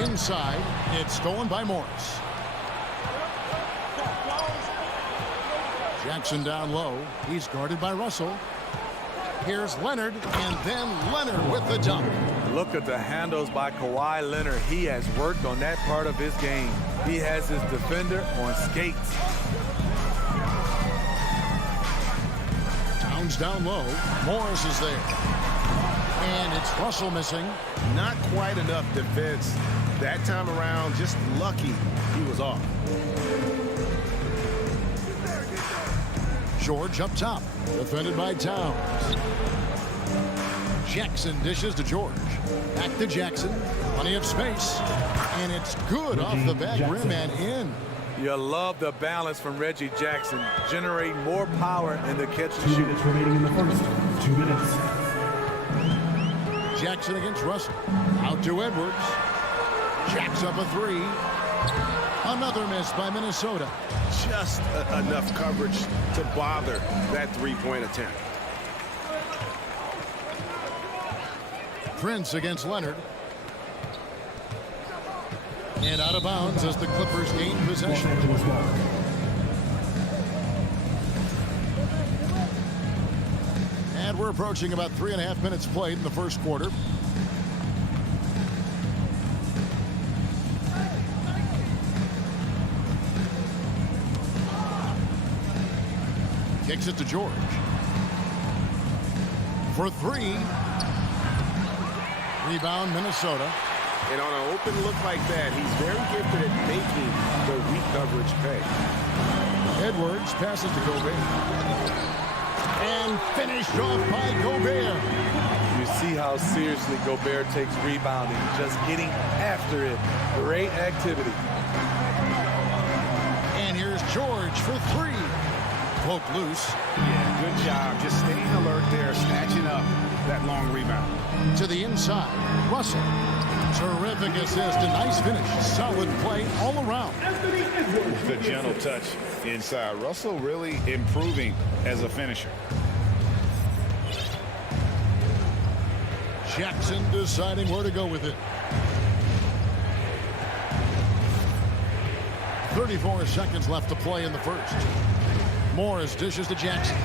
Inside, it's stolen by Morris. Jackson down low. He's guarded by Russell. Here's Leonard, and then Leonard with the dunk. Look at the handles by Kawhi Leonard. He has worked on that part of his game. He has his defender on skates. Towns down low. Morris is there. And it's Russell missing. Not quite enough defense. That time around, just lucky he was off. George up top. Defended by Towns. Jackson dishes to George. Back to Jackson. Plenty of space. And it's good off the back rim and in. You love the balance from Reggie Jackson, generating more power in the catch and shoot. 2 minutes remaining in the first. 2 minutes. Jackson against Russell. Out to Edwards. Jacks up a 3. Another miss by Minnesota. Just enough coverage to bother that 3-point attempt. Prince against Leonard. And out of bounds as the Clippers gain possession. And we're approaching about 3.5 minutes played in the first quarter. Kicks it to George. For 3. Rebound Minnesota. And on an open look like that, he's very gifted at making the weak coverage pay. Edwards passes to Gobert. And finished off by Gobert. You see how seriously Gobert takes rebounding, just getting after it. Great activity. And here's George for three. Poked loose. Yeah, good job. Just staying alert there, snatching up that long rebound. To the inside, Russell. Terrific assist, a nice finish. Solid play all around. The gentle touch inside. Russell really improving as a finisher. Jackson deciding where to go with it. 34 seconds left to play in the first. Morris dishes to Jackson.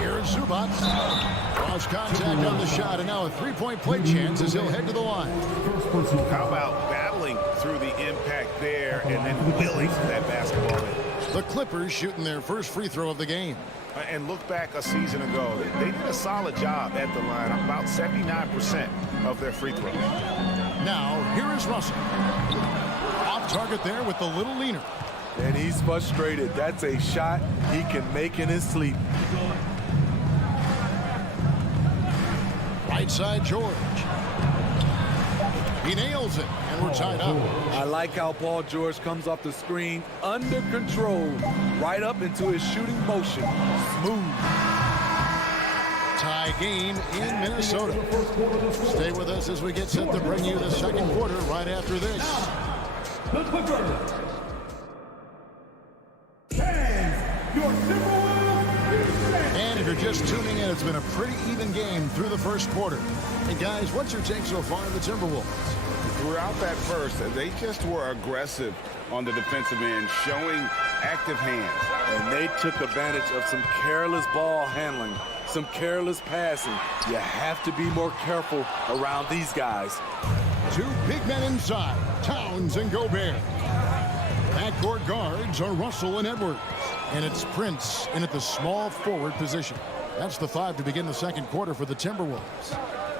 Here is Zubac. Lost contact on the shot, and now a three-point play chance as he'll head to the line. How about battling through the impact there and then willing that basketball in? The Clippers shooting their first free throw of the game. And look back a season ago, they did a solid job at the line, about 79% of their free throws. Now, here is Russell. Off target there with the little leaner. And he's frustrated. That's a shot he can make in his sleep. Right side, George. He nails it, and we're tied up. I like how Paul George comes off the screen under control, right up into his shooting motion. Smooth. Tie game in Minnesota. Stay with us as we get set to bring you the second quarter right after this. The Clippers. And if you're just tuning in, it's been a pretty even game through the first quarter. And guys, what's your take so far of the Timberwolves? Throughout that first, they just were aggressive on the defensive end, showing active hands. And they took advantage of some careless ball handling, some careless passing. You have to be more careful around these guys. Two big men inside, Towns and Gobert. Backcourt guards are Russell and Edwards. And it's Prince in at the small forward position. That's the five to begin the second quarter for the Timberwolves.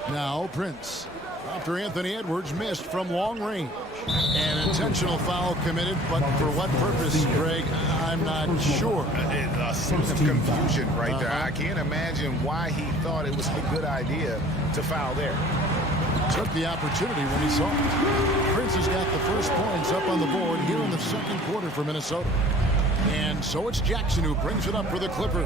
Now Prince. After Anthony Edwards missed from long range. An intentional foul committed, but for what purpose, Greg, I'm not sure. Some confusion right there. I can't imagine why he thought it was a good idea to foul there. Took the opportunity when he saw it. Prince has got the first points up on the board here in the second quarter for Minnesota. And so it's Jackson who brings it up for the Clippers.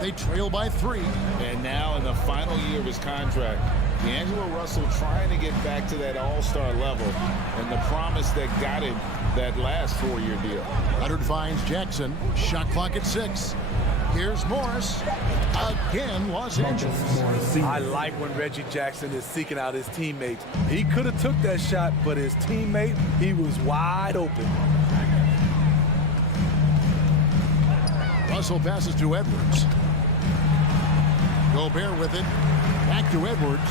They trail by 3. And now in the final year of his contract, D'Angelo Russell trying to get back to that all-star level and the promise that got him that last 4-year deal. Leonard finds Jackson. Shot clock at 6. Here's Morris. Again, Los Angeles. I like when Reggie Jackson is seeking out his teammates. He could have took that shot, but his teammate, he was wide open. Russell passes to Edwards. Gobert with it. Back to Edwards.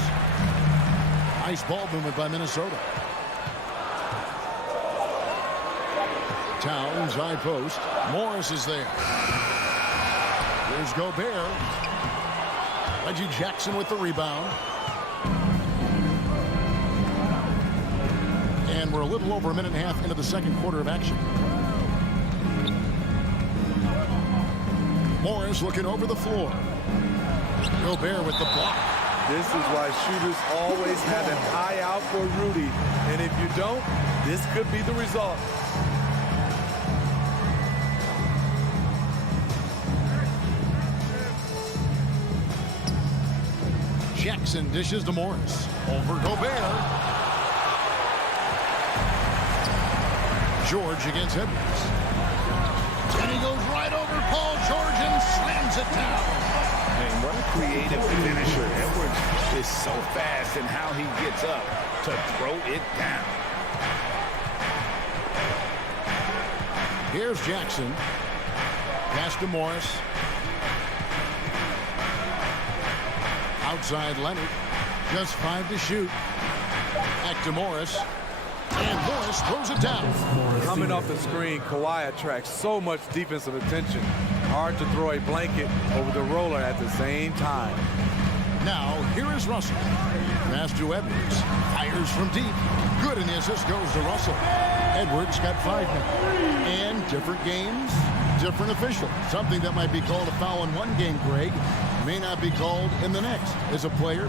Nice ball movement by Minnesota. Towns, high post. Morris is there. Here's Gobert. Reggie Jackson with the rebound. And we're a little over a minute and a half into the second quarter of action. Morris looking over the floor. Gobert with the block. This is why shooters always have an eye out for Rudy. And if you don't, this could be the result. Jackson dishes to Morris. Over Gobert. George against Edwards. And he goes right over Paul George and slams it down. And what a creative finisher. Edwards is so fast in how he gets up to throw it down. Here's Jackson. Pass to Morris. Outside Leonard. Just 5 to shoot. Back to Morris. And Morris throws it down. Coming off the screen, Kawhi attracts so much defensive attention. Hard to throw a blanket over the roller at the same time. Now, here is Russell. Pass to Edwards. Fires from deep. Good, and the assist goes to Russell. Edwards got 5 now. And different games, different official. Something that might be called a foul in one game, Greg, may not be called in the next. As a player,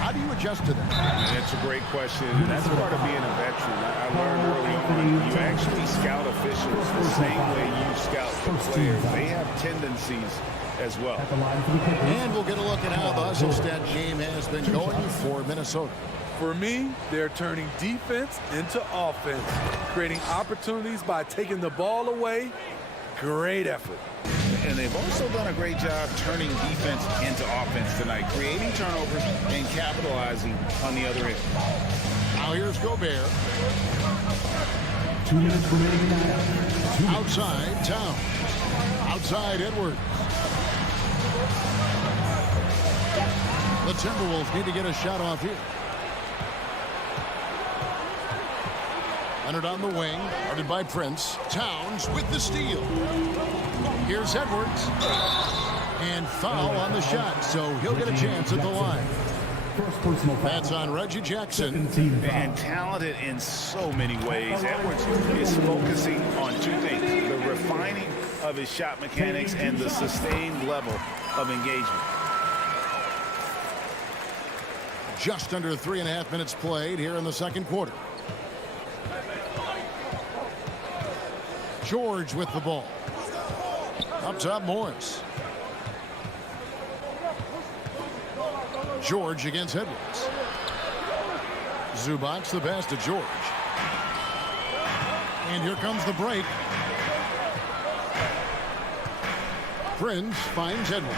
how do you adjust to that? It's a great question. That's part of being a veteran. I learned early on, you actually scout officials the same way you scout the players. They have tendencies as well. And we'll get a look at how the hustle stat game has been going for Minnesota. For me, they're turning defense into offense, creating opportunities by taking the ball away. Great effort. And they've also done a great job turning defense into offense tonight, creating turnovers and capitalizing on the other end. Now here's Gobert. 2 minutes remaining. Outside, Towns. Outside, Edwards. The Timberwolves need to get a shot off here. Leonard on the wing, guarded by Prince. Towns with the steal. Here's Edwards. And foul on the shot, so he'll get a chance at the line. That's on Reggie Jackson. And talented in so many ways. Edwards is focusing on 2 things: the refining of his shot mechanics and the sustained level of engagement. Just under 3.5 minutes played here in the second quarter. George with the ball. Up top, Morris. George against Edwards. Zubac the pass to George. And here comes the break. Prince finds Edwards.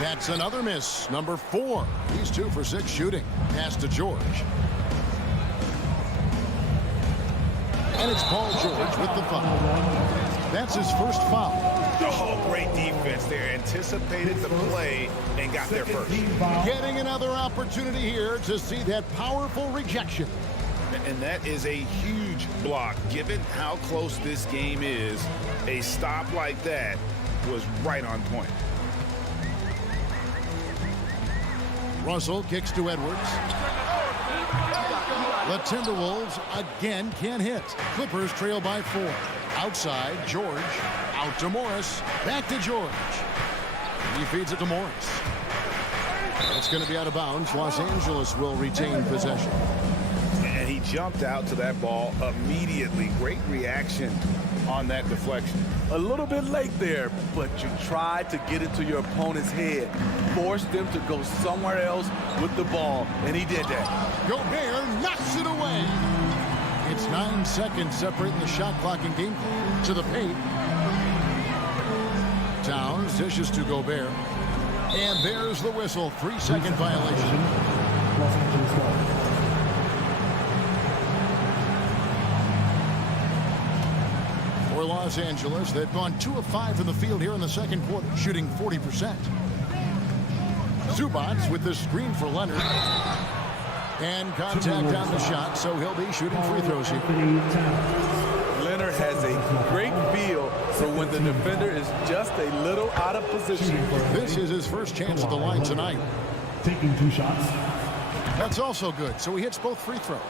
That's another miss. Number 4. He's 2 for 6 shooting. Pass to George. And it's Paul George with the foul. That's his first foul. Oh, great defense there. Anticipated the play and got there first. Getting another opportunity here to see that powerful rejection. And that is a huge block. Given how close this game is, a stop like that was right on point. Russell kicks to Edwards. The Timberwolves again can't hit. Clippers trail by 4. Outside, George. Out to Morris. Back to George. He feeds it to Morris. It's going to be out of bounds. Los Angeles will retain possession. And he jumped out to that ball immediately. Great reaction on that deflection. A little bit late there, but you tried to get into your opponent's head. Forced them to go somewhere else with the ball, and he did that. Gobert knocks it away. It's 9 seconds separating the shot clock and game clock. To the paint. Towns dishes to Gobert. And there's the whistle. 3-second violation. For Los Angeles, they've gone 2 of 5 from the field here in the second quarter, shooting 40%. Zubac with the screen for Leonard. And contact on the shot, so he'll be shooting free throws here. Leonard has a great feel for when the defender is just a little out of position. This is his first chance at the line tonight. Taking 2 shots. That's also good, so he hits both free throws.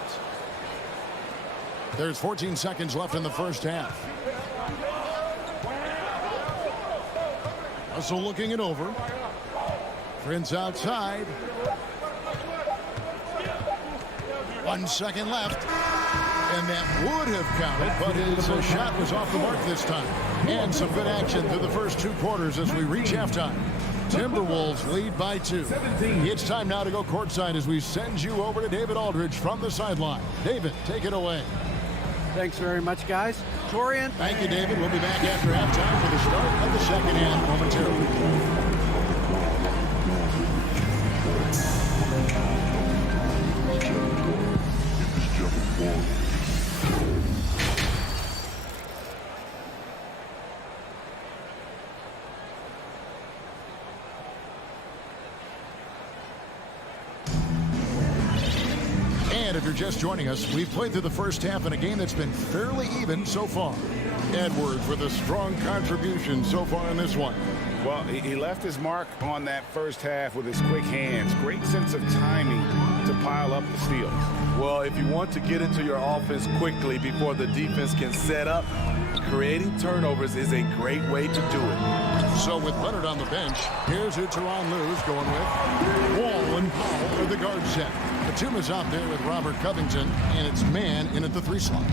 There's 14 seconds left in the first half. Russell looking it over. Prince outside. 1 second left. And that would have counted, but his shot was off the mark this time. And some good action through the first 2 quarters as we reach halftime. Timberwolves lead by 2. It's time now to go courtside as we send you over to David Aldridge from the sideline. David, take it away. Thanks very much, guys. Torian. Thank you, David. We'll be back after halftime for the start of the second half momentarily. And if you're just joining us, we've played through the first half in a game that's been fairly even so far. Edwards with a strong contribution so far in this one. Well, he left his mark on that first half with his quick hands. Great sense of timing to pile up the steals. Well, if you want to get into your offense quickly before the defense can set up, creating turnovers is a great way to do it. So with Leonard on the bench, here's who Teron Lue's going with. Wall and Powell for the guard set. Batum is out there with Robert Covington, and it's man in at the 3 slot.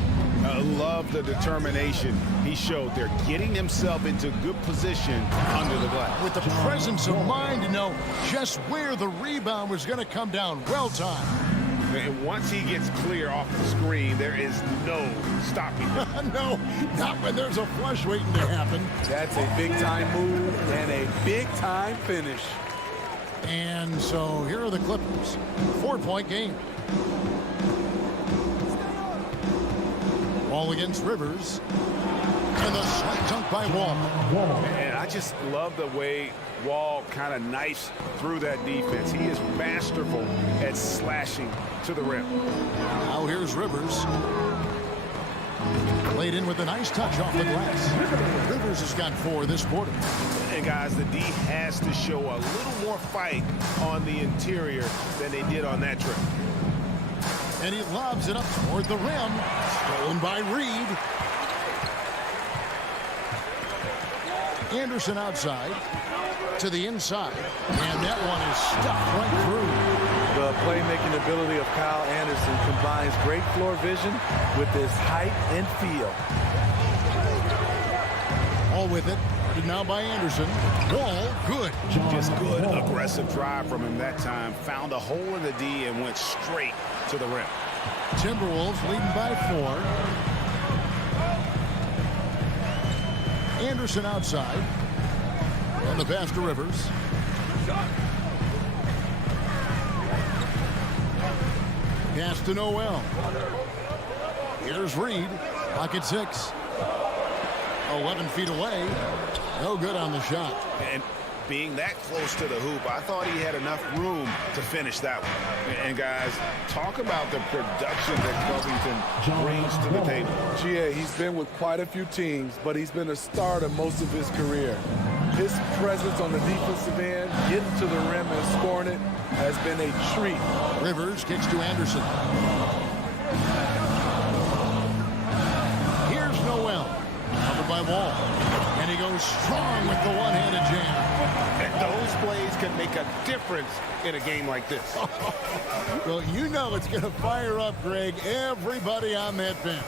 I love the determination he showed there, getting himself into good position under the glass. With the presence of mind to know just where the rebound was going to come down. Well timed. And once he gets clear off the screen, there is no stopping him. No, not when there's a flush waiting to happen. That's a big-time move and a big-time finish. And so here are the Clippers. 4-point game. Wall against Rivers. And the slight dunk by Wall. And I just love the way Wall kind of knifes through that defense. He is masterful at slashing to the rim. Now here's Rivers. Laid in with a nice touch off the glass. Rivers has got 4 this quarter. And guys, the D has to show a little more fight on the interior than they did on that trip. And he lobs it up toward the rim. Stolen by Reed. Anderson outside to the inside. And that one is stuffed right through. The playmaking ability of Kyle Anderson combines great floor vision with his height and feel. All with it. Now by Anderson. Wall, good. Just good aggressive drive from him that time. Found a hole in the D and went straight to the rim. Timberwolves leading by 4. Anderson outside. And the pass to Rivers. Pass to Noel. Here's Reed. Pocket 6. 11 feet away. No good on the shot. And being that close to the hoop, I thought he had enough room to finish that one. And guys, talk about the production that Covington brings to the table. GA, he's been with quite a few teams, but he's been a starter most of his career. His presence on the defensive end, getting to the rim and scoring it, has been a treat. Rivers kicks to Anderson. Here's Noel. Covered by Wall. And he goes strong with the one-handed jam. And those plays can make a difference in a game like this. Well, you know it's going to fire up, Greg, everybody on that bench.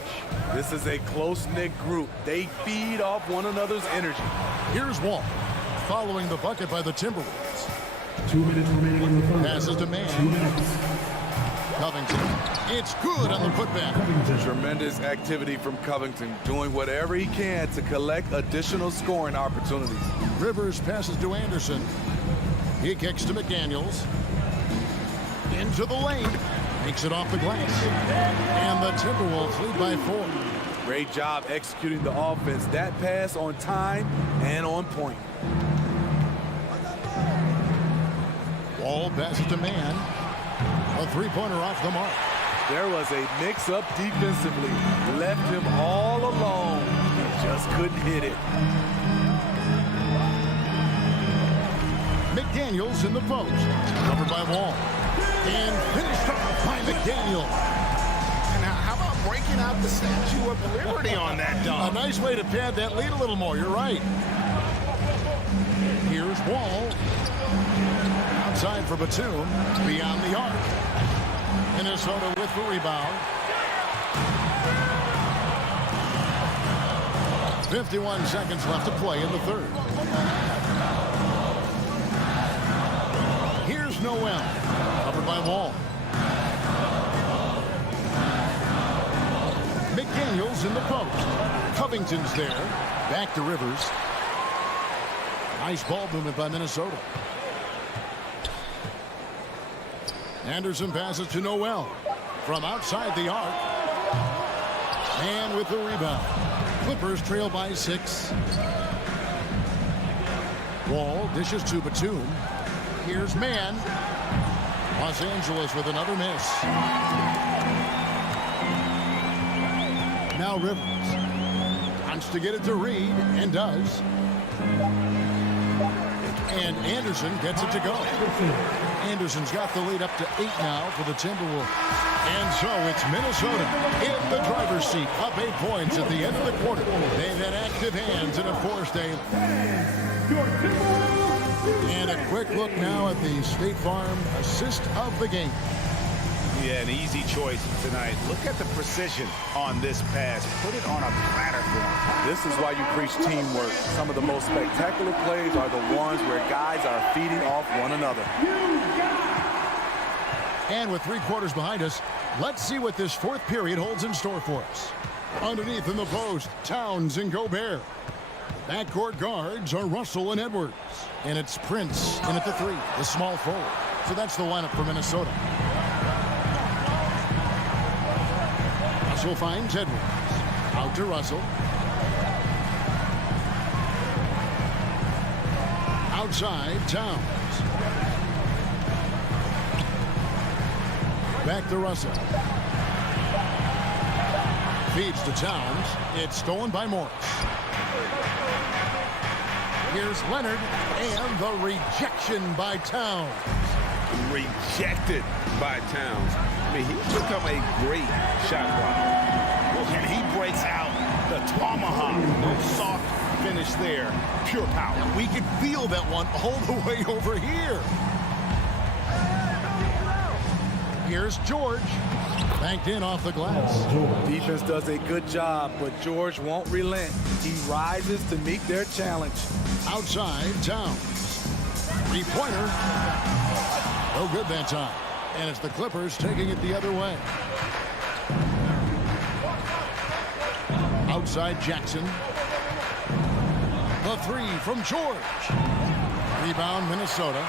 This is a close-knit group. They feed off one another's energy. Here's Wall, following the bucket by the Timberwolves. 2 minutes remaining in the third. Passes to man. 2 minutes. Covington. It's good on the putback. Tremendous activity from Covington, doing whatever he can to collect additional scoring opportunities. Rivers passes to Anderson. He kicks to McDaniels. Into the lane. Makes it off the glass. And the Timberwolves lead by 4. Great job executing the offense. That pass on time and on point. Wall passes to man. A three-pointer off the mark. There was a mix-up defensively. Left him all alone. He just couldn't hit it. McDaniels in the post. Covered by Wall. And finished off by McDaniels. Now, how about breaking out the Statue of Liberty on that dunk? A nice way to pad that lead a little more. You're right. Here's Wall. Outside for Batum. Beyond the arc. Minnesota with the rebound. 51 seconds left to play in the third. Here's Noel. Covered by Wall. McDaniels in the post. Covington's there. Back to Rivers. Nice ball movement by Minnesota. Anderson passes to Noel from outside the arc. And with the rebound. Clippers trail by 6. Wall dishes to Batum. Here's man. Los Angeles with another miss. Now Rivers wants to get it to Reed and does. And Anderson gets it to go. Anderson's got the lead up to 8 now for the Timberwolves. And so it's Minnesota in the driver's seat, up 8 points at the end of the quarter. They've had active hands, and of course they... And a quick look now at the State Farm assist of the game. Yeah, an easy choice tonight. Look at the precision on this pass. Put it on a platter for him. This is why you preach teamwork. Some of the most spectacular plays are the ones where guys are feeding off one another. And with 3 quarters behind us, let's see what this 4th period holds in store for us. Underneath in the post, Towns and Gobert. Backcourt guards are Russell and Edwards. And it's Prince in at the 3, the small forward. So that's the lineup for Minnesota. Russell finds Edwards. Out to Russell. Outside, Towns. Back to Russell. Feeds to Towns. It's stolen by Morris. Here's Leonard, and the rejection by Towns. Rejected by Towns. I mean, he's become a great shot blocker. And he breaks out the tomahawk. No soft finish there. Pure power. And we can feel that one all the way over here. Here's George. Banked in off the glass. Defense does a good job, but George won't relent. He rises to meet their challenge. Outside, Towns. 3-pointer. No good that time. And it's the Clippers taking it the other way. Outside, Jackson. The 3 from George. Rebound, Minnesota.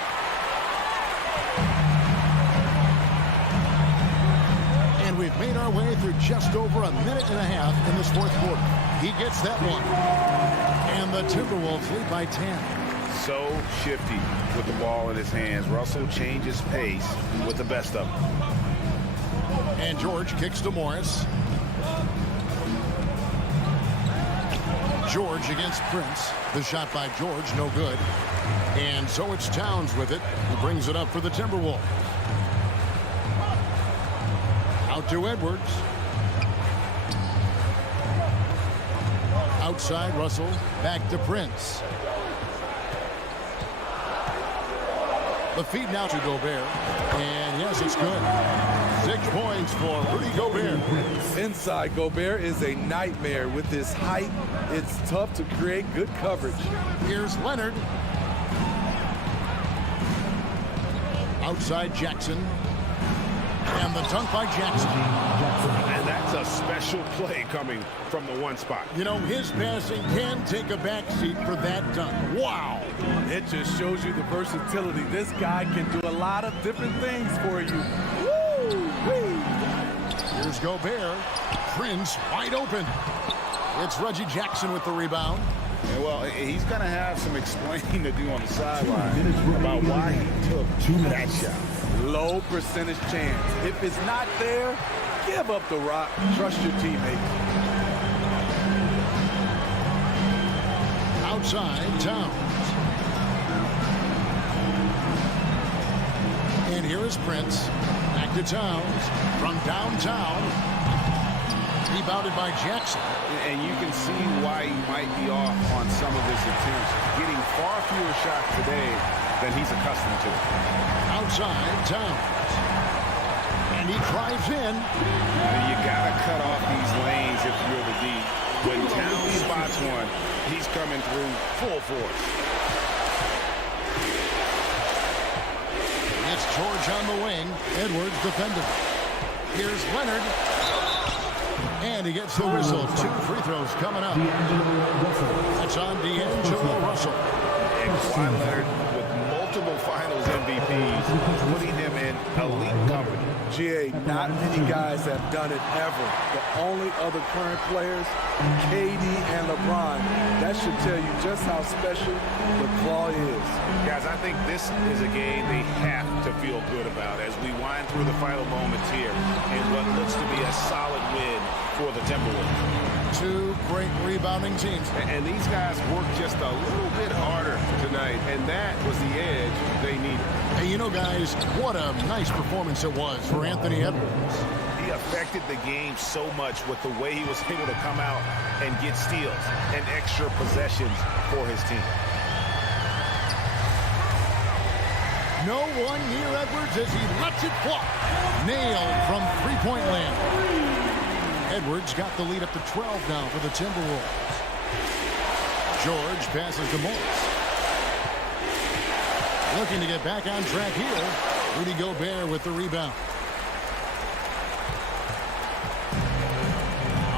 And we've made our way through just over a minute and a half in this 4th quarter. He gets that one. And the Timberwolves lead by 10. So shifty with the ball in his hands. Russell changes pace with the best of them. And George kicks to Morris. George against Prince. The shot by George, no good. And so it's Towns with it. He brings it up for the Timberwolves. Out to Edwards. Outside, Russell. Back to Prince. The feed now to Gobert. And yes, it's good. 6 points for Rudy Gobert. Inside, Gobert is a nightmare. With his height, it's tough to create good coverage. Here's Leonard. Outside, Jackson. And the dunk by Jackson. And that's a special play coming from the 1 spot. You know, his passing can take a backseat for that dunk. Wow. It just shows you the versatility. This guy can do a lot of different things for you. Woo-wee. Here's Gobert. Prince wide open. It's Reggie Jackson with the rebound. Yeah, well, he's going to have some explaining to do on the sideline about why he took that shot. Low percentage chance. If it's not there, give up the rock. Trust your teammates. Outside, Towns. And here is Prince. Back to Towns. From downtown. Rebounded by Jackson. And you can see why he might be off on some of his attempts. Getting far fewer shots today than he's accustomed to. Outside, Towns. And he drives in. You got to cut off these lanes if you're the D. When Towns spots one, he's coming through full force. It's George on the wing. Edwards defending. Here's Leonard. And he gets the whistle. 2 free throws coming up. That's on D'Angelo Russell. And Kawhi Leonard with multiple finals MVPs, putting him in elite company. GA, not many guys have done it ever. The only other current players, KD and LeBron. That should tell you just how special the Claw is. Guys, I think this is a game they have to feel good about as we wind through the final moments here in what looks to be a solid win for the Timberwolves. Two great rebounding teams. And these guys worked just a little bit harder tonight, and that was the edge they needed. Hey, you know, guys, what a nice performance it was for Anthony Edwards. He affected the game so much with the way he was able to come out and get steals and extra possessions for his team. No one near Edwards as he lets it fly. Nailed from three-point land. Edwards got the lead up to 12 now for the Timberwolves. George passes to Morris. Looking to get back on track here. Rudy Gobert with the rebound.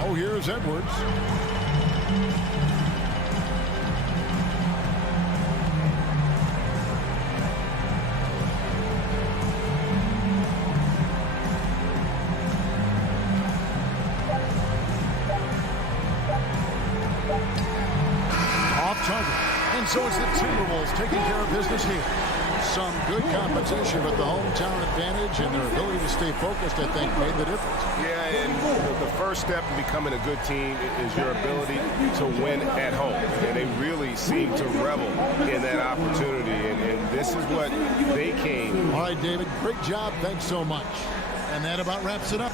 Oh, here's Edwards. And so it's the Timberwolves taking care of business here. Some good competition, but the hometown advantage and their ability to stay focused, I think, made the difference. Yeah, and the first step in becoming a good team is your ability to win at home. And they really seem to revel in that opportunity, and this is what they came. All right, David, great job. Thanks so much. And that about wraps it up.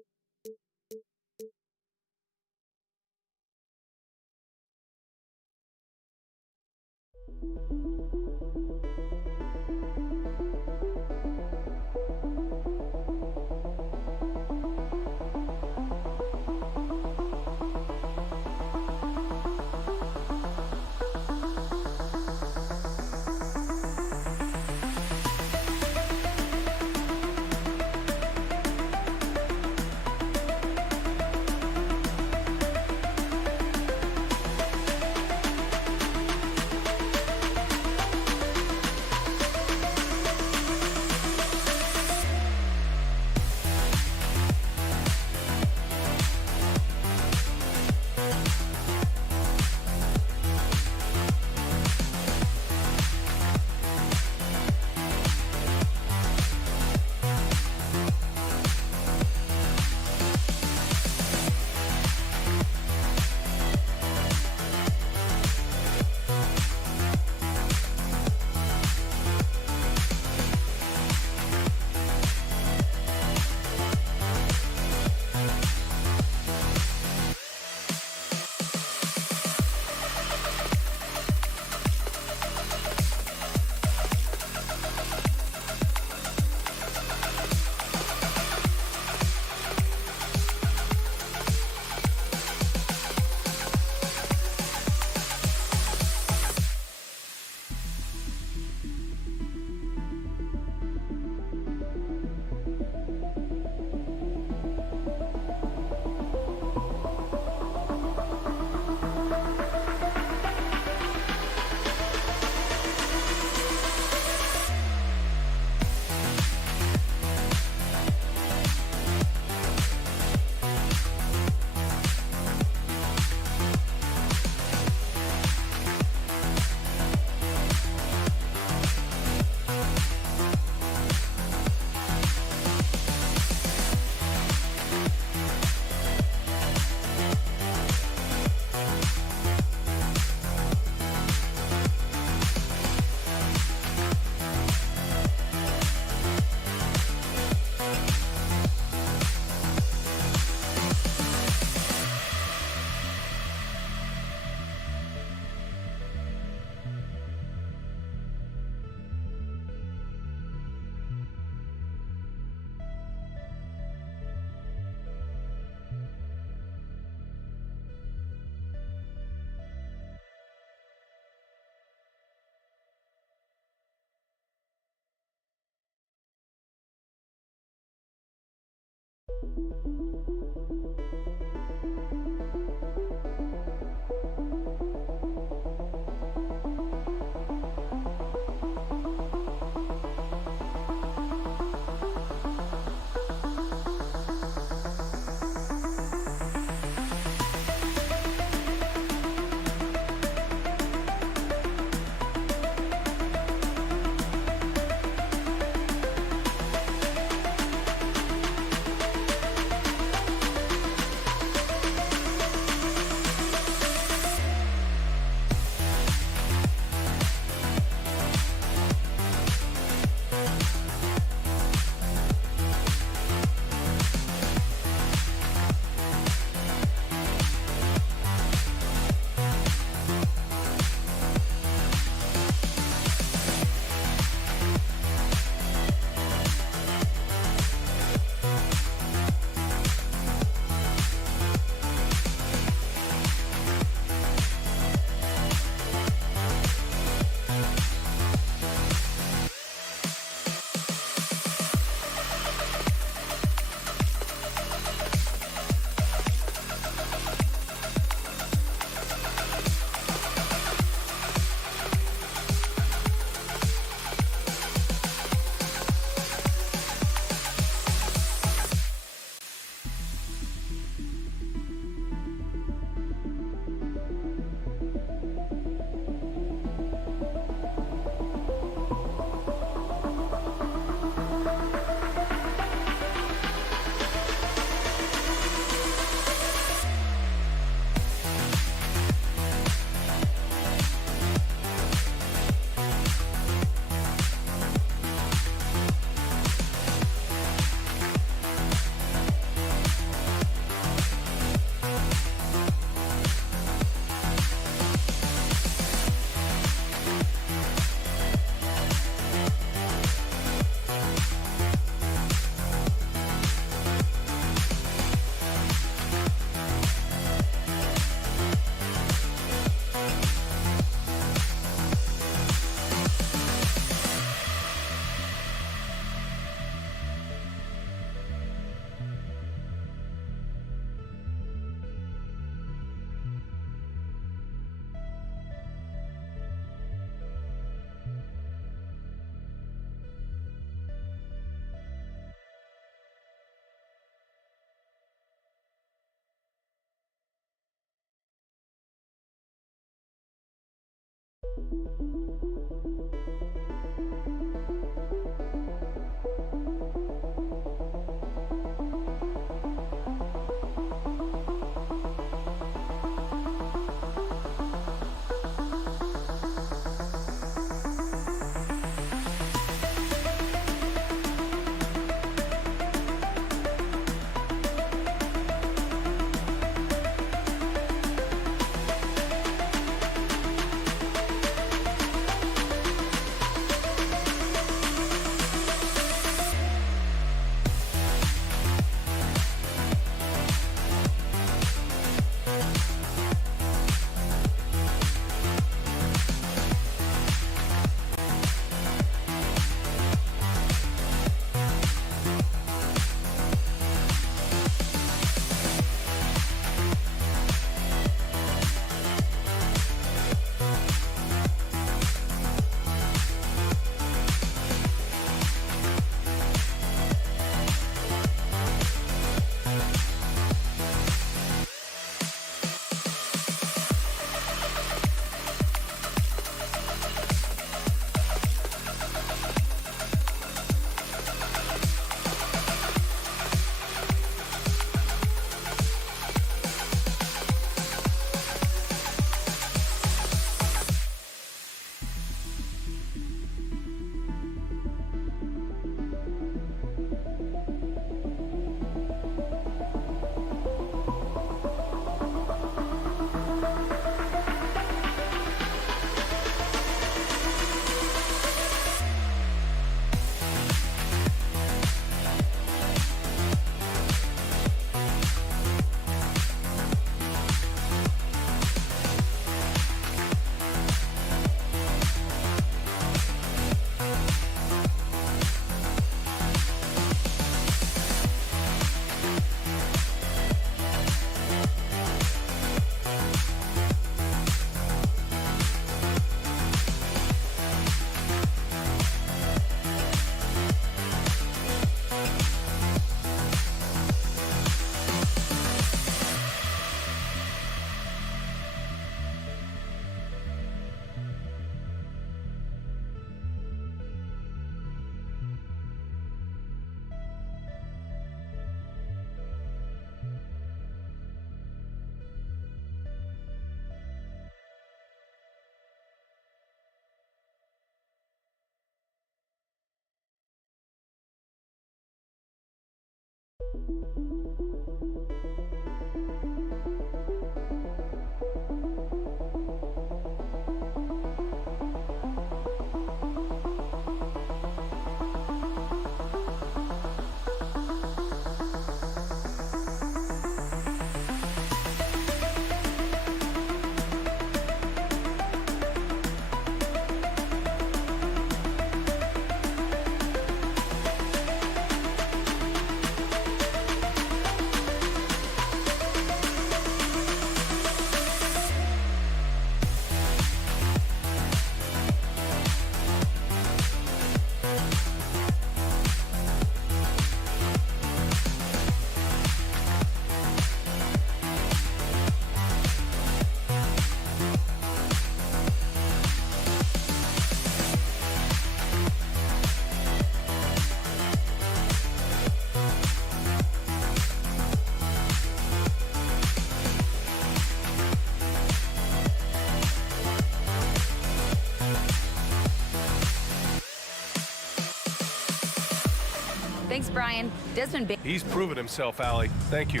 Thanks, Brian. Desmond Bain. He's proven himself, Allie. Thank you.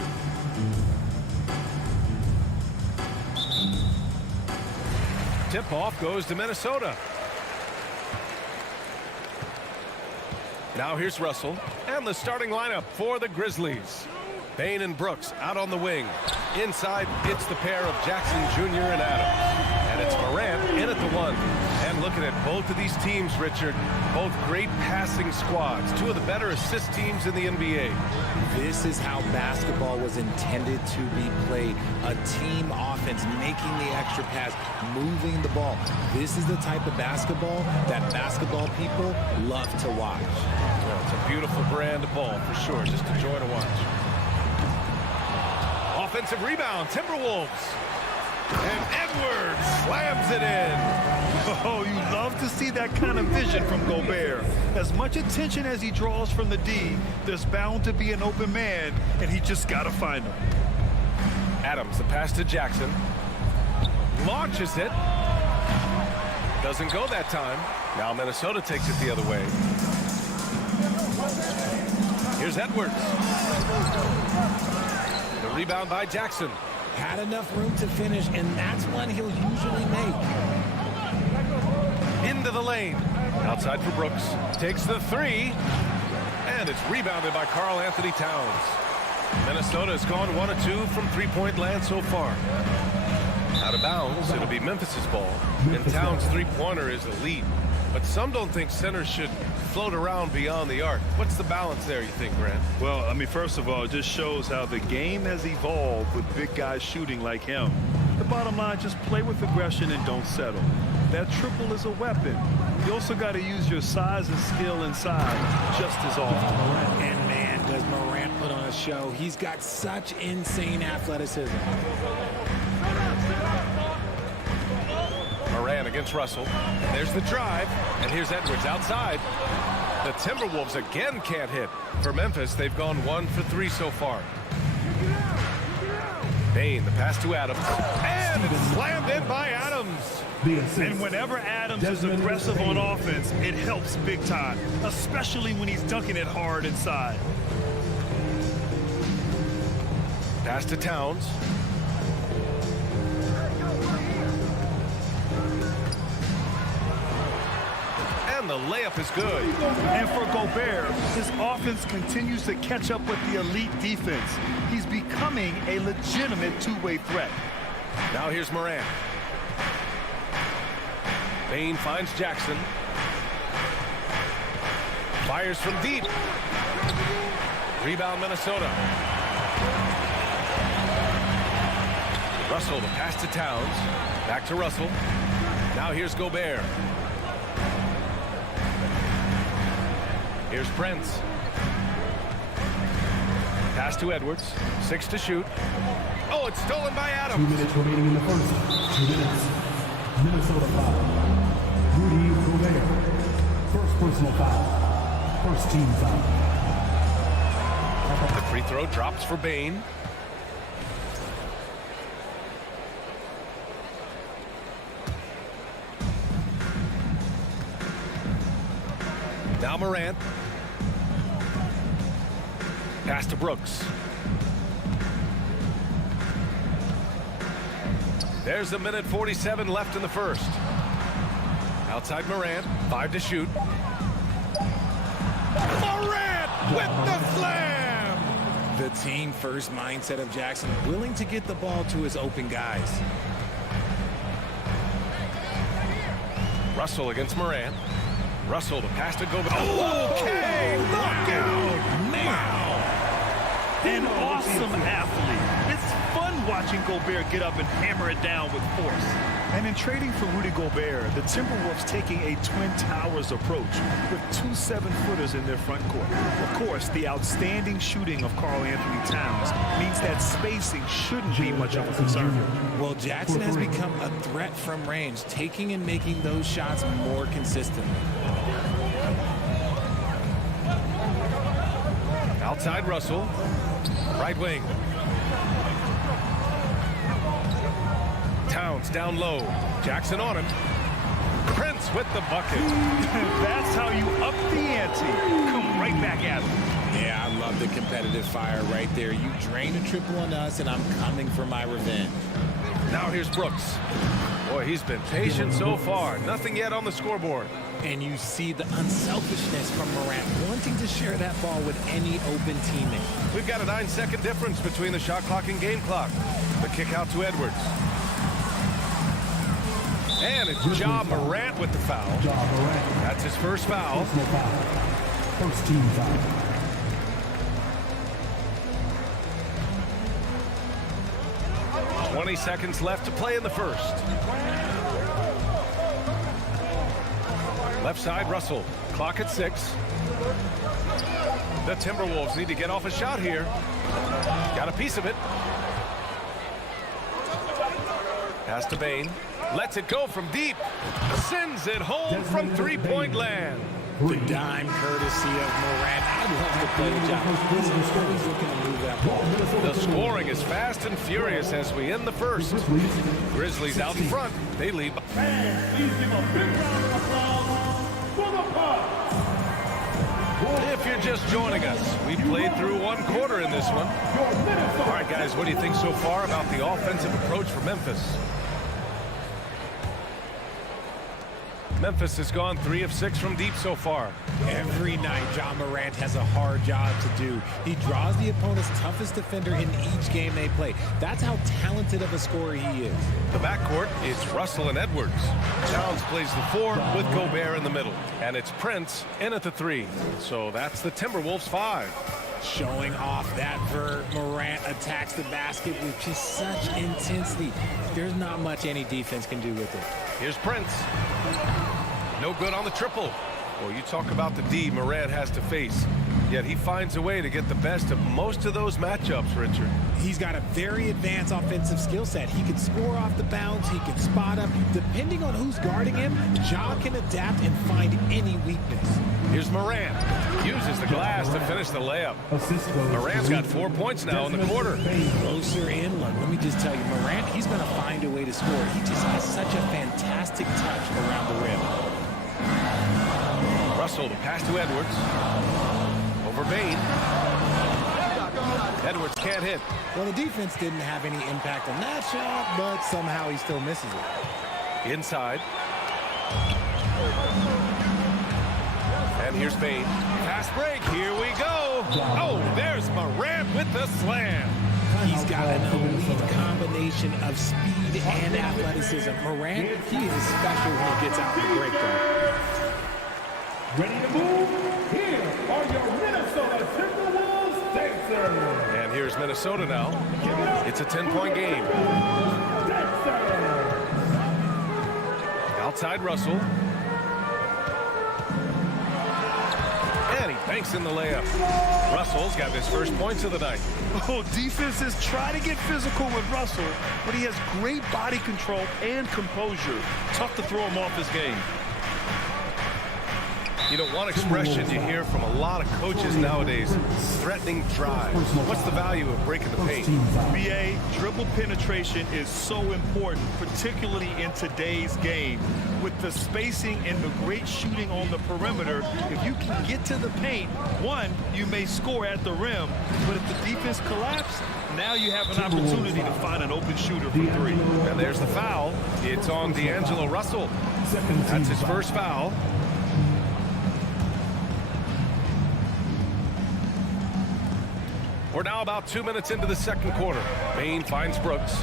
Tip-off goes to Minnesota. Now here's Russell and the starting lineup for the Grizzlies. Bain and Brooks out on the wing. Inside, it's the pair of Jackson Jr. and Adams. And it's Morant in at the 1. And looking at both of these teams, Richard, both great passing squads. Two of the better assist teams in the NBA. This is how basketball was intended to be played. A team offense, making the extra pass, moving the ball. This is the type of basketball that basketball people love to watch. Well, it's a beautiful brand of ball, for sure. Just a joy to watch. Offensive rebound, Timberwolves. And Edwards slams it in. Oh, you love to see that kind of vision from Gobert. As much attention as he draws from the D, there's bound to be an open man, and he just got to find him. Adams, the pass to Jackson. Launches it. Doesn't go that time. Now Minnesota takes it the other way. Here's Edwards. The rebound by Jackson. Had enough room to finish, and that's one he'll usually make. Into the lane. Outside for Brooks. Takes the three. And it's rebounded by Karl Anthony Towns. Minnesota has gone 1 of 2 from three-point land so far. Out of bounds, it'll be Memphis's ball. And Towns' three-pointer is elite. But some don't think centers should float around beyond the arc. What's the balance there, you think, Grant? Well, I mean, first of all, it just shows how the game has evolved with big guys shooting like him. The bottom line, just play with aggression and don't settle. That triple is a weapon. You also got to use your size and skill inside just as often. And man, does Morant put on a show. He's got such insane athleticism. Morant against Russell. There's the drive. And here's Edwards outside. The Timberwolves again can't hit. For Memphis, they've gone 1 for 3 so far. Bane, the pass to Adams. And it's slammed in by Adams. And whenever Adams is aggressive on offense, it helps big time, especially when he's dunking it hard inside. Pass to Towns. And the layup is good. And for Gobert, his offense continues to catch up with the elite defense. He's becoming a legitimate two-way threat. Now here's Morant. Bane finds Jackson. Fires from deep. Rebound Minnesota. Russell, the pass to Towns. Back to Russell. Now here's Gobert. Here's Prince. Pass to Edwards. 6 to shoot. Oh, it's stolen by Adams. 2 minutes remaining in the first. 2 minutes. Minnesota foul. Rudy Gobert. First personal foul. First team foul. The free throw drops for Bane. Now Morant. Pass to Brooks. There's a minute 47 left in the first. Outside Morant, 5 to shoot. Morant with the slam! The team first mindset of Jackson, willing to get the ball to his open guys. Russell against Morant. Russell, the pass to Gobert. Okay, look out! Wow! An awesome athlete. It's fun watching Gobert get up and hammer it down with force. And in trading for Rudy Gobert, the Timberwolves taking a Twin Towers approach with 2 7-footers in their front court. Of course, the outstanding shooting of Karl Anthony Towns means that spacing shouldn't be much of a concern. Well, Jackson has become a threat from range, taking and making those shots more consistent. Outside Russell. Right wing. Towns down low. Jackson on him. Prince with the bucket. That's how you up the ante. Come right back at him. Yeah, I love the competitive fire right there. You drain a triple on us, and I'm coming for my revenge. Now here's Brooks. Boy, he's been patient so far. Nothing yet on the scoreboard. And you see the unselfishness from Morant, wanting to share that ball with any open teammate. We've got a 9-second difference between the shot clock and game clock. The kick out to Edwards. And it's Ja Morant with the foul. That's his first foul. First team foul. $20 seconds left to play in the first. Left side, Russell. Clock at 6. The Timberwolves need to get off a shot here. Got a piece of it. Pass to Bane. Lets it go from deep. Sends it home from three-point land. The dime courtesy of Morant. I'd love to play the job. He's always looking to move that ball. The scoring is fast and furious as we end the first. Grizzlies out in front. They lead. And please give a big round of applause for the Bucks. If you're just joining us, we played through one quarter in this one. All right, guys, what do you think so far about the offensive approach for Memphis? Memphis has gone 3 of 6 from deep so far. Every night, John Morant has a hard job to do. He draws the opponent's toughest defender in each game they play. That's how talented of a scorer he is. The backcourt is Russell and Edwards. Towns plays the 4 with Gobert in the middle. And it's Prince in at the 3. So that's the Timberwolves 5. Showing off that vert. Morant attacks the basket with just such intensity. There's not much any defense can do with it. Here's Prince. No good on the triple. Well, you talk about the D Morant has to face. Yet he finds a way to get the best of most of those matchups, Richard. He's got a very advanced offensive skill set. He can score off the bounce. He can spot up. Depending on who's guarding him, Ja can adapt and find any weakness. Here's Morant. Uses the glass to finish the layup. Morant's got 4 points now in the quarter. Closer in. Look, let me just tell you, Morant, he's going to find a way to score. He just has such a fantastic touch around the rim. Russell, the pass to Edwards. Over Bain. Edwards can't hit. Well, the defense didn't have any impact on that shot, but somehow he still misses it. Inside. And here's Bain. Fast break. Here we go. Oh, there's Morant with the slam. He's got an elite combination of speed and athleticism. Morant, he is special when he gets out the break guard. Ready to move? Here are your Minnesota Timberwolves dancers. And here's Minnesota now. It's a 10-point game. Outside Russell. And he banks in the layup. Russell's got his first points of the night. Oh, defenses try to get physical with Russell, but he has great body control and composure. Tough to throw him off his game. You know, one expression you hear from a lot of coaches nowadays, threatening drive. What's the value of breaking the paint? BA, dribble penetration is so important, particularly in today's game. With the spacing and the great shooting on the perimeter, if you can get to the paint, one, you may score at the rim, but if the defense collapses, now you have an opportunity to find an open shooter for 3. And there's the foul. It's on D'Angelo Russell. That's his first foul. We're now about 2 minutes into the second quarter. Bain finds Brooks.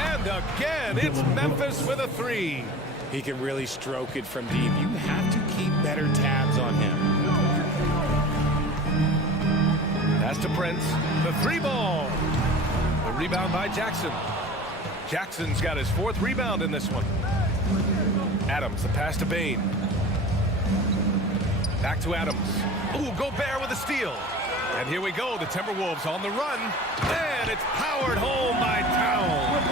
And again, it's Memphis with a 3. He can really stroke it from deep. You have to keep better tabs on him. Pass to Prince. The 3 ball. The rebound by Jackson. Jackson's got his 4th rebound in this one. Adams, the pass to Bain. Back to Adams. Ooh, Gobert with a steal. And here we go, the Timberwolves on the run. And it's powered home by Towns.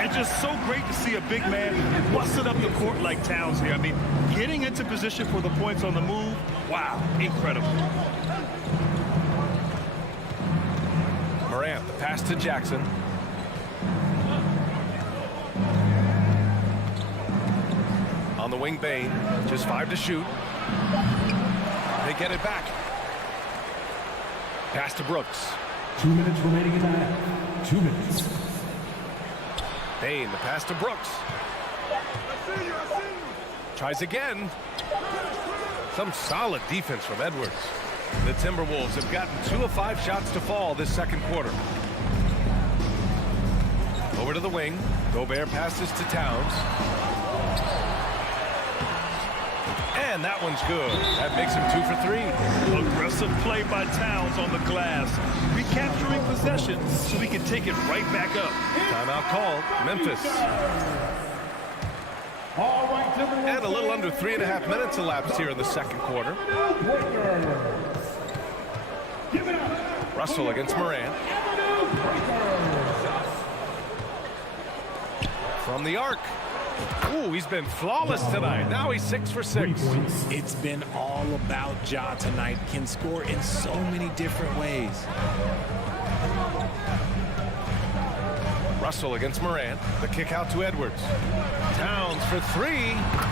And just so great to see a big man busting up the court like Towns here. I mean, getting into position for the points on the move, wow, incredible. Morant, the pass to Jackson. On the wing, Bain, just 5 to shoot. They get it back. Pass to Brooks. 2 minutes remaining in the half. 2 minutes. Bain, the pass to Brooks. Tries again. Some solid defense from Edwards. The Timberwolves have gotten 2 of 5 shots to fall this second quarter. Over to the wing. Gobert passes to Towns. And that one's good. That makes him 2 for 3. Aggressive play by Towns on the glass. Recapturing possession so he can take it right back up. Timeout called. Memphis. And a little under 3.5 minutes elapsed here in the second quarter. Russell against Morant. From the arc. Ooh, he's been flawless tonight. Now he's 6 for 6. It's been all about Ja tonight. Can score in so many different ways. Russell against Morant. The kick out to Edwards. Towns for 3,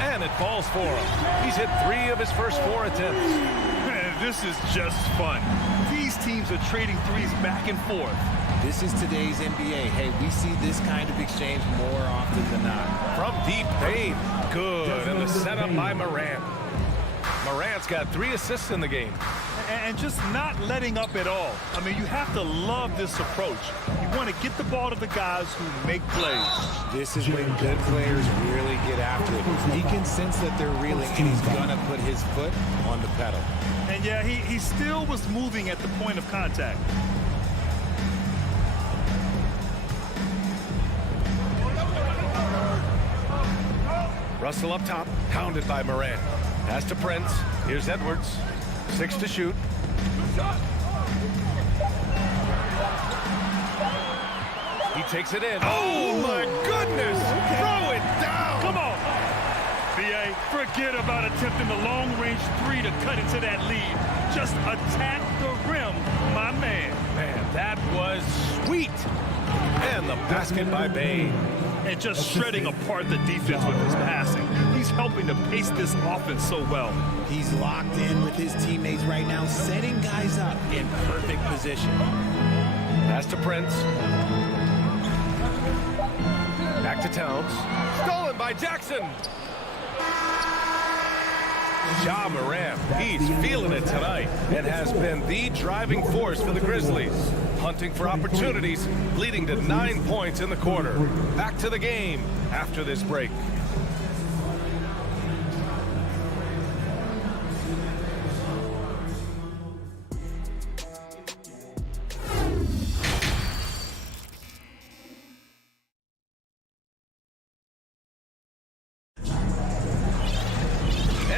and it falls for him. He's hit 3 of his first 4 attempts. Man, this is just fun. These teams are trading threes back and forth. This is today's NBA. Hey, we see this kind of exchange more often than not. From deep paint. Good. And the setup by Morant. Morant's got 3 assists in the game. And just not letting up at all. I mean, you have to love this approach. You want to get the ball to the guys who make plays. This is when good players really get after it. He can sense that they're reeling, and he's going to put his foot on the pedal. And yeah, he still was moving at the point of contact. Russell up top, pounded by Morant. Pass to Prince. Here's Edwards. 6 to shoot. He takes it in. Oh, my goodness! Throw it down! Come on! B.A., forget about attempting the long-range 3 to cut into that lead. Just attack the rim, my man. Man, that was sweet. And the basket by Bane. And just shredding apart the defense with his passing. He's helping to pace this offense so well. He's locked in with his teammates right now, setting guys up in perfect position. Pass to Prince. Back to Towns. Stolen by Jackson. Ja Morant, he's feeling it tonight and has been the driving force for the Grizzlies. Hunting for opportunities, leading to 9 points in the quarter. Back to the game after this break.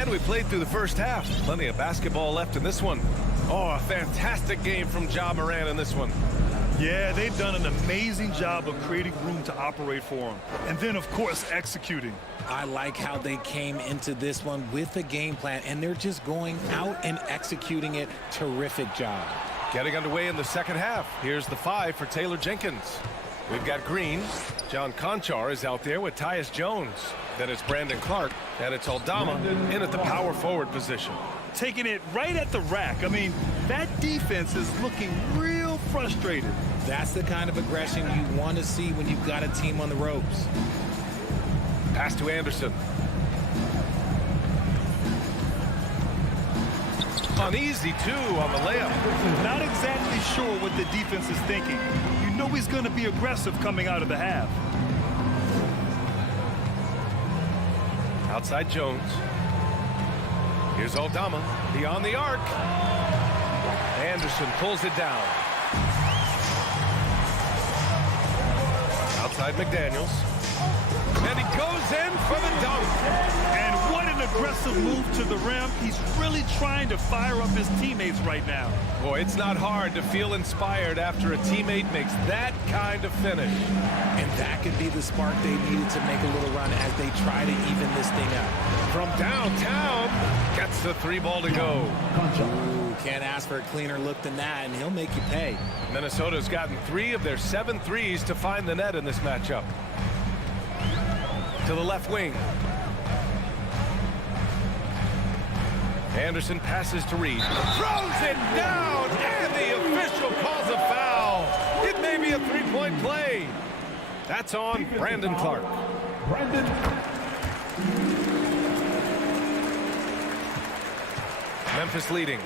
We played through the first half. Plenty of basketball left in this one. Oh, a fantastic game from Ja Morant in this one. Yeah, they've done an amazing job of creating room to operate for him. And then, of course, executing. I like how they came into this one with a game plan, and they're just going out and executing it. Terrific job. Getting underway in the second half. Here's the 5 for Taylor Jenkins. We've got Green. John Conchar is out there with Tyus Jones. Then it's Brandon Clark, and it's Aldama in at the power forward position. Taking it right at the rack. I mean, that defense is looking real frustrated. That's the kind of aggression you want to see when you've got a team on the ropes. Pass to Anderson. Uneasy, too, on the layup. Not exactly sure what the defense is thinking. You know he's going to be aggressive coming out of the half. Outside Jones. Here's Aldama. Beyond the arc. Anderson pulls it down. Outside McDaniels. And he goes in for the dunk. And what an aggressive move to the rim. He's really trying to fire up his teammates right now. Boy, it's not hard to feel inspired after a teammate makes that kind of finish. And that could be the spark they needed to make a little run as they try to even this thing up. From downtown, gets the 3 ball to go. Ooh, can't ask for a cleaner look than that, and he'll make you pay. Minnesota's gotten 3 of their 7 threes to find the net in this matchup. To the left wing. Anderson passes to Reed. Throws it down, and the official calls a foul. It may be a 3-point play. That's on Brandon Clark. Memphis leading.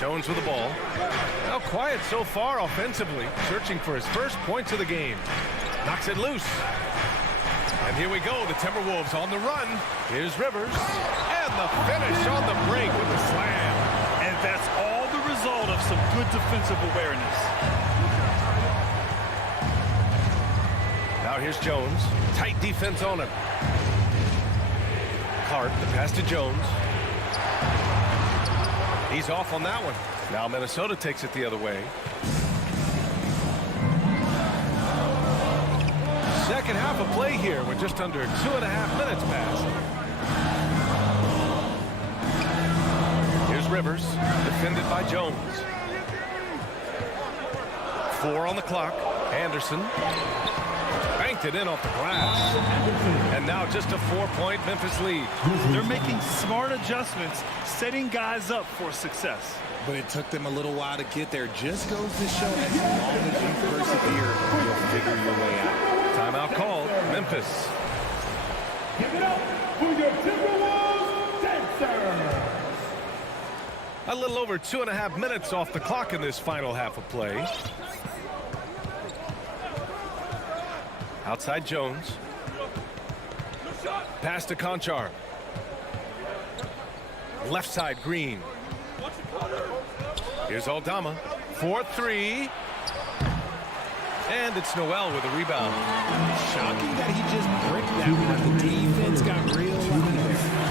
Jones with the ball. Now quiet so far offensively, searching for his first points of the game. Knocks it loose. And here we go, the Timberwolves on the run. Here's Rivers. And the finish on the break with the slam. And that's all the result of some good defensive awareness. Now here's Jones. Tight defense on him. Clark, the pass to Jones. He's off on that one. Now Minnesota takes it the other way. second half of play here with just under 2.5 minutes passed. Here's Rivers, defended by Jones. 4 on the clock. Anderson banked it in off the glass. And now just a 4-point Memphis lead. They're making smart adjustments, setting guys up for success. But it took them a little while to get there. Just goes to show as long as you persevere, you'll figure your way out. Timeout called, Memphis. Give it up for your Timberwolves Dancers. A little over 2.5 minutes off the clock in this final half of play. Outside Jones. Pass to Conchar. Left side Green. Here's Aldama. 4-3. And it's Noel with a rebound. Shocking that he just bricked that one. The defense got real lucky.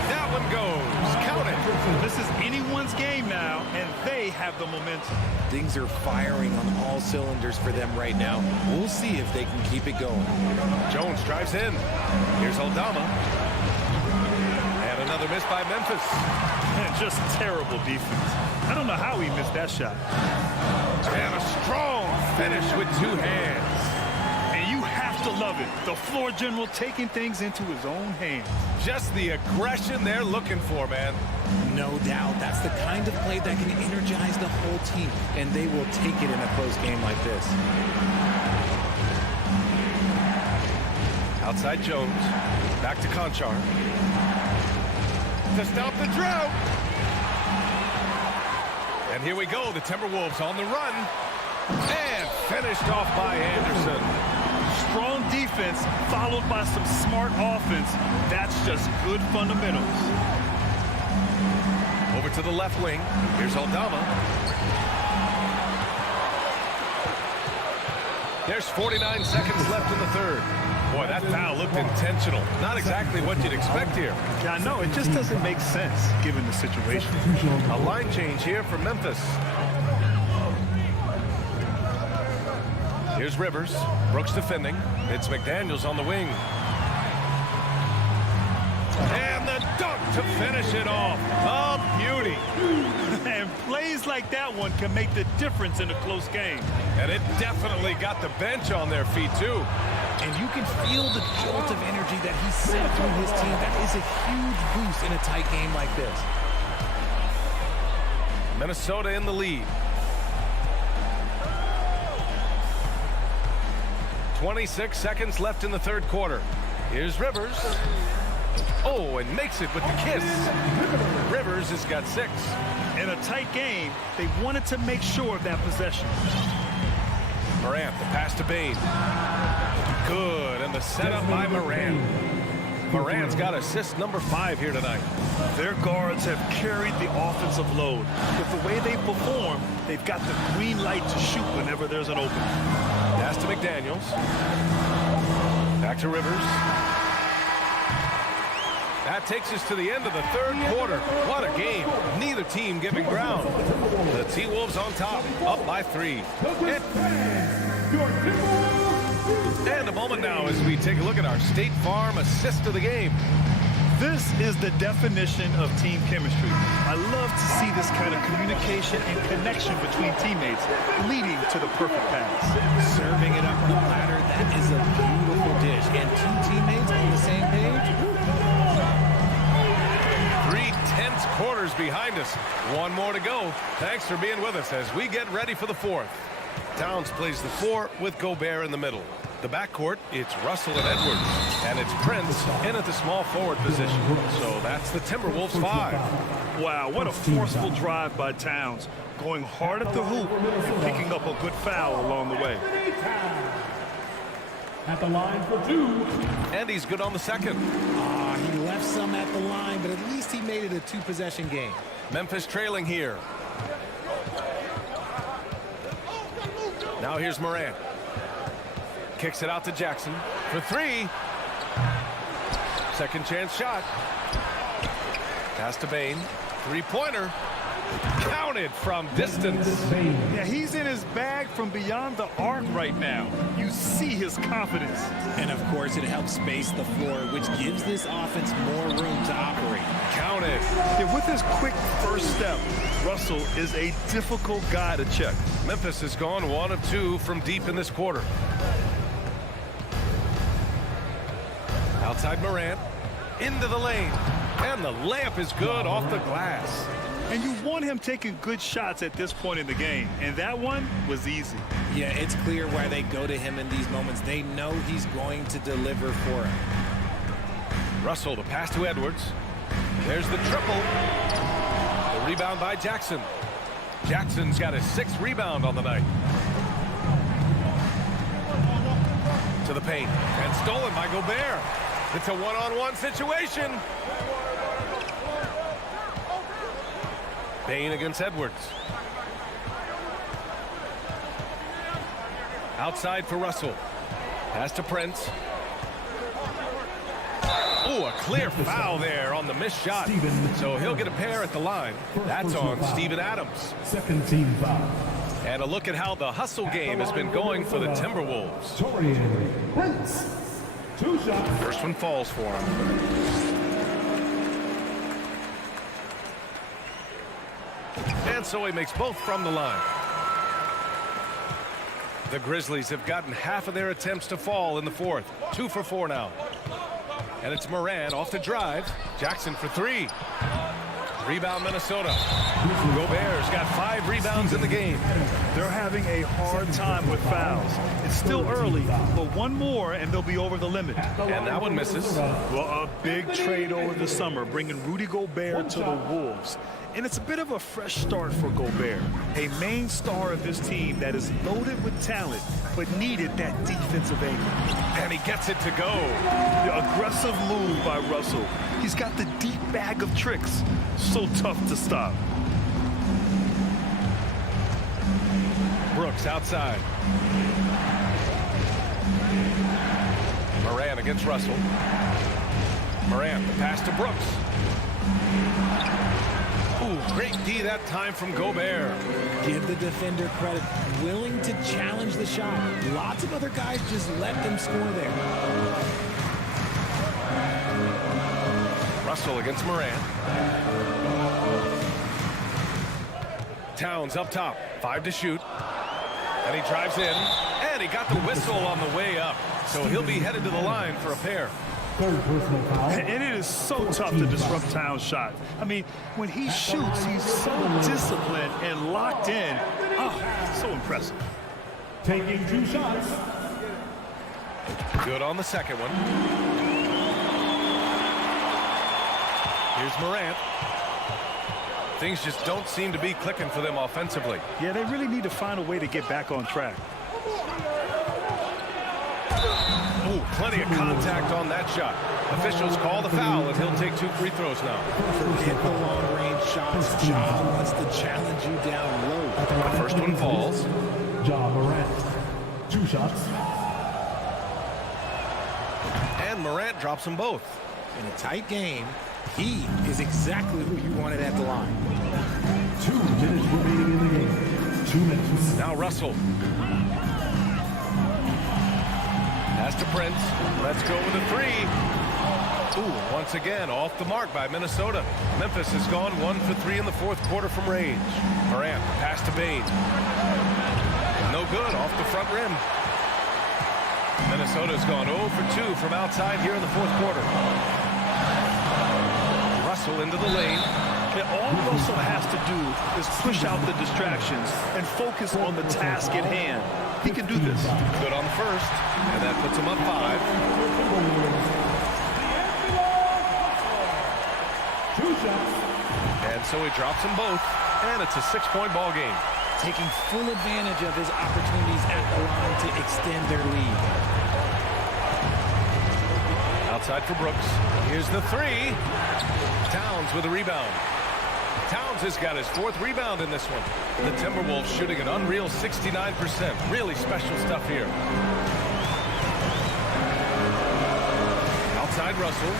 That one goes. Count it. This is anyone's game now, and they have the momentum. Things are firing on all cylinders for them right now. We'll see if they can keep it going. Jones drives in. Here's Aldama. And another miss by Memphis. And just terrible defense. I don't know how he missed that shot. And a strong finish with 2 hands. And you have to love it. The floor general taking things into his own hands. Just the aggression they're looking for, man. No doubt. That's the kind of play that can energize the whole team, and they will take it in a close game like this. Outside Jones. Back to Conchar. To stop the drought. And here we go. The Timberwolves on the run. And finished off by Anderson. Strong defense followed by some smart offense. That's just good fundamentals. Over to the left wing. Here's Aldama. There's 49 seconds left in the third. Boy, that foul looked intentional. Not exactly what you'd expect here. Yeah, I know. It just doesn't make sense given the situation. A line change here for Memphis. Here's Rivers. Brooks defending. It's McDaniels on the wing. And the dunk to finish it off. A beauty. And plays like that one can make the difference in a close game. And it definitely got the bench on their feet, too. And you can feel the jolt of energy that he sent through his team. That is a huge boost in a tight game like this. Minnesota in the lead. 26 seconds left in the third quarter. Here's Rivers. Oh, and makes it with the kiss. Rivers has got 6. In a tight game, they wanted to make sure of that possession. Morant, the pass to Bain. Good, and the setup by Morant. Morant's got assist number 5 here tonight. Their guards have carried the offensive load. With the way they perform, they've got the green light to shoot whenever there's an opening. Pass to McDaniels. Back to Rivers. That takes us to the end of the third quarter. What a game. Neither team giving ground. The T-Wolves on top, up by 3. And a moment now as we take a look at our State Farm assist of the game. This is the definition of team chemistry. I love to see this kind of communication and connection between teammates leading to the perfect pass. Serving it up on the platter, that is a beautiful dish. And 2 teammates on the same page. 3 tense quarters behind us. 1 more to go. Thanks for being with us as we get ready for the 4th. Towns plays the 4 with Gobert in the middle. The backcourt, it's Russell and Edwards. And it's Prince in at the small forward position. So that's the Timberwolves 5. Wow, what a forceful drive by Towns. Going hard at the hoop and picking up a good foul along the way. At the line for 2. And he's good on the second. He left some at the line, but at least he made it a 2-possession game. Memphis trailing here. Now here's Morant. Kicks it out to Jackson for 3. Second chance shot. Pass to Bain. 3-pointer. Counted from distance. Yeah, he's in his bag from beyond the arc right now. You see his confidence. And, of course, it helps space the floor, which gives this offense more room to operate. Counted. Yeah, with his quick first step, Russell is a difficult guy to check. Memphis has gone 1 of 2 from deep in this quarter. Outside Morant. Into the lane. And the layup is good off the glass. And you want him taking good shots at this point in the game. And that one was easy. Yeah, it's clear why they go to him in these moments. They know he's going to deliver for him. Russell, the pass to Edwards. There's the triple. The rebound by Jackson. Jackson's got his 6th rebound on the night. To the paint. And stolen by Gobert. It's a one-on-one situation. Bain against Edwards. Outside for Russell. Pass to Prince. Oh, a clear foul there on the missed shot. So he'll get a pair at the line. That's on Steven Adams. Second team foul. And a look at how the hustle game has been going for the Timberwolves. Prince. 2 shots. First one falls for him. And so he makes both from the line. The Grizzlies have gotten half of their attempts to fall in the 4th. 2 for 4 now. And it's Morant off the drive. Jackson for 3. Rebound Minnesota. Gobert's got 5 rebounds in the game. They're having a hard time with fouls. It's still early, but one more and they'll be over the limit. And that one misses. Well, a big trade over the summer, bringing Rudy Gobert to the Wolves. And it's a bit of a fresh start for Gobert, a main star of this team that is loaded with talent, but needed that defensive angle. And he gets it to go. The aggressive move by Russell. He's got the deep bag of tricks. So tough to stop. Brooks outside. Morant against Russell. Morant, the pass to Brooks. Ooh, great D that time from Gobert. Give the defender credit. Willing to challenge the shot. Lots of other guys just let them score there. Russell against Morant. Towns up top. 5 to shoot. And he drives in. And he got the whistle on the way up. So he'll be headed to the line for a pair. Third personal foul. And it is so tough to disrupt Towns' shot. I mean, when he shoots, he's so disciplined and locked in. Oh, so impressive. Taking 2 shots. Good on the second one. Here's Morant. Things just don't seem to be clicking for them offensively. Yeah, they really need to find a way to get back on track. Ooh, plenty of contact on that shot. Officials call the foul, and he'll take 2 free throws now. Forget the long-range shots. Ja wants to challenge you down low. The first one falls. Ja Morant. 2 shots. And Morant drops them both. In a tight game, he is exactly who you wanted at the line. 2 minutes remaining in the game. 2 minutes. Now Russell. Pass to Prince. Let's go with a 3. Ooh, once again, off the mark by Minnesota. Memphis has gone 1 for 3 in the 4th quarter from range. Morant, pass to Bain. No good, off the front rim. Minnesota's gone 0 for 2 from outside here in the 4th quarter. Russell into the lane. And all Russell has to do is push out the distractions and focus on the task at hand. He can do this. Good on the first, and that puts him up 5. 2 shots. And so he drops them both, and it's a 6-point ball game. Taking full advantage of his opportunities at the line to extend their lead. Outside for Brooks. Here's the 3. Towns with a rebound. Towns has got his 4th rebound in this one. The Timberwolves shooting an unreal 69%. Really special stuff here. Outside Russell.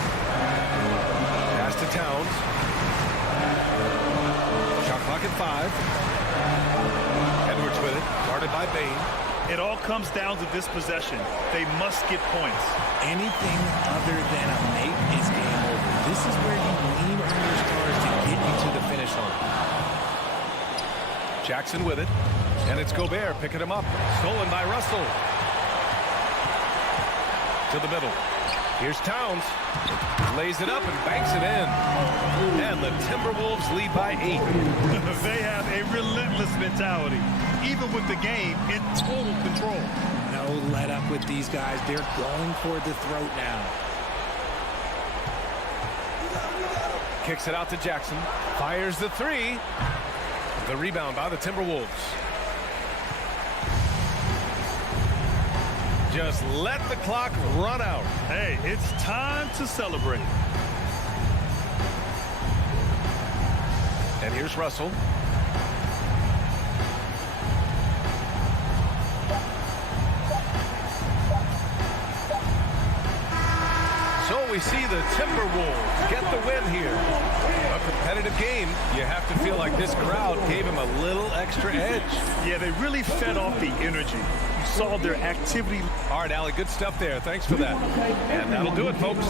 Pass to Towns. Shot Clock at 5. Edwards with it, guarded by Bain. It all comes down to this possession. They must get points. Anything other than a make is game over. This is where you lean on your stars to get you to the finish line. Jackson with it, and it's Gobert picking him up. Stolen by Russell. To the middle. Here's Towns. Lays it up and banks it in. And the Timberwolves lead by 8. They have a relentless mentality, even with the game in total control. No let up with these guys. They're going for the throat now. Kicks it out to Jackson. Fires the 3. The rebound by the Timberwolves. Just let the clock run out. Hey, it's time to celebrate. And here's Russell. So we see the Timberwolves get the win here. A competitive game. You have to feel like this crowd gave him a little extra edge. Yeah, they really fed off the energy. You saw their activity. All right, Allie, good stuff there. Thanks for that. And that'll do it, folks.